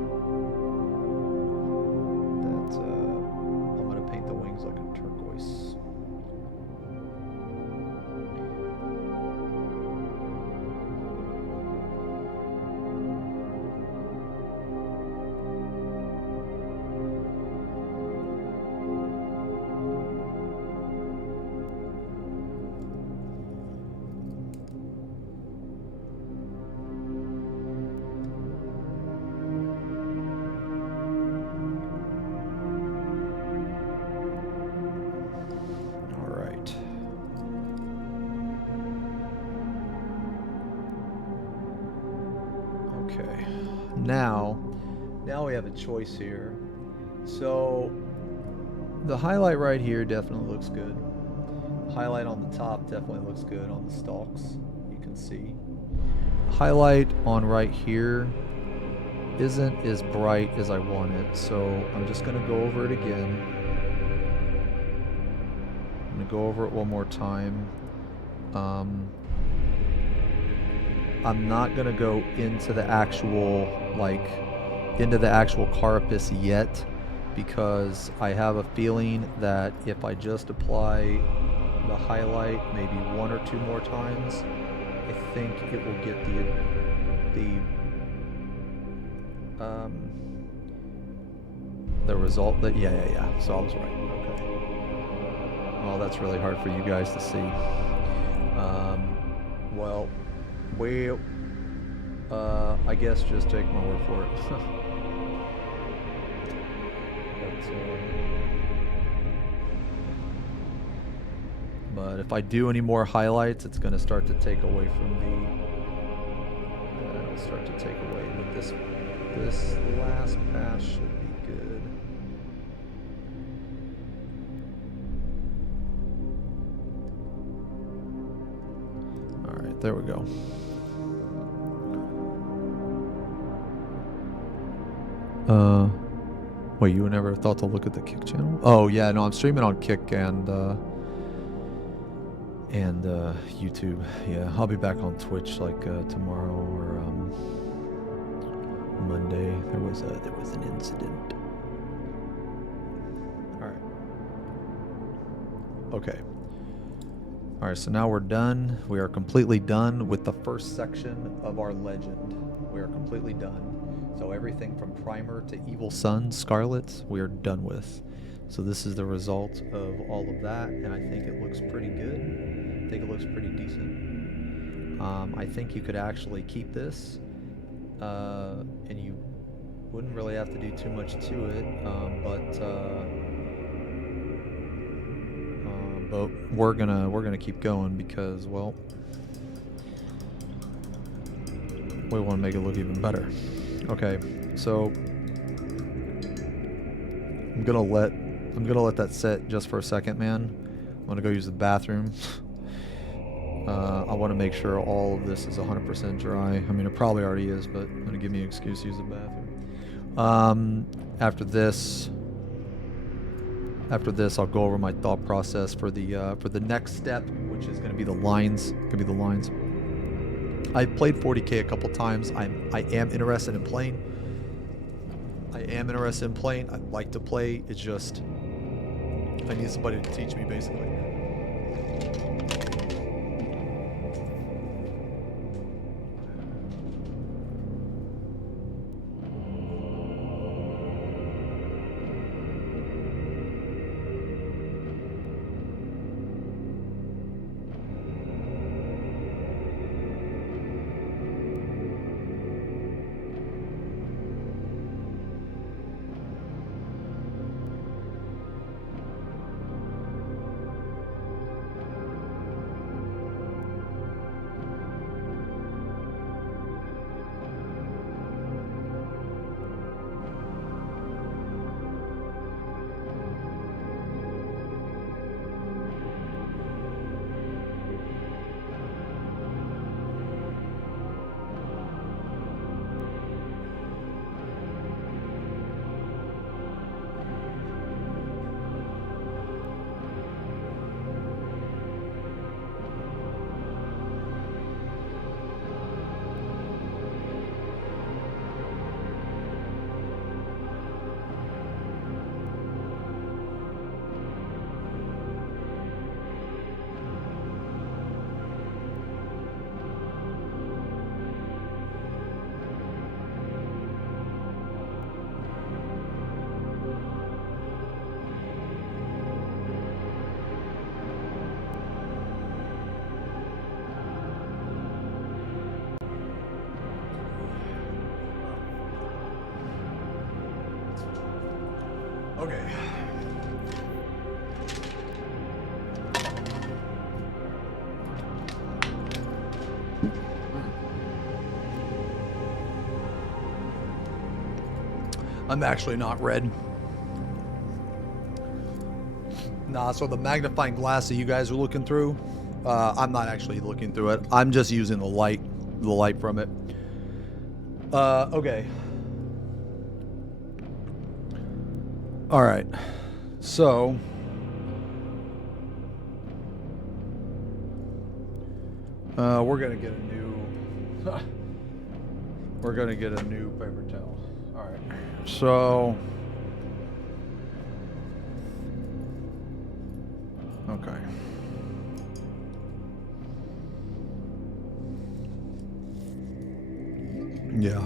that I'm going to paint the wings like a turquoise. Now we have a choice here. So the highlight right here definitely looks good. Highlight on the top definitely looks good on the stalks, you can see. Highlight on right here isn't as bright as I want it, so I'm just going to go over it again. I'm going to go over it one more time. I'm not gonna go into the actual Carapace yet, because I have a feeling that if I just apply the highlight maybe one or two more times, I think it will get the result that yeah. So I was right. Okay. Well, that's really hard for you guys to see. Well, I guess just take my word for it. But if I do any more highlights, it's going to start to take away from it'll start to take away. But this last pass should be good. All right, there we go. Wait, you never thought to look at the Kick channel? Oh yeah, no, I'm streaming on Kick and YouTube. Yeah, I'll be back on Twitch like tomorrow or Monday. There was an incident. All right. Okay. All right, so now we're done. We are completely done with the first section of our legend. We are completely done. So everything from Primer to Evil Sun, Scarlet, we are done with. So this is the result of all of that, and I think it looks pretty good. I think it looks pretty decent. I think you could actually keep this, and you wouldn't really have to do too much to it, but we're gonna keep going because, well, we want to make it look even better. Okay, so I'm gonna let that set just for a second, man. I'm gonna go use the bathroom. I want to make sure all of this is 100% dry. I mean, it probably already is, but I'm gonna give me an excuse to use the bathroom. After this, I'll go over my thought process for the next step, which is gonna be the lines. I've played 40k a couple times. I am interested in playing. I'd like to play. It's just I need somebody to teach me, basically. Okay. I'm actually not red. Nah, so the magnifying glass that you guys are looking through, I'm not actually looking through it. I'm just using the light from it. Okay. All right. So we're gonna get a new We're gonna get a new paper towel. All right. So. Okay. Yeah.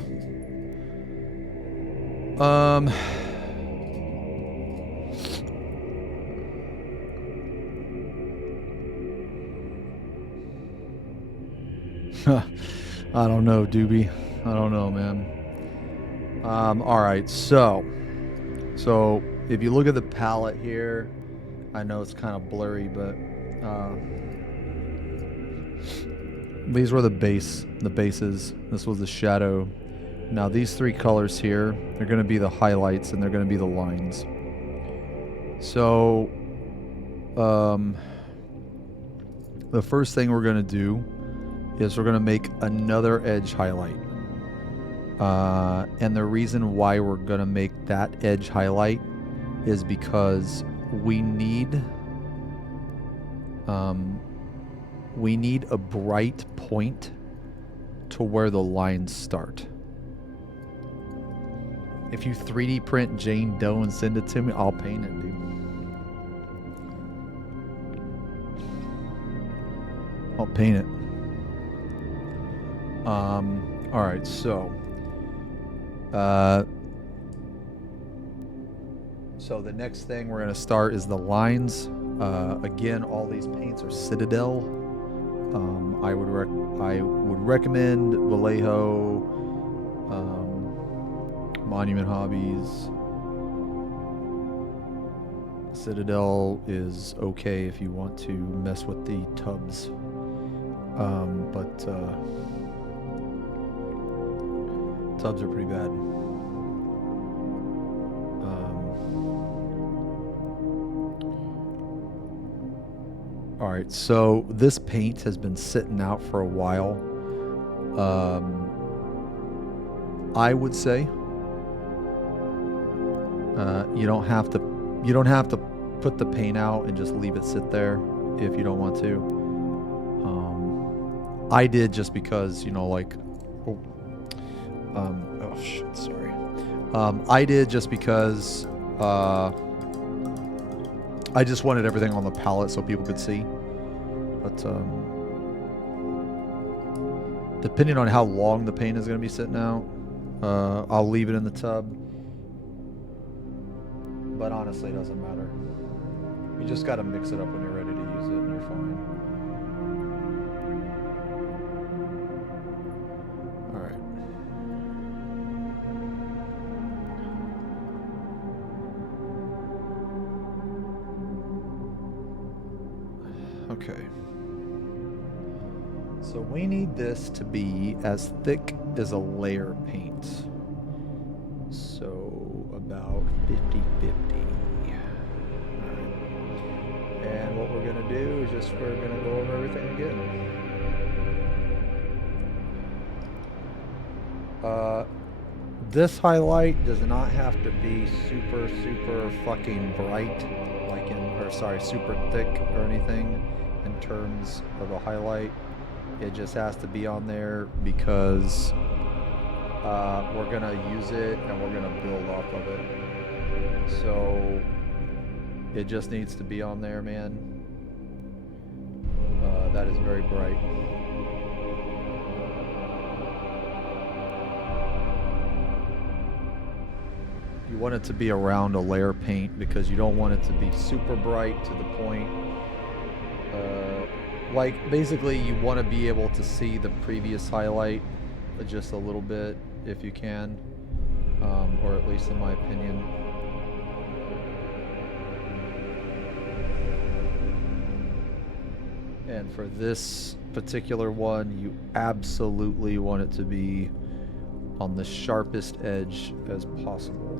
I don't know, Doobie. I don't know, man. All right, so if you look at the palette here, I know it's kind of blurry, but these were the bases. This was the shadow. Now these three colors here, they're going to be the highlights and they're going to be the lines. So, the first thing we're going to do is we're going to make another edge highlight. And the reason why we're going to make that edge highlight is because we need a bright point to where the lines start. If you 3D print Jane Doe and send it to me, I'll paint it, dude. I'll paint it. All right, so the next thing we're gonna start is the lines. Again, all these paints are Citadel. I would recommend Vallejo, Monument Hobbies. Citadel is okay if you want to mess with the tubs, but tubs are pretty bad. All right, so this paint has been sitting out for a while. I would say you don't have to put the paint out and just leave it sit there if you don't want to. I did just because, I did just because I just wanted everything on the palette so people could see. But depending on how long the paint is going to be sitting out, I'll leave it in the tub. But honestly, it doesn't matter. You just got to mix it up when you're ready to use it and you're fine. Alright. Okay. So we need this to be as thick as a layer paint. So about 50-50. And what we're going to do is we're going to go over everything again. This highlight does not have to be super fucking bright, super thick or anything in terms of a highlight. It just has to be on there because we're going to use it and we're going to build off of it. So it just needs to be on there, man. That is very bright. You want it to be around a layer paint because you don't want it to be super bright to the point. Basically, you want to be able to see the previous highlight just a little bit if you can, or at least in my opinion. And for this particular one, you absolutely want it to be on the sharpest edge as possible.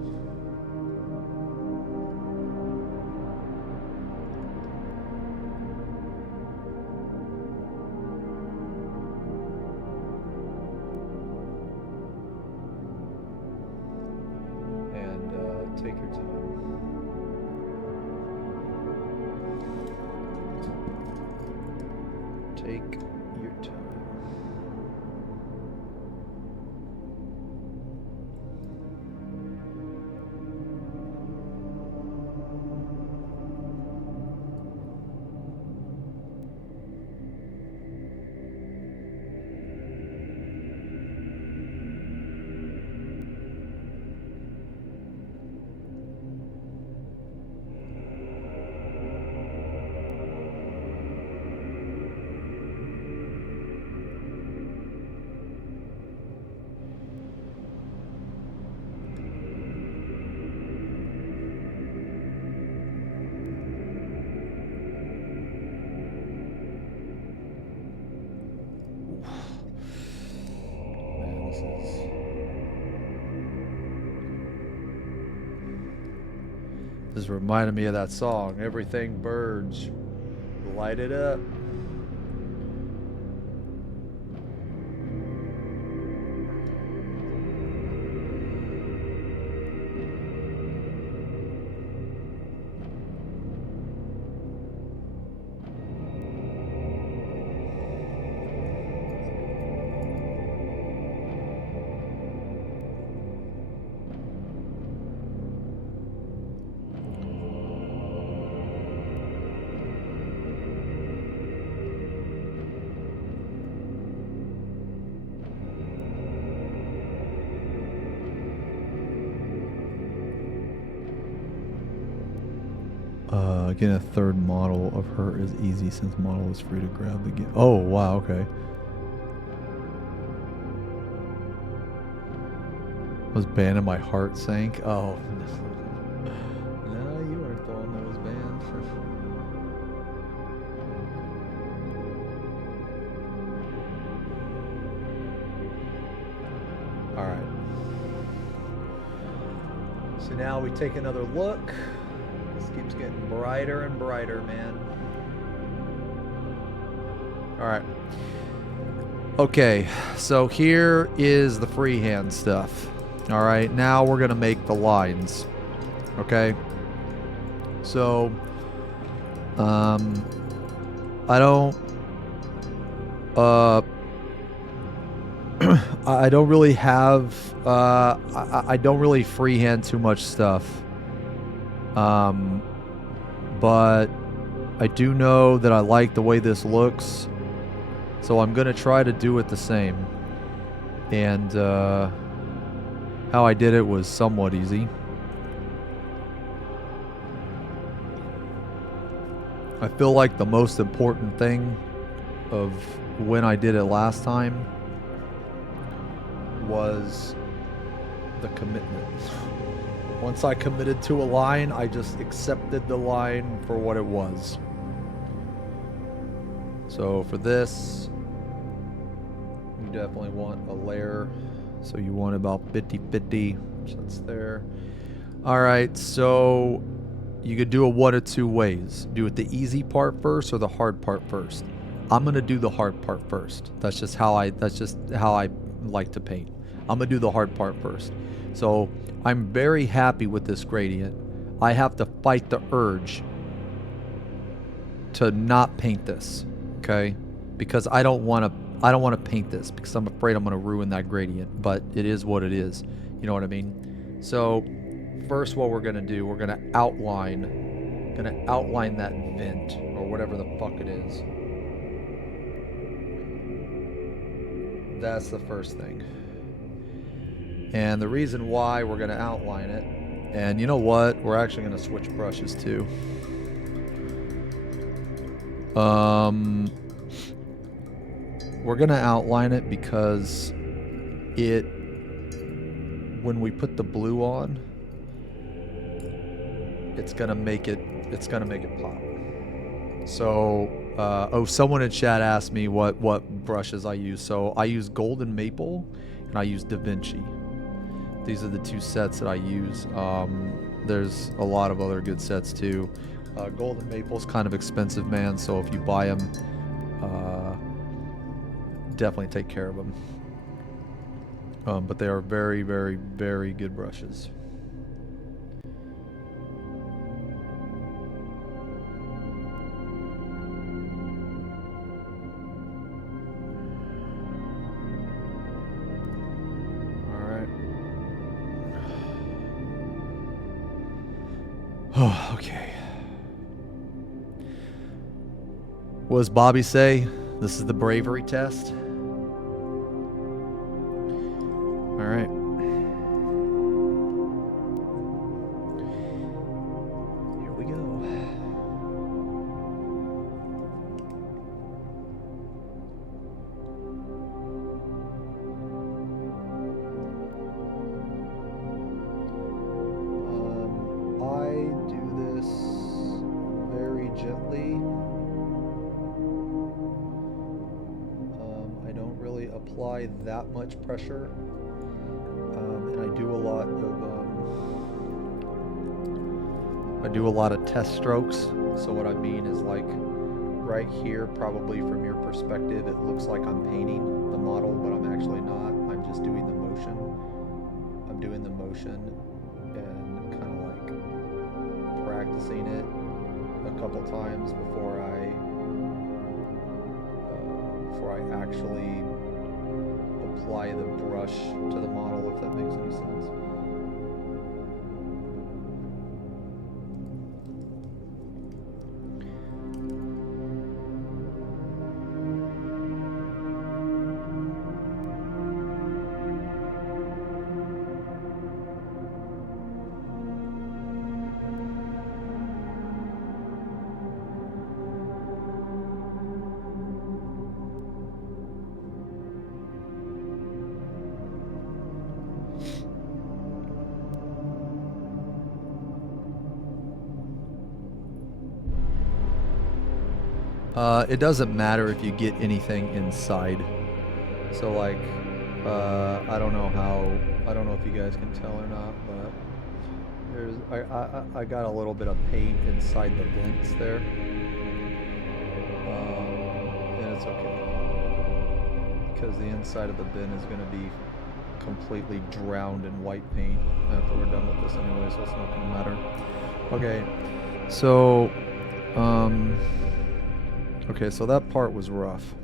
And take your time. Take your time. This reminded me of that song, Everything Burns. Light it up. Getting a third model of her is easy since model is free to grab the game. Oh, wow, okay. Was banned and my heart sank. Oh, no, you weren't the one that was banned. All right. So now we take another look. This keeps getting brighter and brighter, man. All right. Okay, so here is the freehand stuff. All right, now we're gonna make the lines. Okay. So, I don't, I don't really have, I don't really freehand too much stuff. But I do know that I like the way this looks, so I'm gonna try to do it the same. And how I did it was somewhat easy. I feel like the most important thing of when I did it last time was the commitment. Once I committed to a line, I just accepted the line for what it was. So for this, you definitely want a layer. So you want about 50-50, so that's there. All right, so you could do it one of two ways. Do it the easy part first or the hard part first. I'm gonna do the hard part first. That's just how I like to paint. I'm gonna do the hard part first. So I'm very happy with this gradient. I have to fight the urge to not paint this, okay? Because I don't want to paint this because I'm afraid I'm going to ruin that gradient, but it is what it is. You know what I mean? So first what we're going to do, we're going to outline that vent or whatever the fuck it is. That's the first thing. And the reason why we're going to outline it, and you know what? We're actually going to switch brushes too. We're going to outline it because when we put the blue on, it's going to make it pop. So, someone in chat asked me what brushes I use. So I use Golden Maple and I use Da Vinci. These are the two sets that I use. There's a lot of other good sets too. Golden Maple's kind of expensive, man, so if you buy them, definitely take care of them. But they are very, very, very good brushes. Oh, okay. What does Bobby say? This is the bravery test. All right. Here we go. Apply that much pressure, and I do a lot of I do a lot of test strokes. So what I mean is like right here, probably from your perspective, it looks like I'm painting the model, but I'm actually not. I'm just doing the motion. I'm doing the motion and kind of like practicing it a couple times before I actually apply the brush to the model, if that makes any sense. It doesn't matter if you get anything inside. So like, I don't know if you guys can tell or not, but I got a little bit of paint inside the vents there, and it's okay because the inside of the bin is going to be completely drowned in white paint after we're done with this anyway, so it's not going to matter. Okay, so okay, so that part was rough.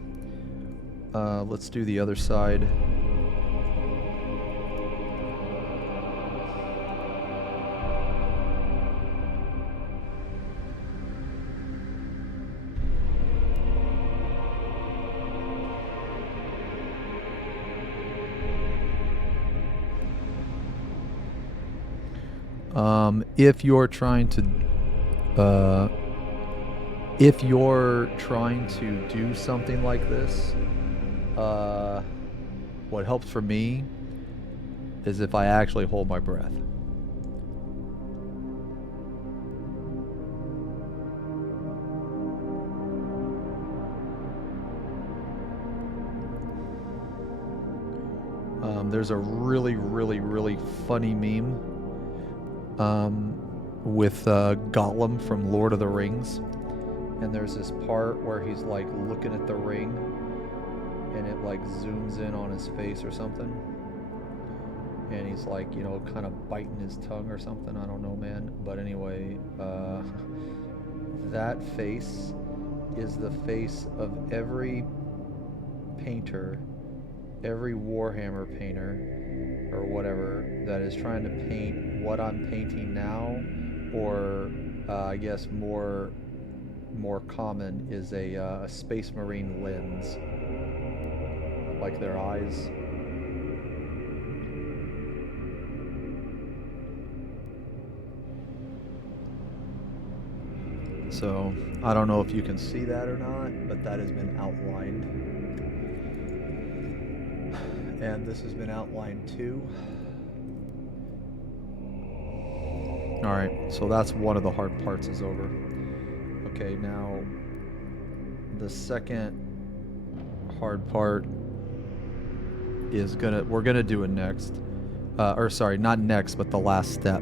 Let's do the other side. If you're trying to do something like this, what helps for me is if I actually hold my breath. There's a really, really, really funny meme with Gollum from Lord of the Rings. And there's this part where he's like looking at the ring and it like zooms in on his face or something. And he's like, you know, kind of biting his tongue or something. I don't know, man. But anyway, that face is the face of every painter, every Warhammer painter or whatever that is trying to paint what I'm painting now, or I guess more common is a Space Marine lens, like their eyes. So I don't know if you can see that or not, but that has been outlined, and this has been outlined too. All right, so that's one of the hard parts is over. Okay, now the second hard part is we're gonna do it next, or sorry, not next, but the last step.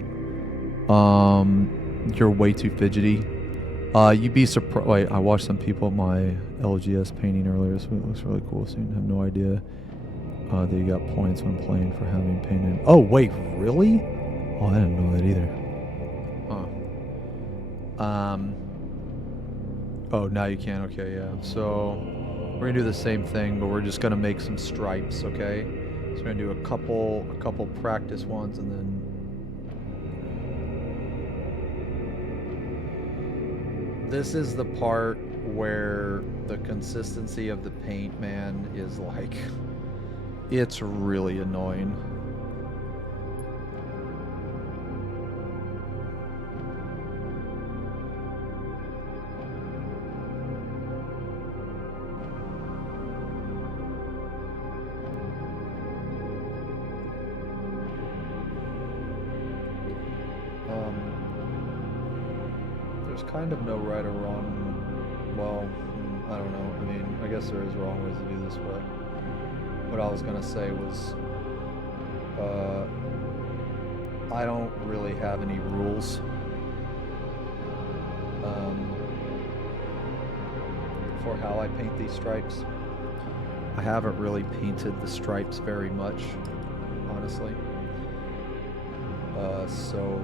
You're way too fidgety. You'd be surprised. Wait, I watched some people my LGS painting earlier, so it looks really cool. So you have no idea that you got points when playing for having painted. Oh wait, really? Oh, I didn't know that either. Huh. Oh, now you can. Okay, yeah. So we're gonna do the same thing, but we're just gonna make some stripes. Okay. So we're gonna do a couple practice ones, and then. This is the part where the consistency of the paint, man, is like, it's really annoying. Kind of no right or wrong. Well, I don't know. I mean, I guess there is wrong ways to do this, but what I was gonna say was, I don't really have any rules for how I paint these stripes. I haven't really painted the stripes very much, honestly. So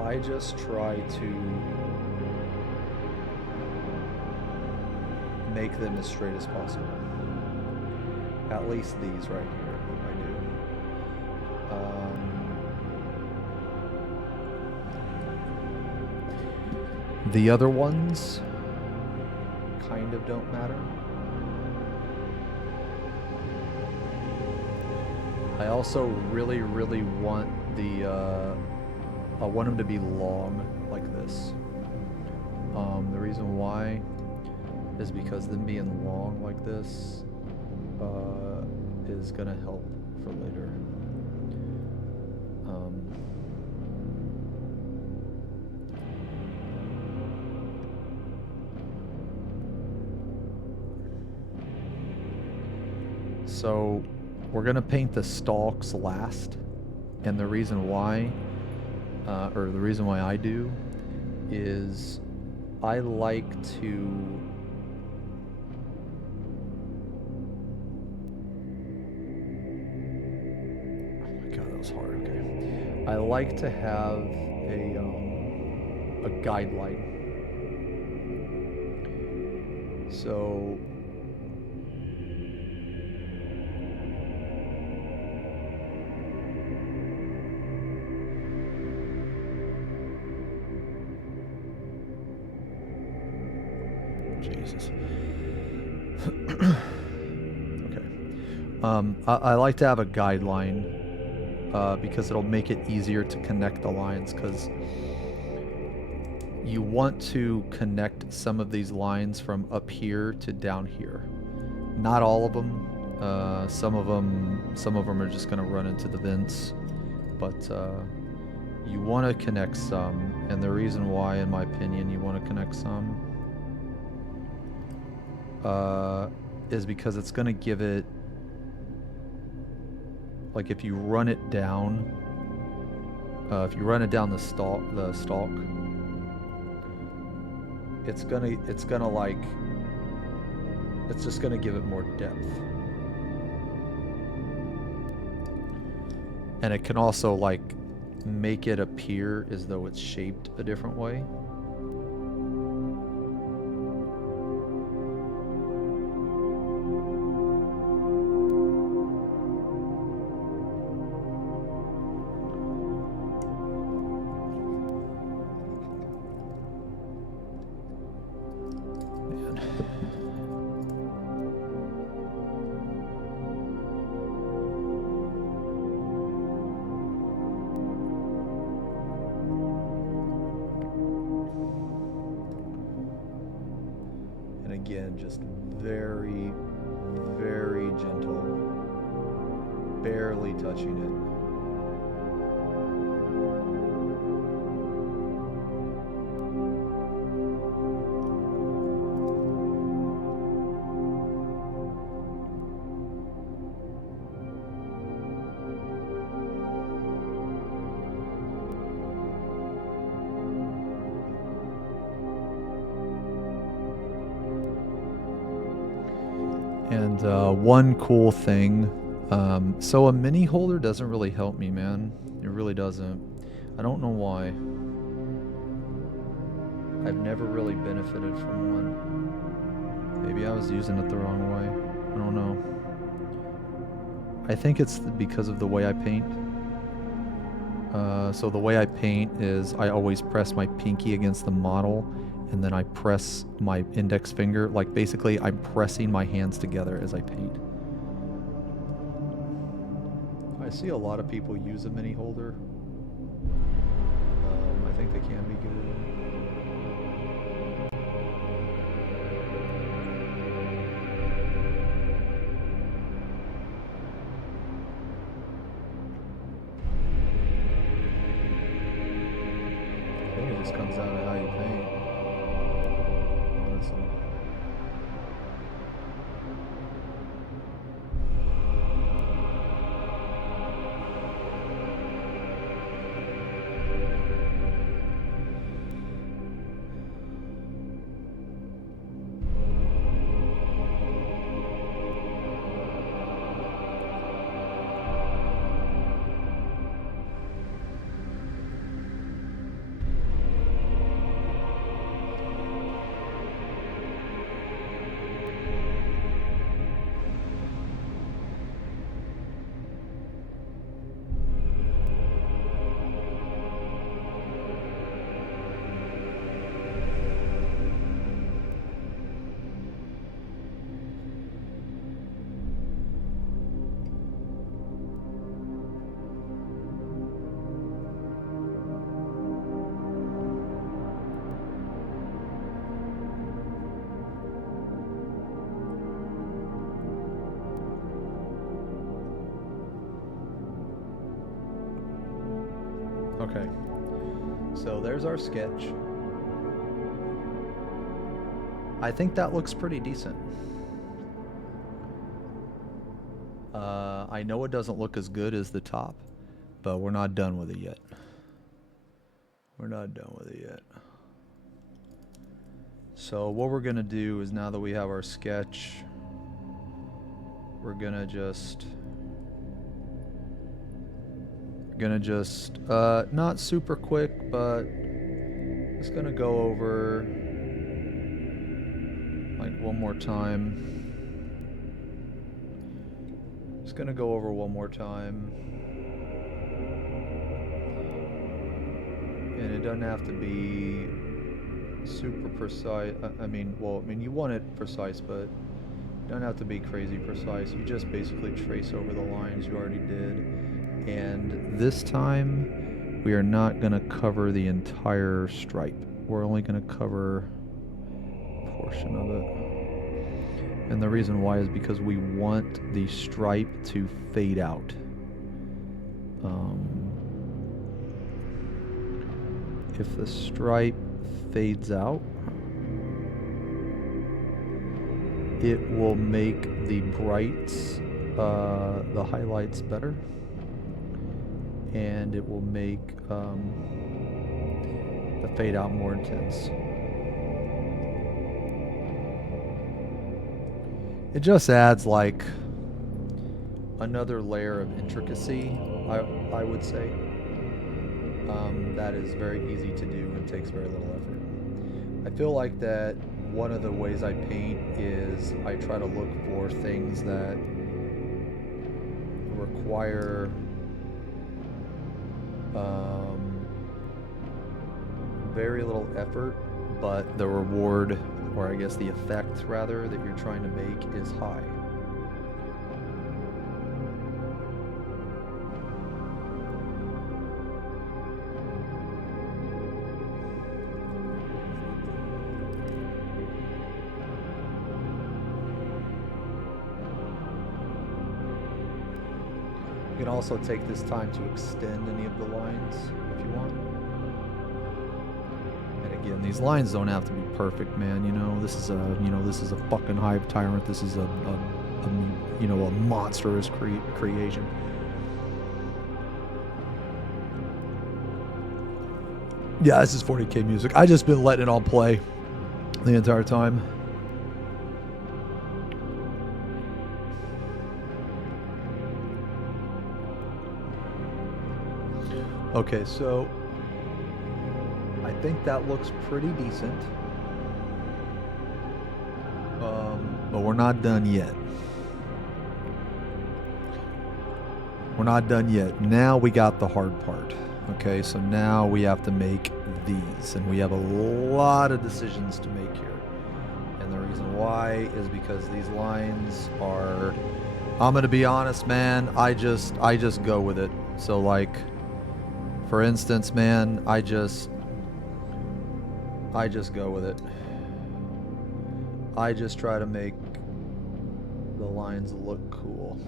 I just try to make them as straight as possible. At least these right here, I do. The other ones kind of don't matter. I also really want the I want them to be long like this. The reason why is because them being long like this is gonna help for later. So we're gonna paint the stalks last, and the reason why, or the reason why I do, is I like to hard. Okay, I like to have a guideline. So Jesus. Okay. I like to have a guideline. Because it'll make it easier to connect the lines, because you want to connect some of these lines from up here to down here. Not all of them. Some of them are just going to run into the vents, but you want to connect some, and the reason why, in my opinion, you want to connect some is because it's going to give it, like if you run it down, the stalk, it's just gonna give it more depth, and it can also like make it appear as though it's shaped a different way. Again, just very, very gentle, barely touching it. And one cool thing, so a mini holder doesn't really help me, man. It really doesn't. I don't know why. I've never really benefited from one. Maybe I was using it the wrong way. I don't know. I think it's because of the way I paint. So the way I paint is I always press my pinky against the model, and then I press my index finger. Like basically I'm pressing my hands together as I paint. I see a lot of people use a mini holder. I think they can be good. I think it just comes down to how you paint. Honestly. Okay. So there's our sketch. I think that looks pretty decent. I know it doesn't look as good as the top, but we're not done with it yet. We're not done with it yet. So what we're gonna do is, now that we have our sketch, we're gonna just not super quick, but just gonna go over like one more time. Just gonna go over one more time. And it doesn't have to be super precise. I mean, you want it precise, but it doesn't have to be crazy precise. You just basically trace over the lines you already did. And this time, we are not gonna cover the entire stripe. We're only gonna cover a portion of it. And the reason why is because we want the stripe to fade out. If the stripe fades out, it will make the brights, the highlights better, and it will make the fade out more intense. It just adds like another layer of intricacy, I would say. That is very easy to do and takes very little effort. I feel like that one of the ways I paint is I try to look for things that require very little effort, but the reward, or I guess the effect rather, that you're trying to make is high. You can also take this time to extend any of the lines if you want. And again, these lines don't have to be perfect, man. This is a fucking Hive Tyrant. This is a monstrous creation. Yeah, this is 40k music. I just been letting it all play the entire time. Okay, so I think that looks pretty decent. But we're not done yet. We're not done yet. Now we got the hard part. Okay, so now we have to make these, and we have a lot of decisions to make here. And the reason why is because these lines are, I'm gonna be honest, man, I just go with it. So like, for instance, man, I just go with it. I just try to make the lines look cool.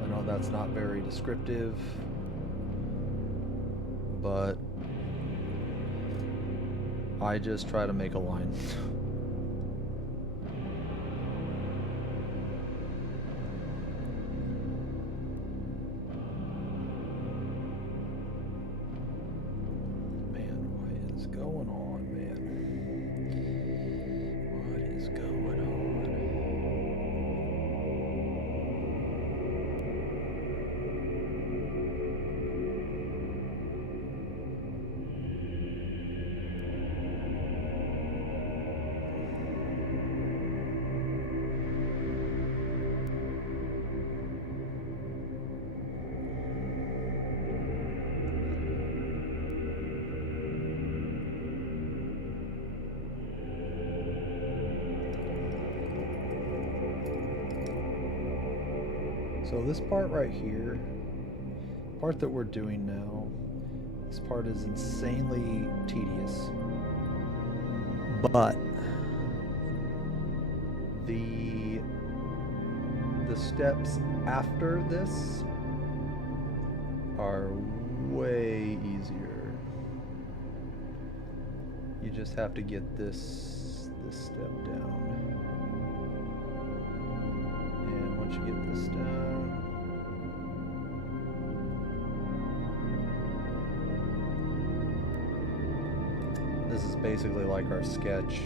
I know that's not very descriptive, but I just try to make a line. So this part right here, part that we're doing now, this part is insanely tedious, but the the steps after this are way easier. You just have to get this step down. And once you get this down, this is basically like our sketch.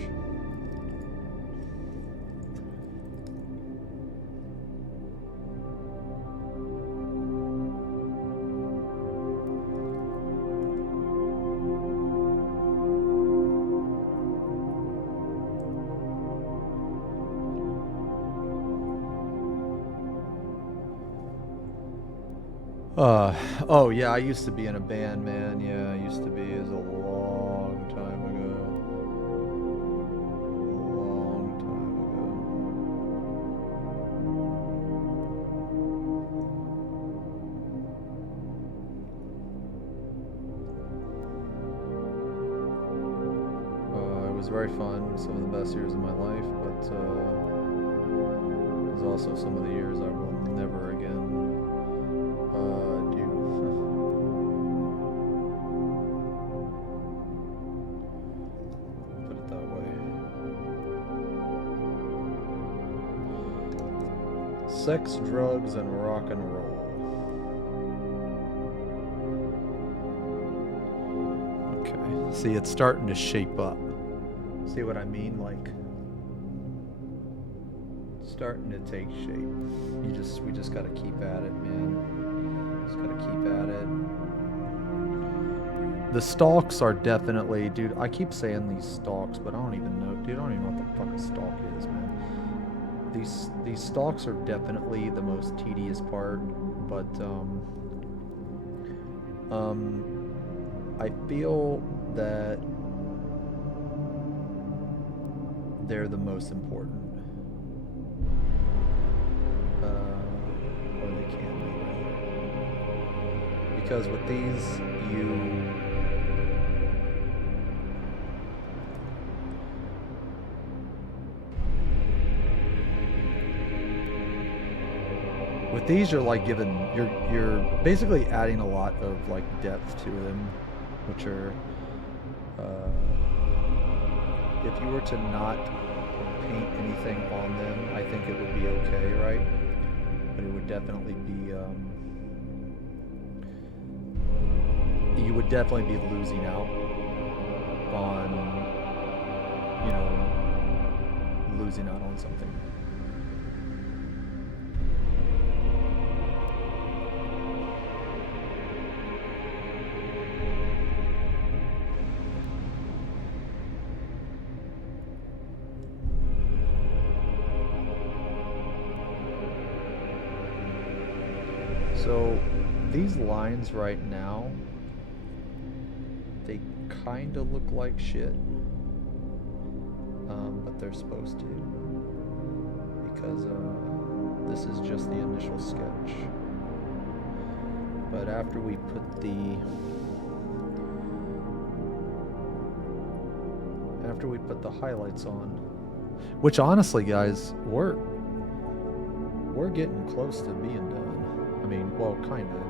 Oh yeah, I used to be in a band, man. Yeah, I used to be. It was a long time ago. A long time ago. It was very fun. Some of the best years of my life, but it was also some of the years I will never again do. Put it that way. Sex, drugs, and rock and roll. Okay. See, it's starting to shape up. See what I mean? Like, starting to take shape. We just gotta keep at it, man. Just gotta keep at it. The stalks are definitely, dude, I keep saying these stalks, but I don't even know, dude, I don't even know what the fuck a stalk is, man. These stalks are definitely the most tedious part, but I feel that they're the most important. Or they can be, rather. Because with these, you're like you're basically adding a lot of like depth to them, which are if you were to not paint anything on them, I think it would be okay, right? But it would definitely be you would definitely be losing out on, you know, losing out on something. So these lines right now, they kind of look like shit, but they're supposed to, because this is just the initial sketch. But after we put the highlights on, which honestly, guys, we're getting close to being done. I mean, well, kind of.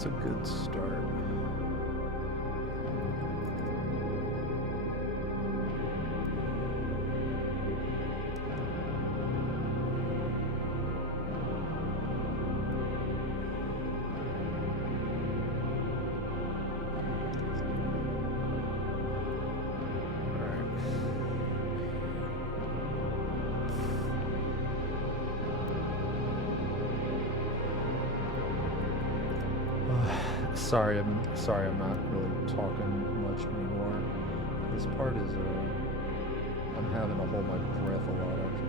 That's a good start. Sorry, I'm not really talking much anymore. This part is, I'm having to hold my breath a lot, actually.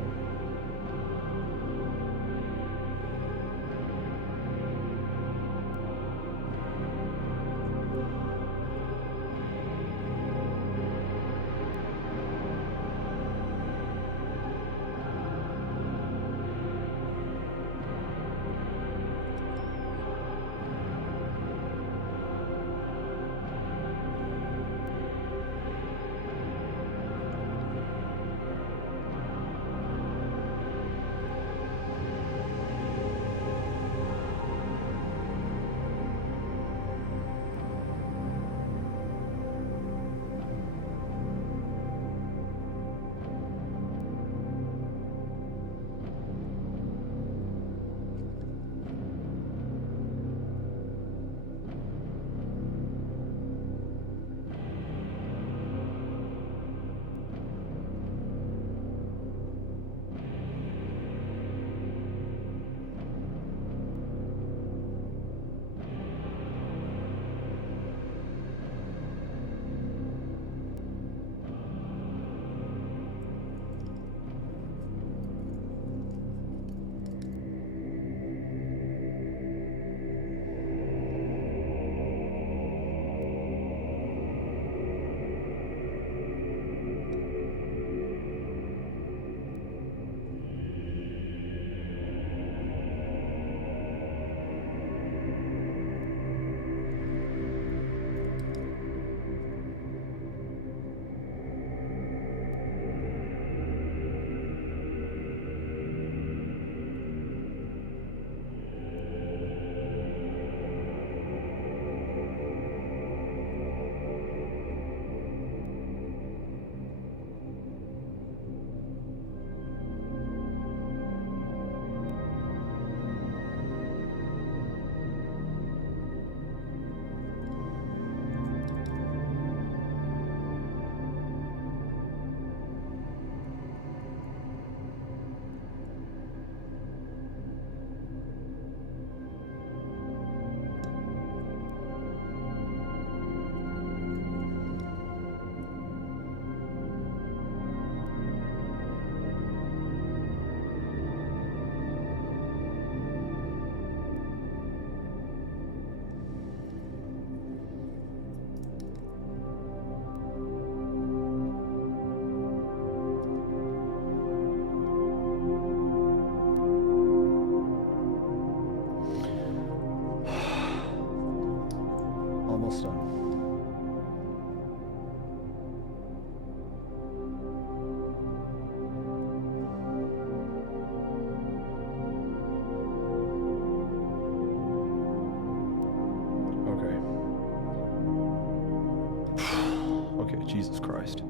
Jesus Christ.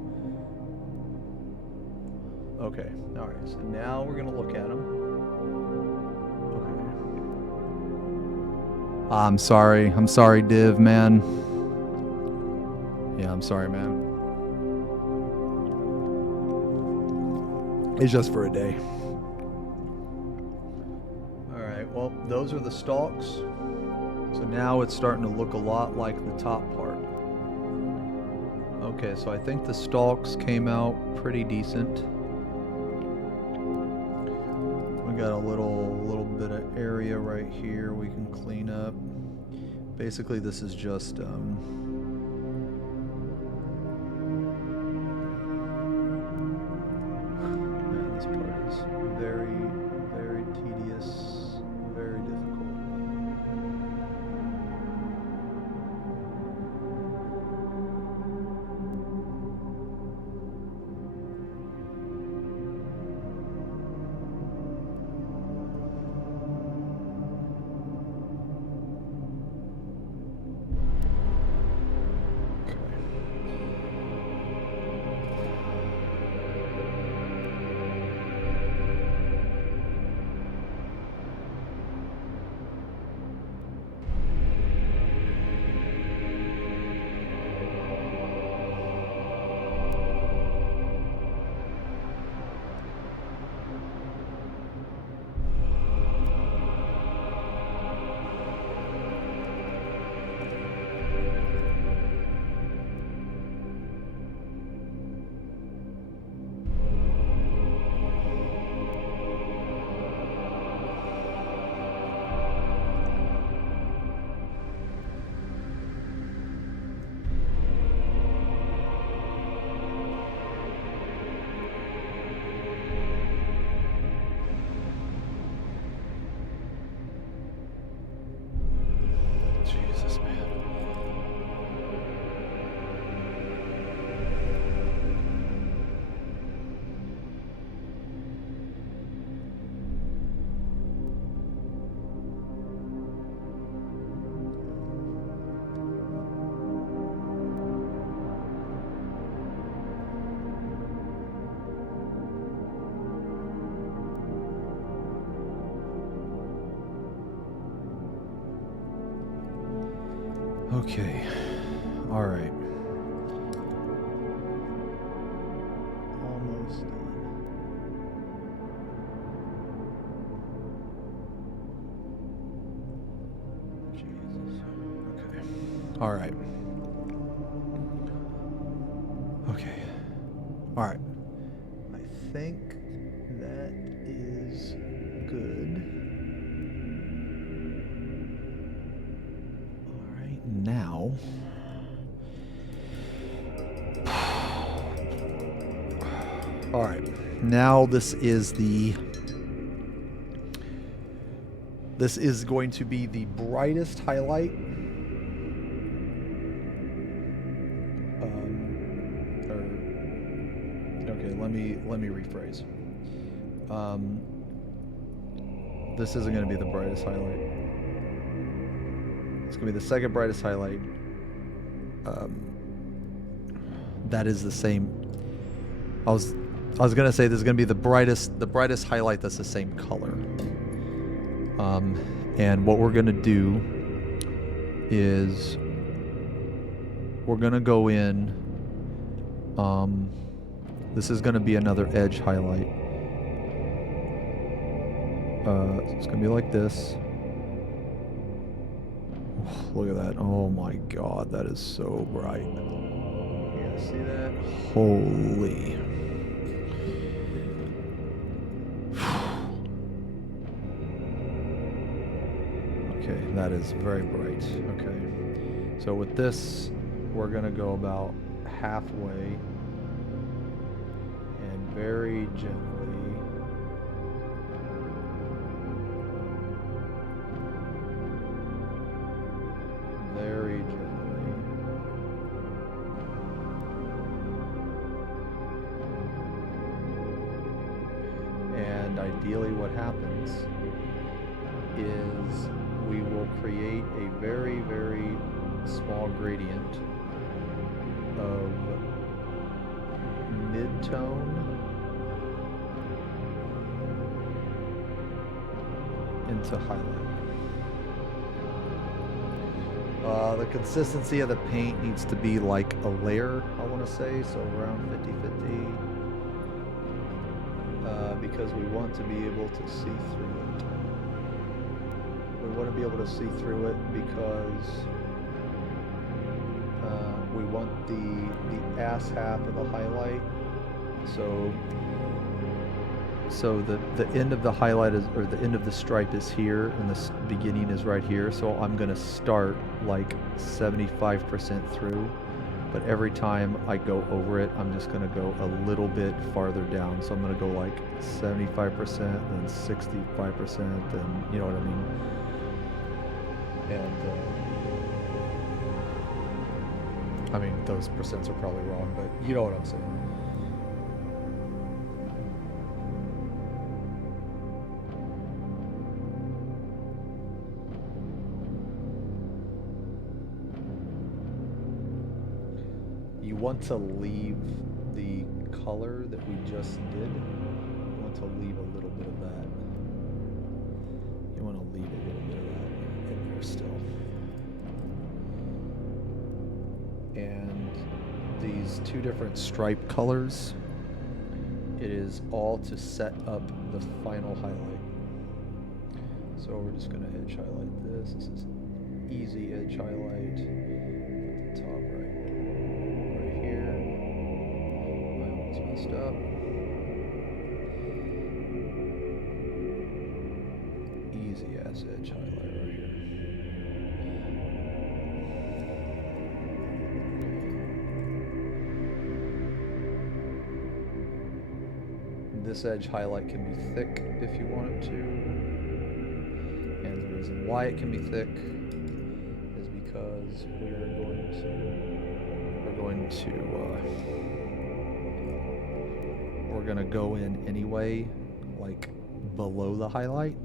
Okay, alright, so now we're gonna look at them. Okay. I'm sorry, Div, man. Yeah, I'm sorry, man. It's just for a day. Alright, well, those are the stalks. So now it's starting to look a lot like the top part. Okay, so I think the stalks came out pretty decent. We got a little bit of area right here we can clean up. Basically, this is just man, this part is very, very tedious, very difficult. Okay. All right. Almost done. Jesus. Okay. All right. Okay. All right. I think that is good. All right. Now. All right. Now this is going to be the brightest highlight. Okay, let me rephrase. This isn't going to be the brightest highlight. It's going to be the second brightest highlight. That is the same. I was going to say this is going to be the brightest highlight that's the same color. And what we're going to do is we're going to go in. This is going to be another edge highlight. It's going to be like this. Look at that. Oh my God, that is so bright. Yeah, see that? Holy. Okay, that is very bright. Okay. So with this, we're going to go about halfway and very gently. Very gently. And ideally what happens is we will create a very, very small gradient of mid-tone into highlight. The consistency of the paint needs to be like a layer, I want to say, so around 50-50, because we want to be able to see through it. We want to be able to see through it because we want the ass half of the highlight. So the end of the highlight is, or the end of the stripe is here, and the beginning is right here. So I'm going to start like 75% through, but every time I go over it, I'm just going to go a little bit farther down. So I'm going to go like 75%, then 65%, and you know what I mean. And I mean, those percents are probably wrong, but you know what I'm saying. You want to leave the color that we just did. You want to leave a little bit of that. You want to leave a little bit of that in there still. And these two different stripe colors, it is all to set up the final highlight. So we're just going to edge highlight this. This is easy edge highlight. Top right here. I almost messed up. Easy ass edge highlight right here. This edge highlight can be thick if you want it to. And the reason why it can be thick is because we're going to go in anyway, like below the highlight.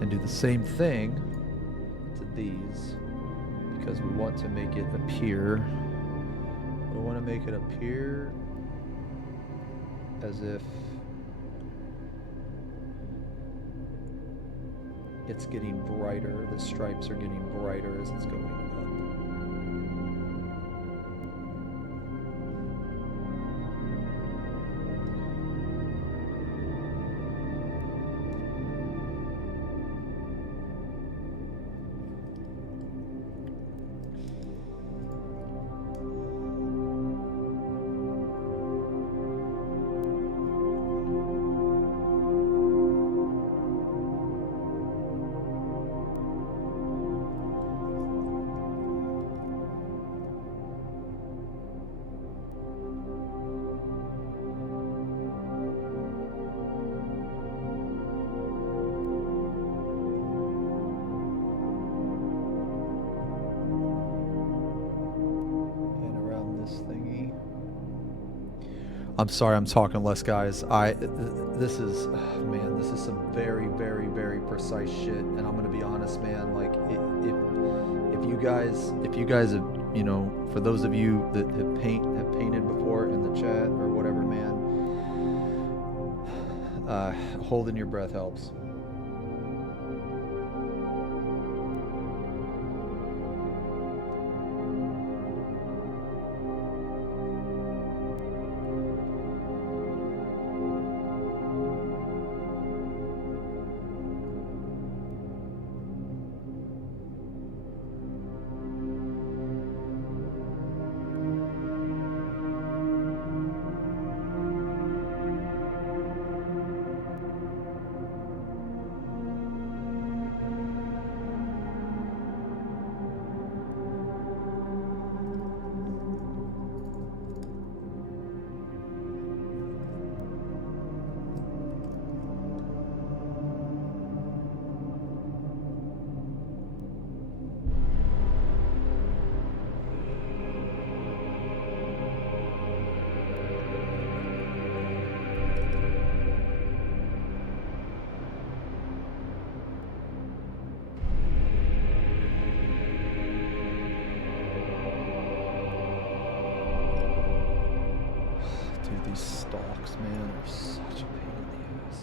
And do the same thing to these, because we want to make it appear. We want to make it appear as if it's getting brighter. The stripes are getting brighter as it's going up. I'm sorry, I'm talking less, guys. This is some very, very, very precise shit. And I'm gonna be honest, man. Like, if you guys have, you know, for those of you that have painted before in the chat or whatever, man, holding your breath helps. These stalks, man, are such a pain in the ass.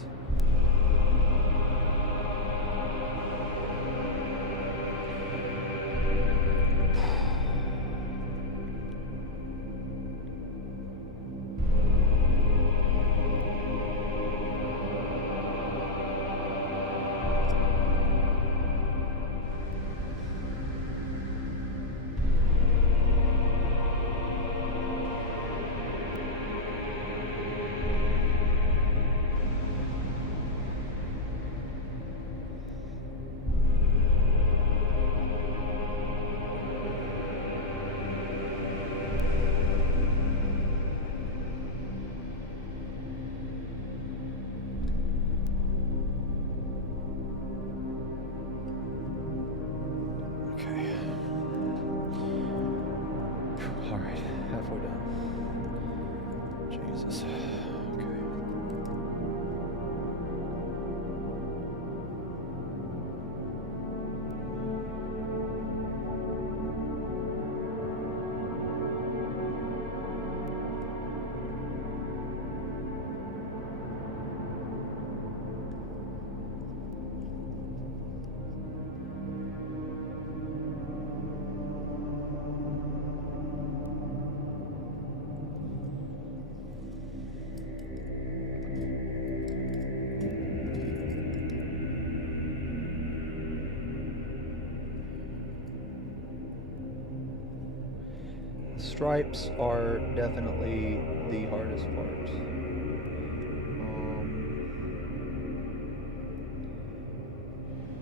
Stripes are definitely the hardest part.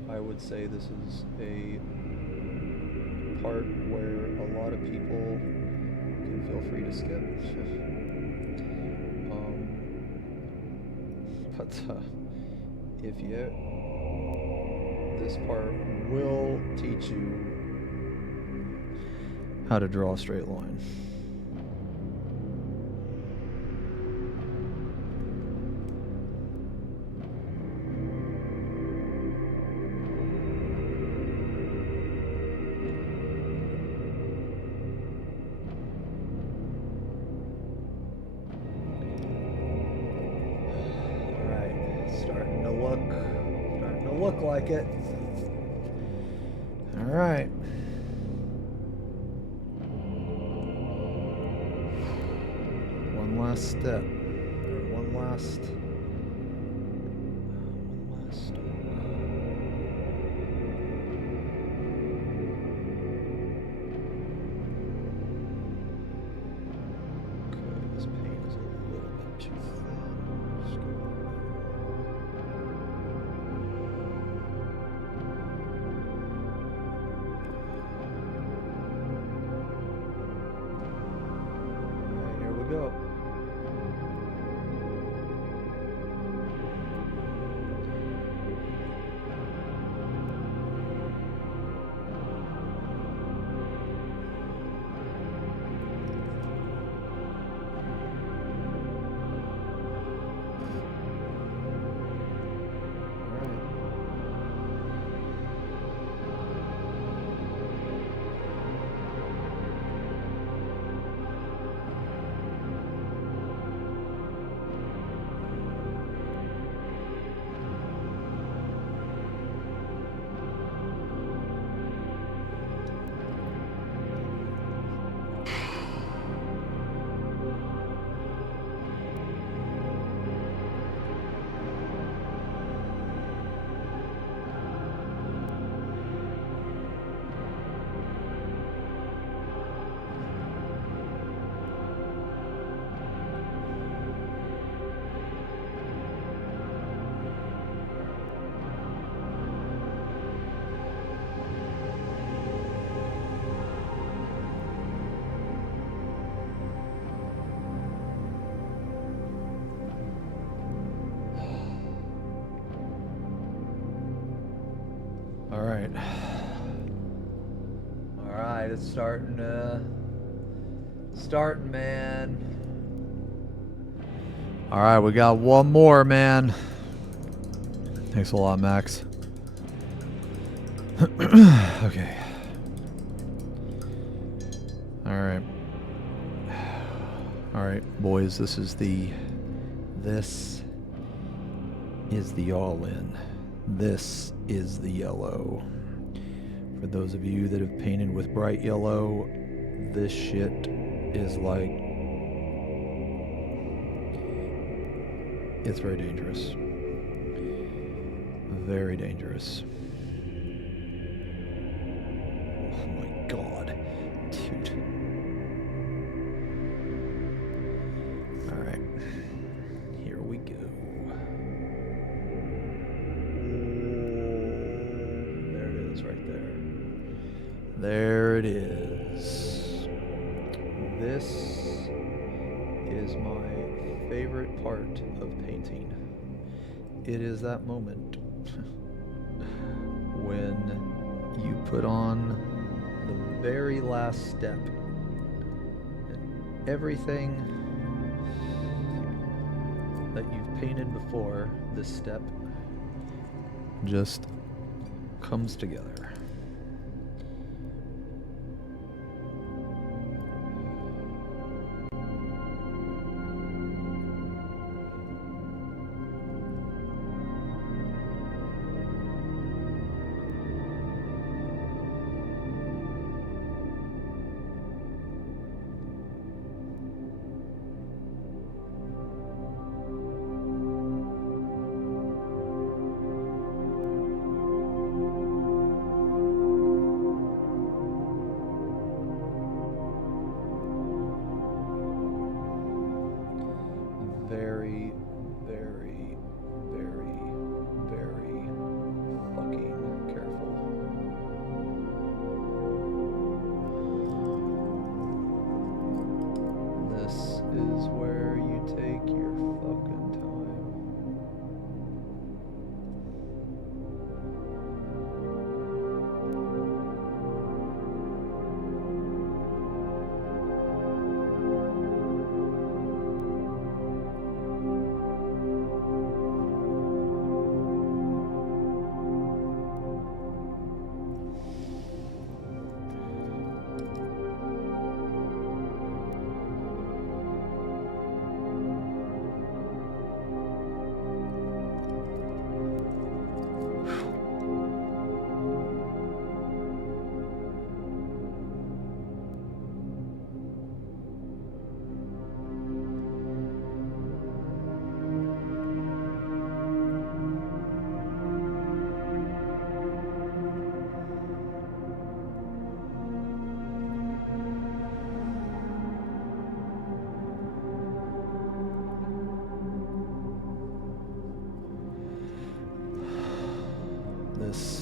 I would say this is a part where a lot of people can feel free to skip. But if you, this part will teach you how to draw a straight line. look like it. All right. One last step. Or one last. Go. All right, it's starting, man. All right, we got one more, man. Thanks a lot, Max. Okay. All right, boys, this is the all-in. This is the yellow. For those of you that have painted with bright yellow, this shit is like, it's very dangerous. Very dangerous. Oh my god, dude. Alright, here we go. There it is right there. There it is. This is my favorite part of painting. It is that moment when you put on the very last step and everything that you've painted before this step just comes together.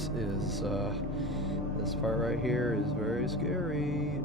this part right here is very scary.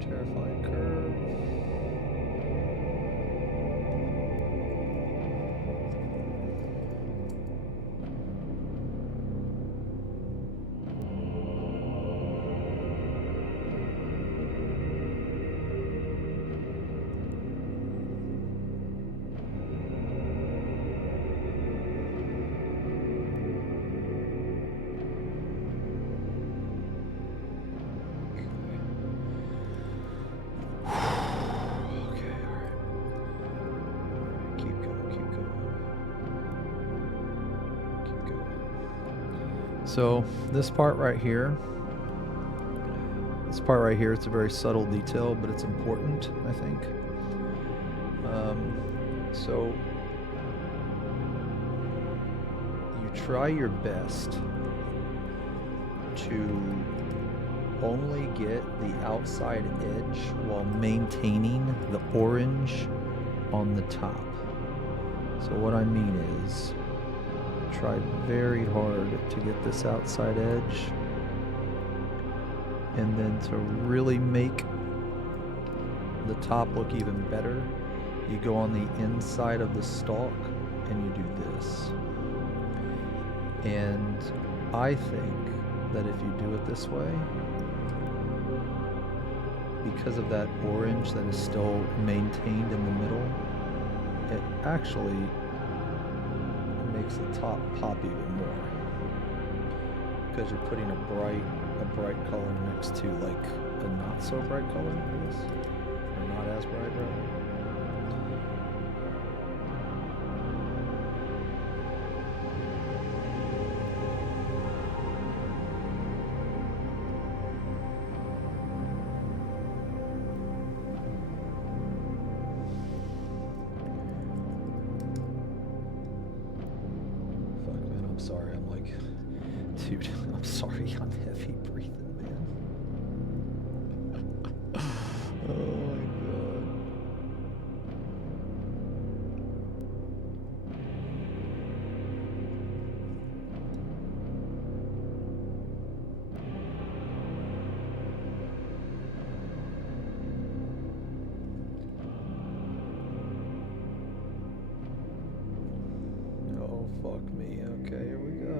Terrifying curve. So this part right here, it's a very subtle detail, but it's important, I think. So you try your best to only get the outside edge while maintaining the orange on the top. So what I mean is, try very hard to get this outside edge, and then to really make the top look even better, you go on the inside of the stalk and you do this. And I think that if you do it this way, because of that orange that is still maintained in the middle, it actually makes the top pop even more, because you're putting a bright color next to like a not so bright color, I guess, or not as bright, rather. Dude, I'm sorry, I'm heavy breathing, man. Oh my god. Oh, fuck me. Okay, here we go.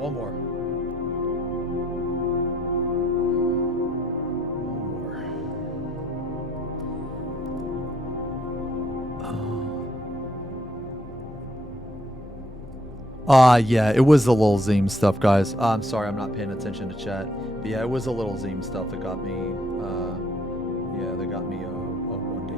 One more. Yeah, it was the little Zeme stuff, guys. I'm sorry, I'm not paying attention to chat. But yeah, it was the little Zeme stuff that got me, yeah, that got me a one-day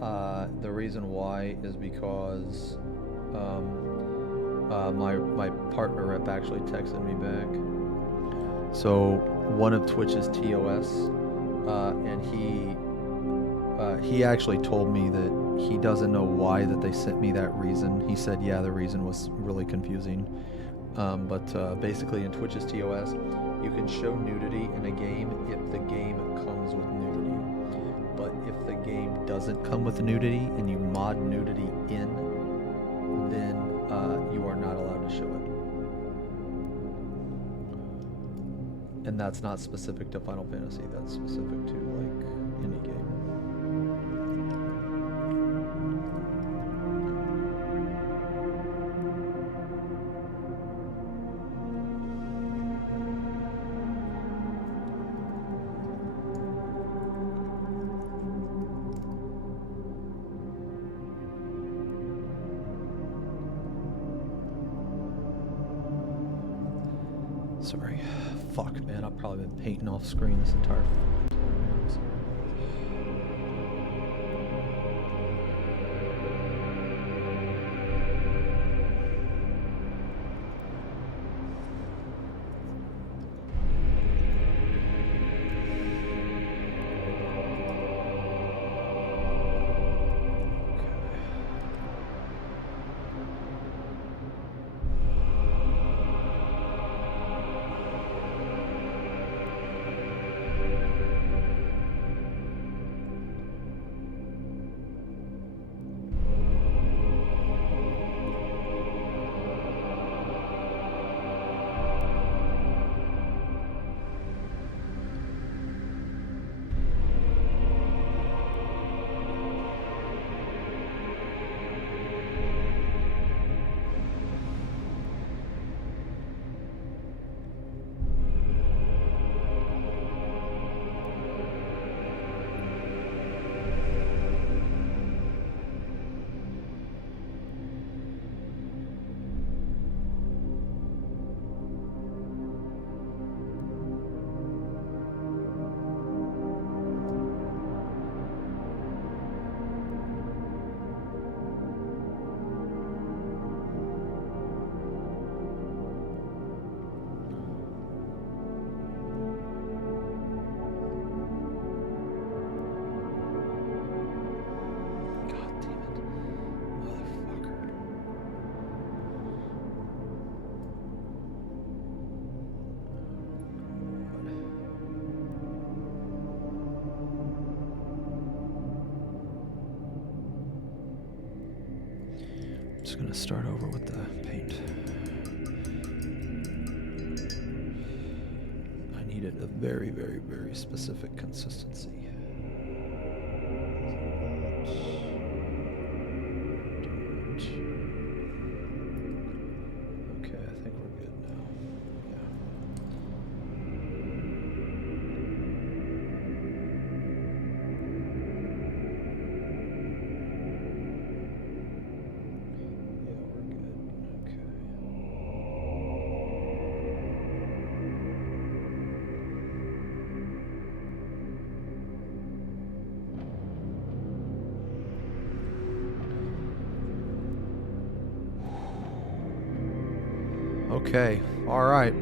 ban. The reason why is because my partner rep actually texted me back. So one of Twitch's TOS, and he actually told me that he doesn't know why that they sent me that reason. He said, yeah, the reason was really confusing. But basically in Twitch's TOS, you can show nudity in a game if the game comes with nudity. But if the game doesn't come with nudity and you mod nudity in, then you are not allowed to show it. And that's not specific to Final Fantasy, that's specific to like any game. Sorry. Fuck, man. I've probably been painting off screen this entire time, man. I'm sorry. Just gonna start over with the paint. I needed a very, very, very specific consistency. Okay, I think we're good now. Yeah. Okay, alright.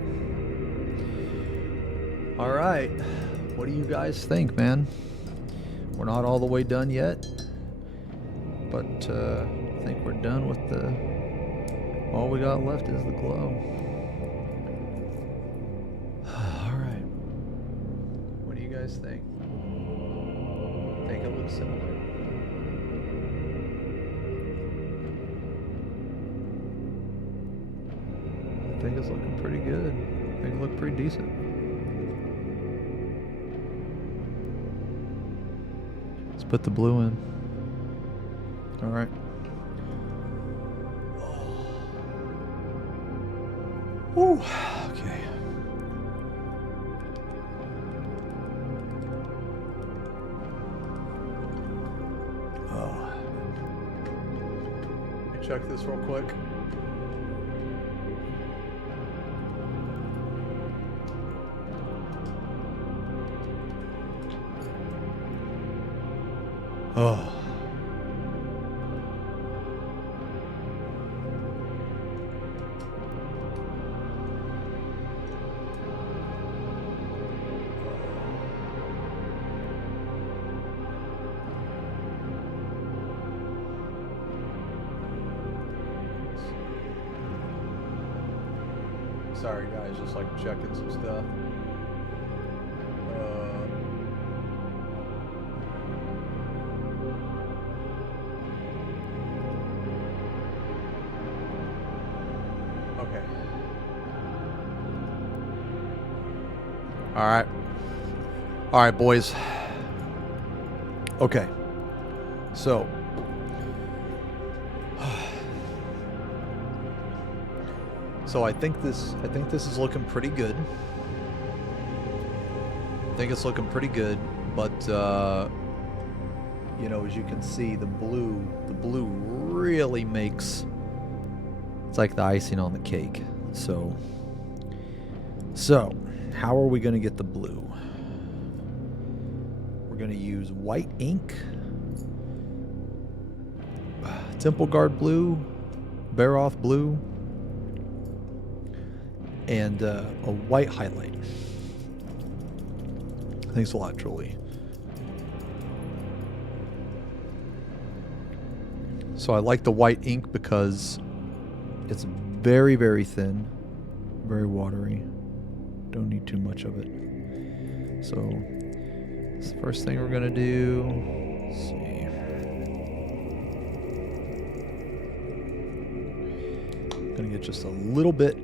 Alright. What do you guys think, man? We're not all the way done yet. But I think we're done with the... All we got left is the glow. Alright. What do you guys think? Think it looks similar? I think it's looking pretty good. I think it looked pretty decent. Let's put the blue in. All right. Woo. Okay. Let me check this real quick. Oh. Sorry guys, just like checking some stuff. All right, boys. Okay. So I think this is looking pretty good. I think it's looking pretty good, but you know, as you can see, the blue really makes, it's like the icing on the cake. So how are we going to get the blue? We're going to use white ink, Temple Guard blue, Baroth blue, and a white highlight. Thanks a lot, Julie. So I like the white ink because it's very, very thin, very watery. Don't need too much of it. So this is the first thing we're gonna do. Let's see. Gonna get just a little bit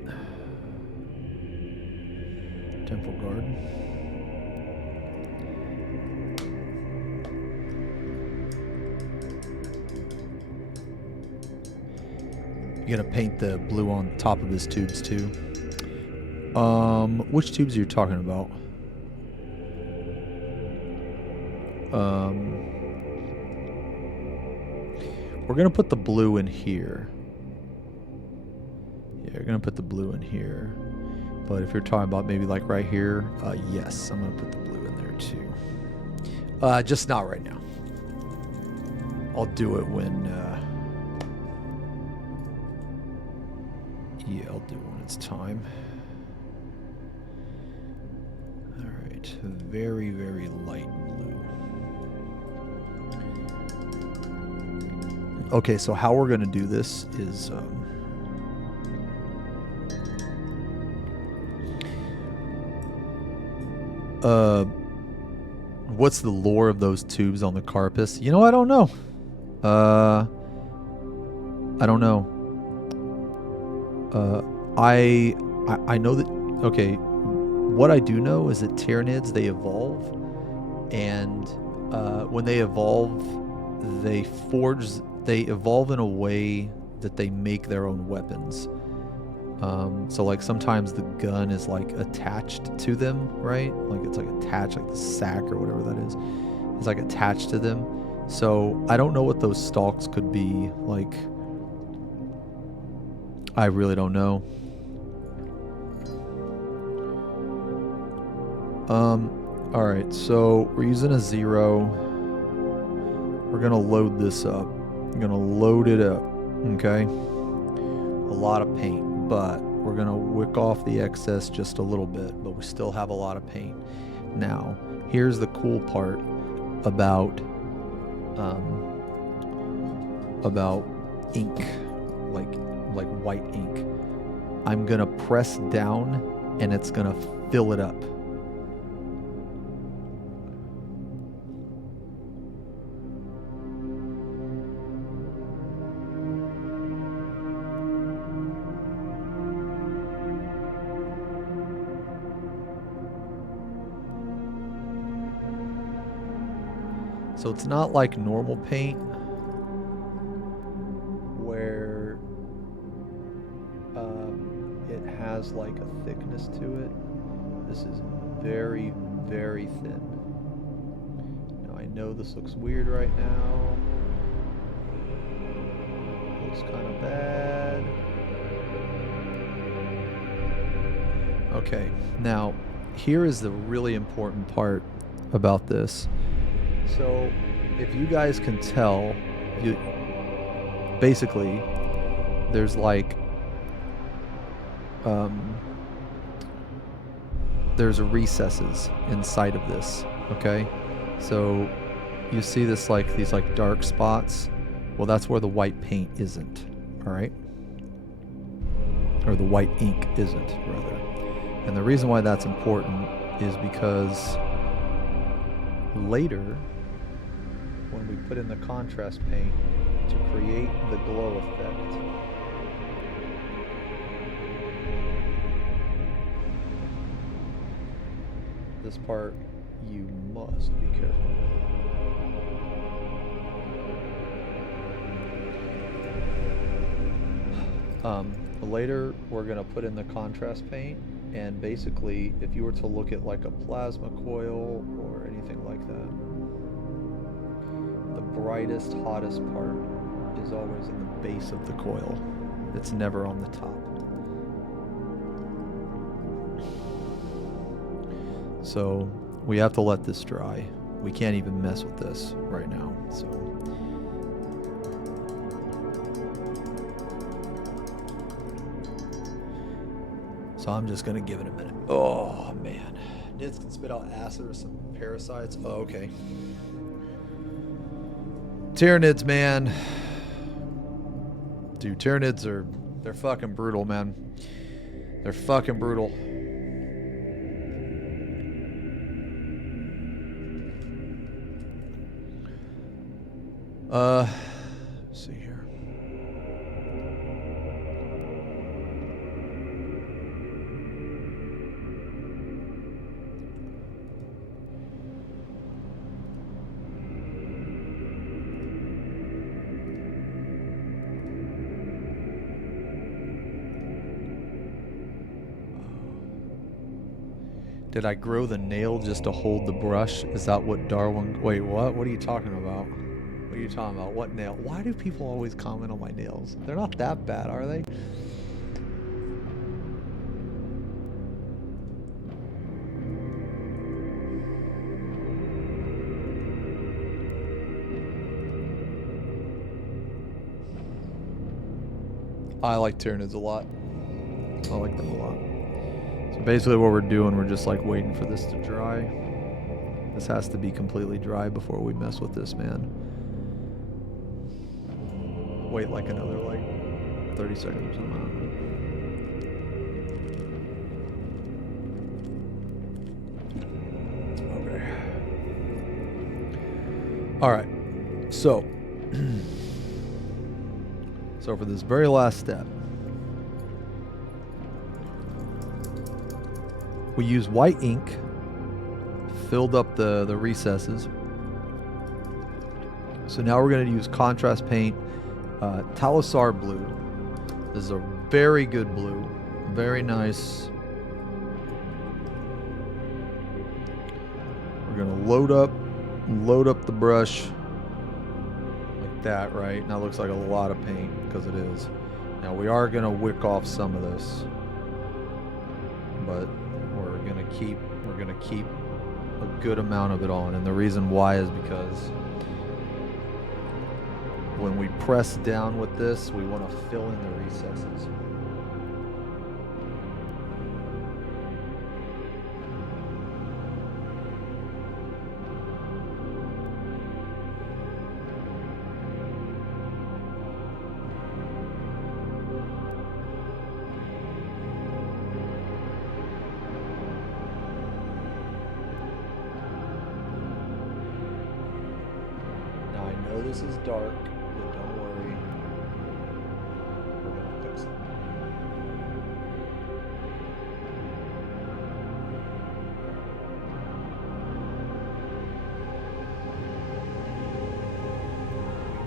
Temple Guard. You're gonna paint the blue on top of his tubes too. Which tubes are you talking about? We're gonna put the blue in here. Yeah, you're gonna put the blue in here. But if you're talking about maybe like right here, yes, I'm gonna put the blue in there too. Just not right now. I'll do it when, yeah, I'll do it when it's time. Alright, very, very light blue. Okay, so how we're gonna do this is, what's the lore of those tubes on the Carapace? You know, I don't know. I don't know. I know that. Okay, what I do know is that Tyranids, they evolve, and when they evolve, they evolve in a way that they make their own weapons. So like sometimes the gun is like attached to them, right? Like it's like attached, like the sack or whatever that is. It's like attached to them. So I don't know what those stalks could be like. I really don't know. All right, so we're using a 0. We're gonna load this up. I'm gonna load it up, okay? A lot of paint, but we're gonna wick off the excess just a little bit, but we still have a lot of paint. Now, here's the cool part about ink, like white ink. I'm gonna press down and it's gonna fill it up. So it's not like normal paint where it has like a thickness to it. This is very, very thin. Now I know this looks weird right now. Looks kind of bad. Okay, now here is the really important part about this. So, if you guys can tell, basically, there's like, there's recesses inside of this, okay? So, you see this like, these like dark spots? Well, that's where the white paint isn't, all right? Or the white ink isn't, rather. And the reason why that's important is because later, when we put in the contrast paint to create the glow effect, this part you must be careful. Later we're going to put in the contrast paint, and basically if you were to look at like a plasma coil or anything like that, the brightest, hottest part is always in the base of the coil. It's never on the top. So we have to let this dry. We can't even mess with this right now. So I'm just gonna give it a minute. Oh man, Nids can spit out acid or some parasites. Oh, okay. Tyranids, man. Dude, Tyranids they're fucking brutal, man. They're fucking brutal. Let's see here. Did I grow the nail just to hold the brush? Is that what Darwin... Wait, what? What are you talking about? What are you talking about? What nail? Why do people always comment on my nails? They're not that bad, are they? I like Tyranids a lot. I like them a lot. So basically what we're doing, we're just like waiting for this to dry. This has to be completely dry before we mess with this, man. Wait like another like 30 seconds or something. Okay. All right. So So for this very last step, we use white ink, filled up the recesses. So now we're going to use contrast paint, Talisar blue. This is a very good blue, very nice. We're going to load up the brush like that, right? Now it looks like a lot of paint because it is. Now we are going to wick off some of this, but we're going to keep a good amount of it on, and the reason why is because when we press down with this, we want to fill in the recesses. Now I know this is dark, but don't worry. We're gonna fix it.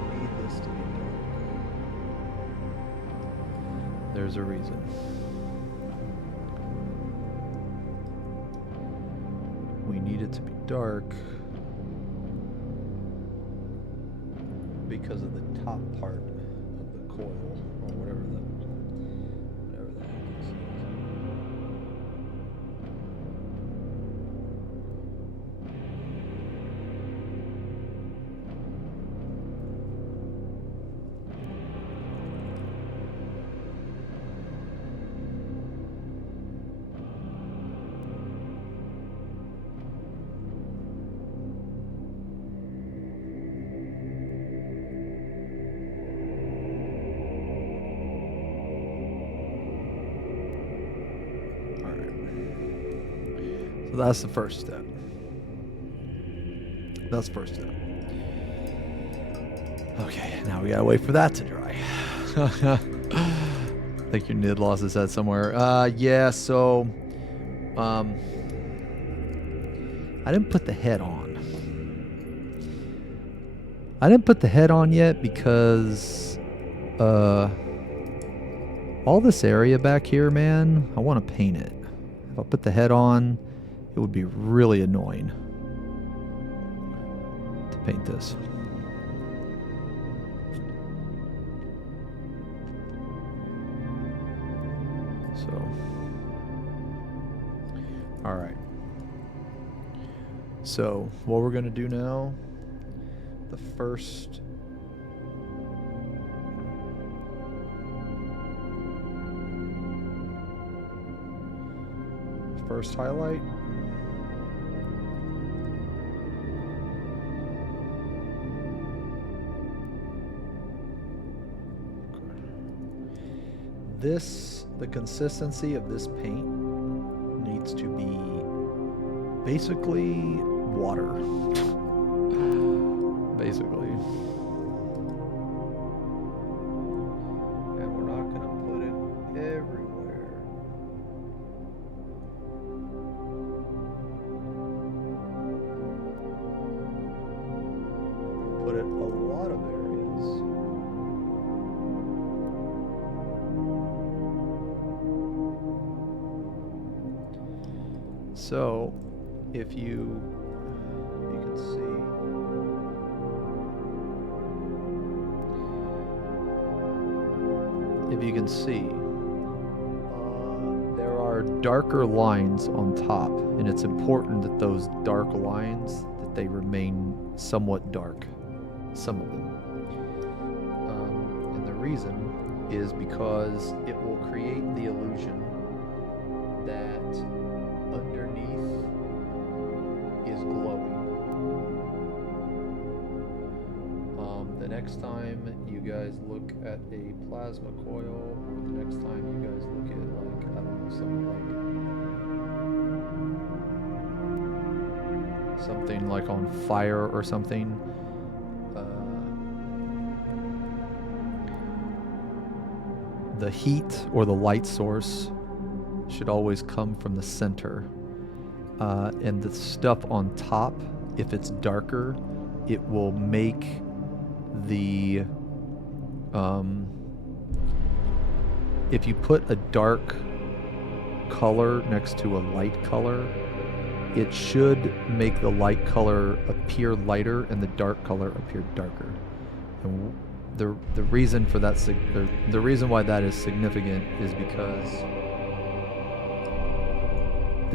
We need this to be dark. There's a reason. We need it to be dark because of the top part of the coil, or whatever that is. So that's the first step. Okay, now we gotta wait for that to dry. I think your nid loss is at somewhere. Yeah, so I didn't put the head on. I didn't put the head on yet because all this area back here, man, I want to paint it. If I put the head on, it would be really annoying to paint this. So, all right. So, what we're going to do now, the first highlight. The consistency of this paint needs to be basically water. Basically. And we're not going to put it everywhere. Put it a lot of areas. So, if you can see, there are darker lines on top, and it's important that those dark lines, that they remain somewhat dark, some of them. And the reason is because it will create the illusion that underneath is glowing. The next time you guys look at a plasma coil, or the next time you guys look at, like, I don't know, something like on fire or something, the heat or the light source should always come from the center. And the stuff on top, if it's darker, it will make the... if you put a dark color next to a light color, it should make the light color appear lighter and the dark color appear darker. And the reason for that, the reason why that is significant is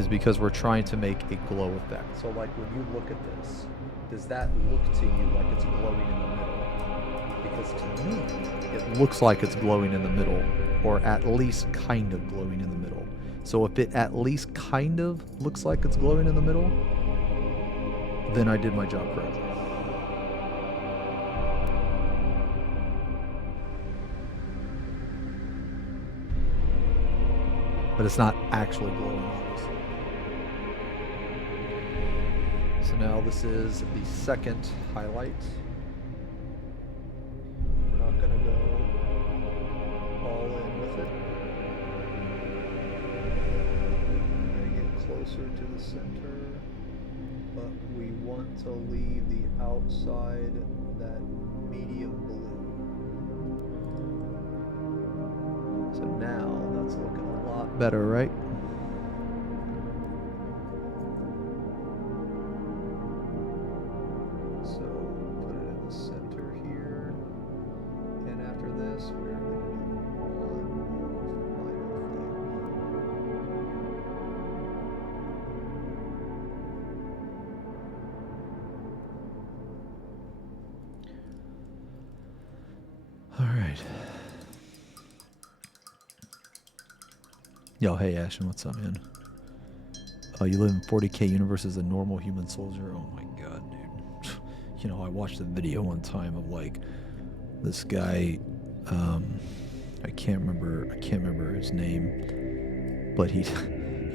because we're trying to make a glow effect. So like when you look at this, does that look to you like it's glowing in the middle? Because to me, it looks like it's glowing in the middle, or at least kind of glowing in the middle. So if it at least kind of looks like it's glowing in the middle, then I did my job correctly. But it's not actually glowing, obviously. So now this is the second highlight. I'm not going to go all in with it. I'm going to get closer to the center, but we want to leave the outside that medium blue. So now that's looking a lot better, right? So put it in the center here, and after this we're going to do one more final thing. All right. Yo, hey Ashton, what's up, man? Oh, you live in 40k universe as a normal human soldier? Oh my god, dude. You know, I watched a video one time of like this guy, I can't remember his name, but he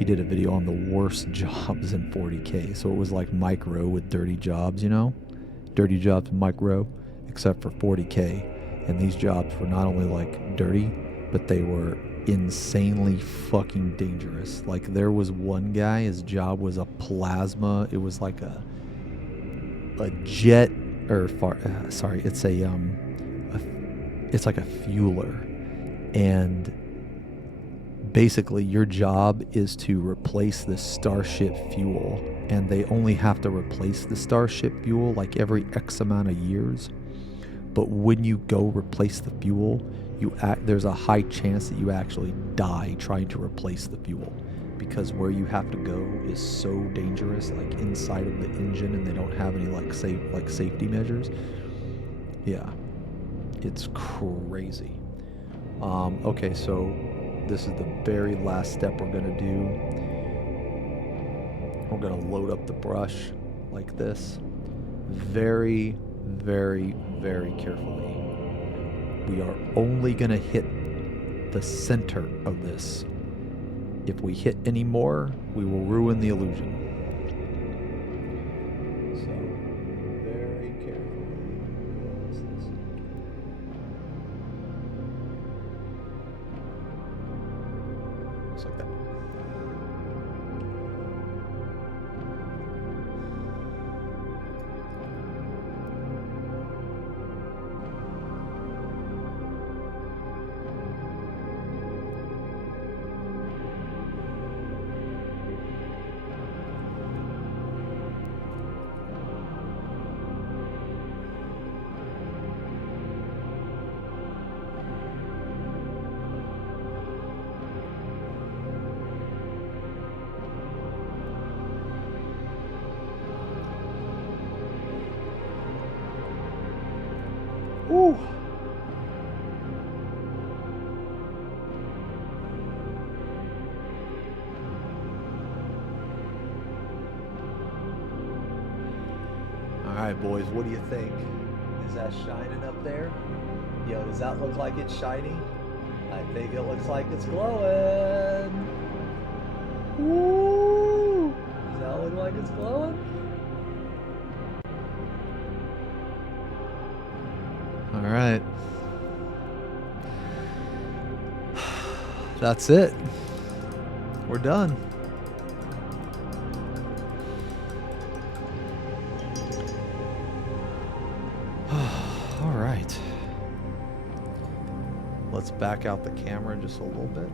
did a video on the worst jobs in 40k. So it was like Mike Rowe with dirty jobs, you know? Dirty jobs in Mike Rowe, except for 40k. And these jobs were not only like dirty, but they were insanely fucking dangerous. Like there was one guy, his job was a plasma. It was like a jet, or sorry, it's it's like a fueler, and basically your job is to replace the starship fuel, and they only have to replace the starship fuel like every X amount of years. But when you go replace the fuel, there's a high chance that you actually die trying to replace the fuel, because where you have to go is so dangerous, like inside of the engine, and they don't have any like safety measures. Yeah, it's crazy. Okay, so this is the very last step we're gonna do. We're gonna load up the brush like this, very, very, very carefully. We are only going to hit the center of this. If we hit any more, we will ruin the illusion. So, very carefully. What's this? Looks like that. Woo. All right, boys, what do you think? Is that shining up there? Yo, does that look like it's shiny? I think it looks like it's glowing. Woo! Does that look like it's glowing? All right. That's it. We're done. All right. Let's back out the camera just a little bit.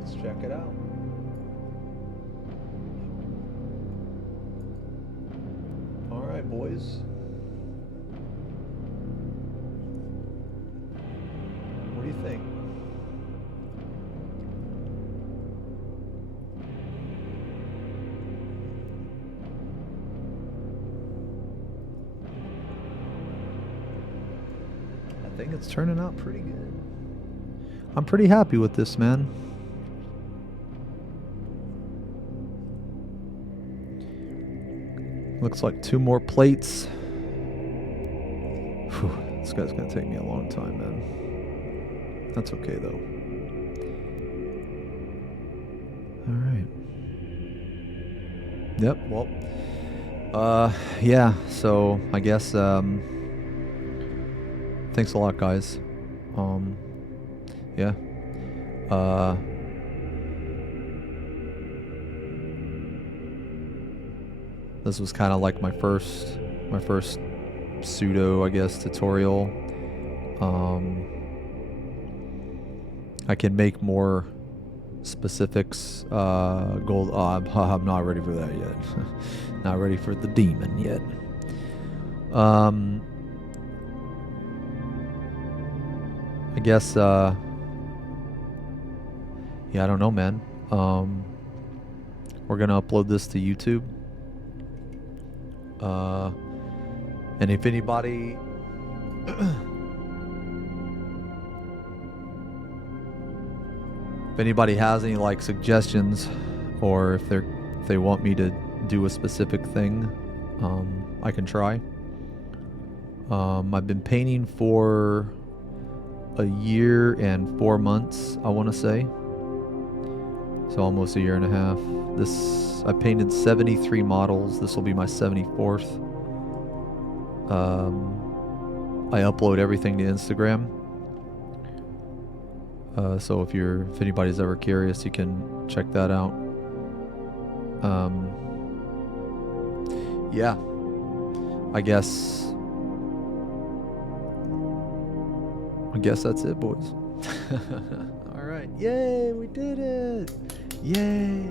Let's check it out. All right, boys. What do you think? I think it's turning out pretty good. I'm pretty happy with this, man. Looks like 2 more plates. Whew, this guy's gonna take me a long time, man. That's okay, though. Alright. Yep, well. Yeah, so I guess, thanks a lot, guys. Yeah. This was kind of like my first pseudo, I guess, tutorial. I can make more specifics. Gold. I'm not ready for that yet. Not ready for the demon yet. I guess. Yeah, I don't know, man. We're gonna upload this to YouTube. And if anybody has any like suggestions, or if they want me to do a specific thing, I can try. I've been painting for a year and 4 months, I want to say. So almost a year and a half. I painted 73 models. This will be my 74th. I upload everything to Instagram. So if anybody's ever curious, you can check that out. Yeah. I guess that's it, boys. All right. Yay, we did it. Yay.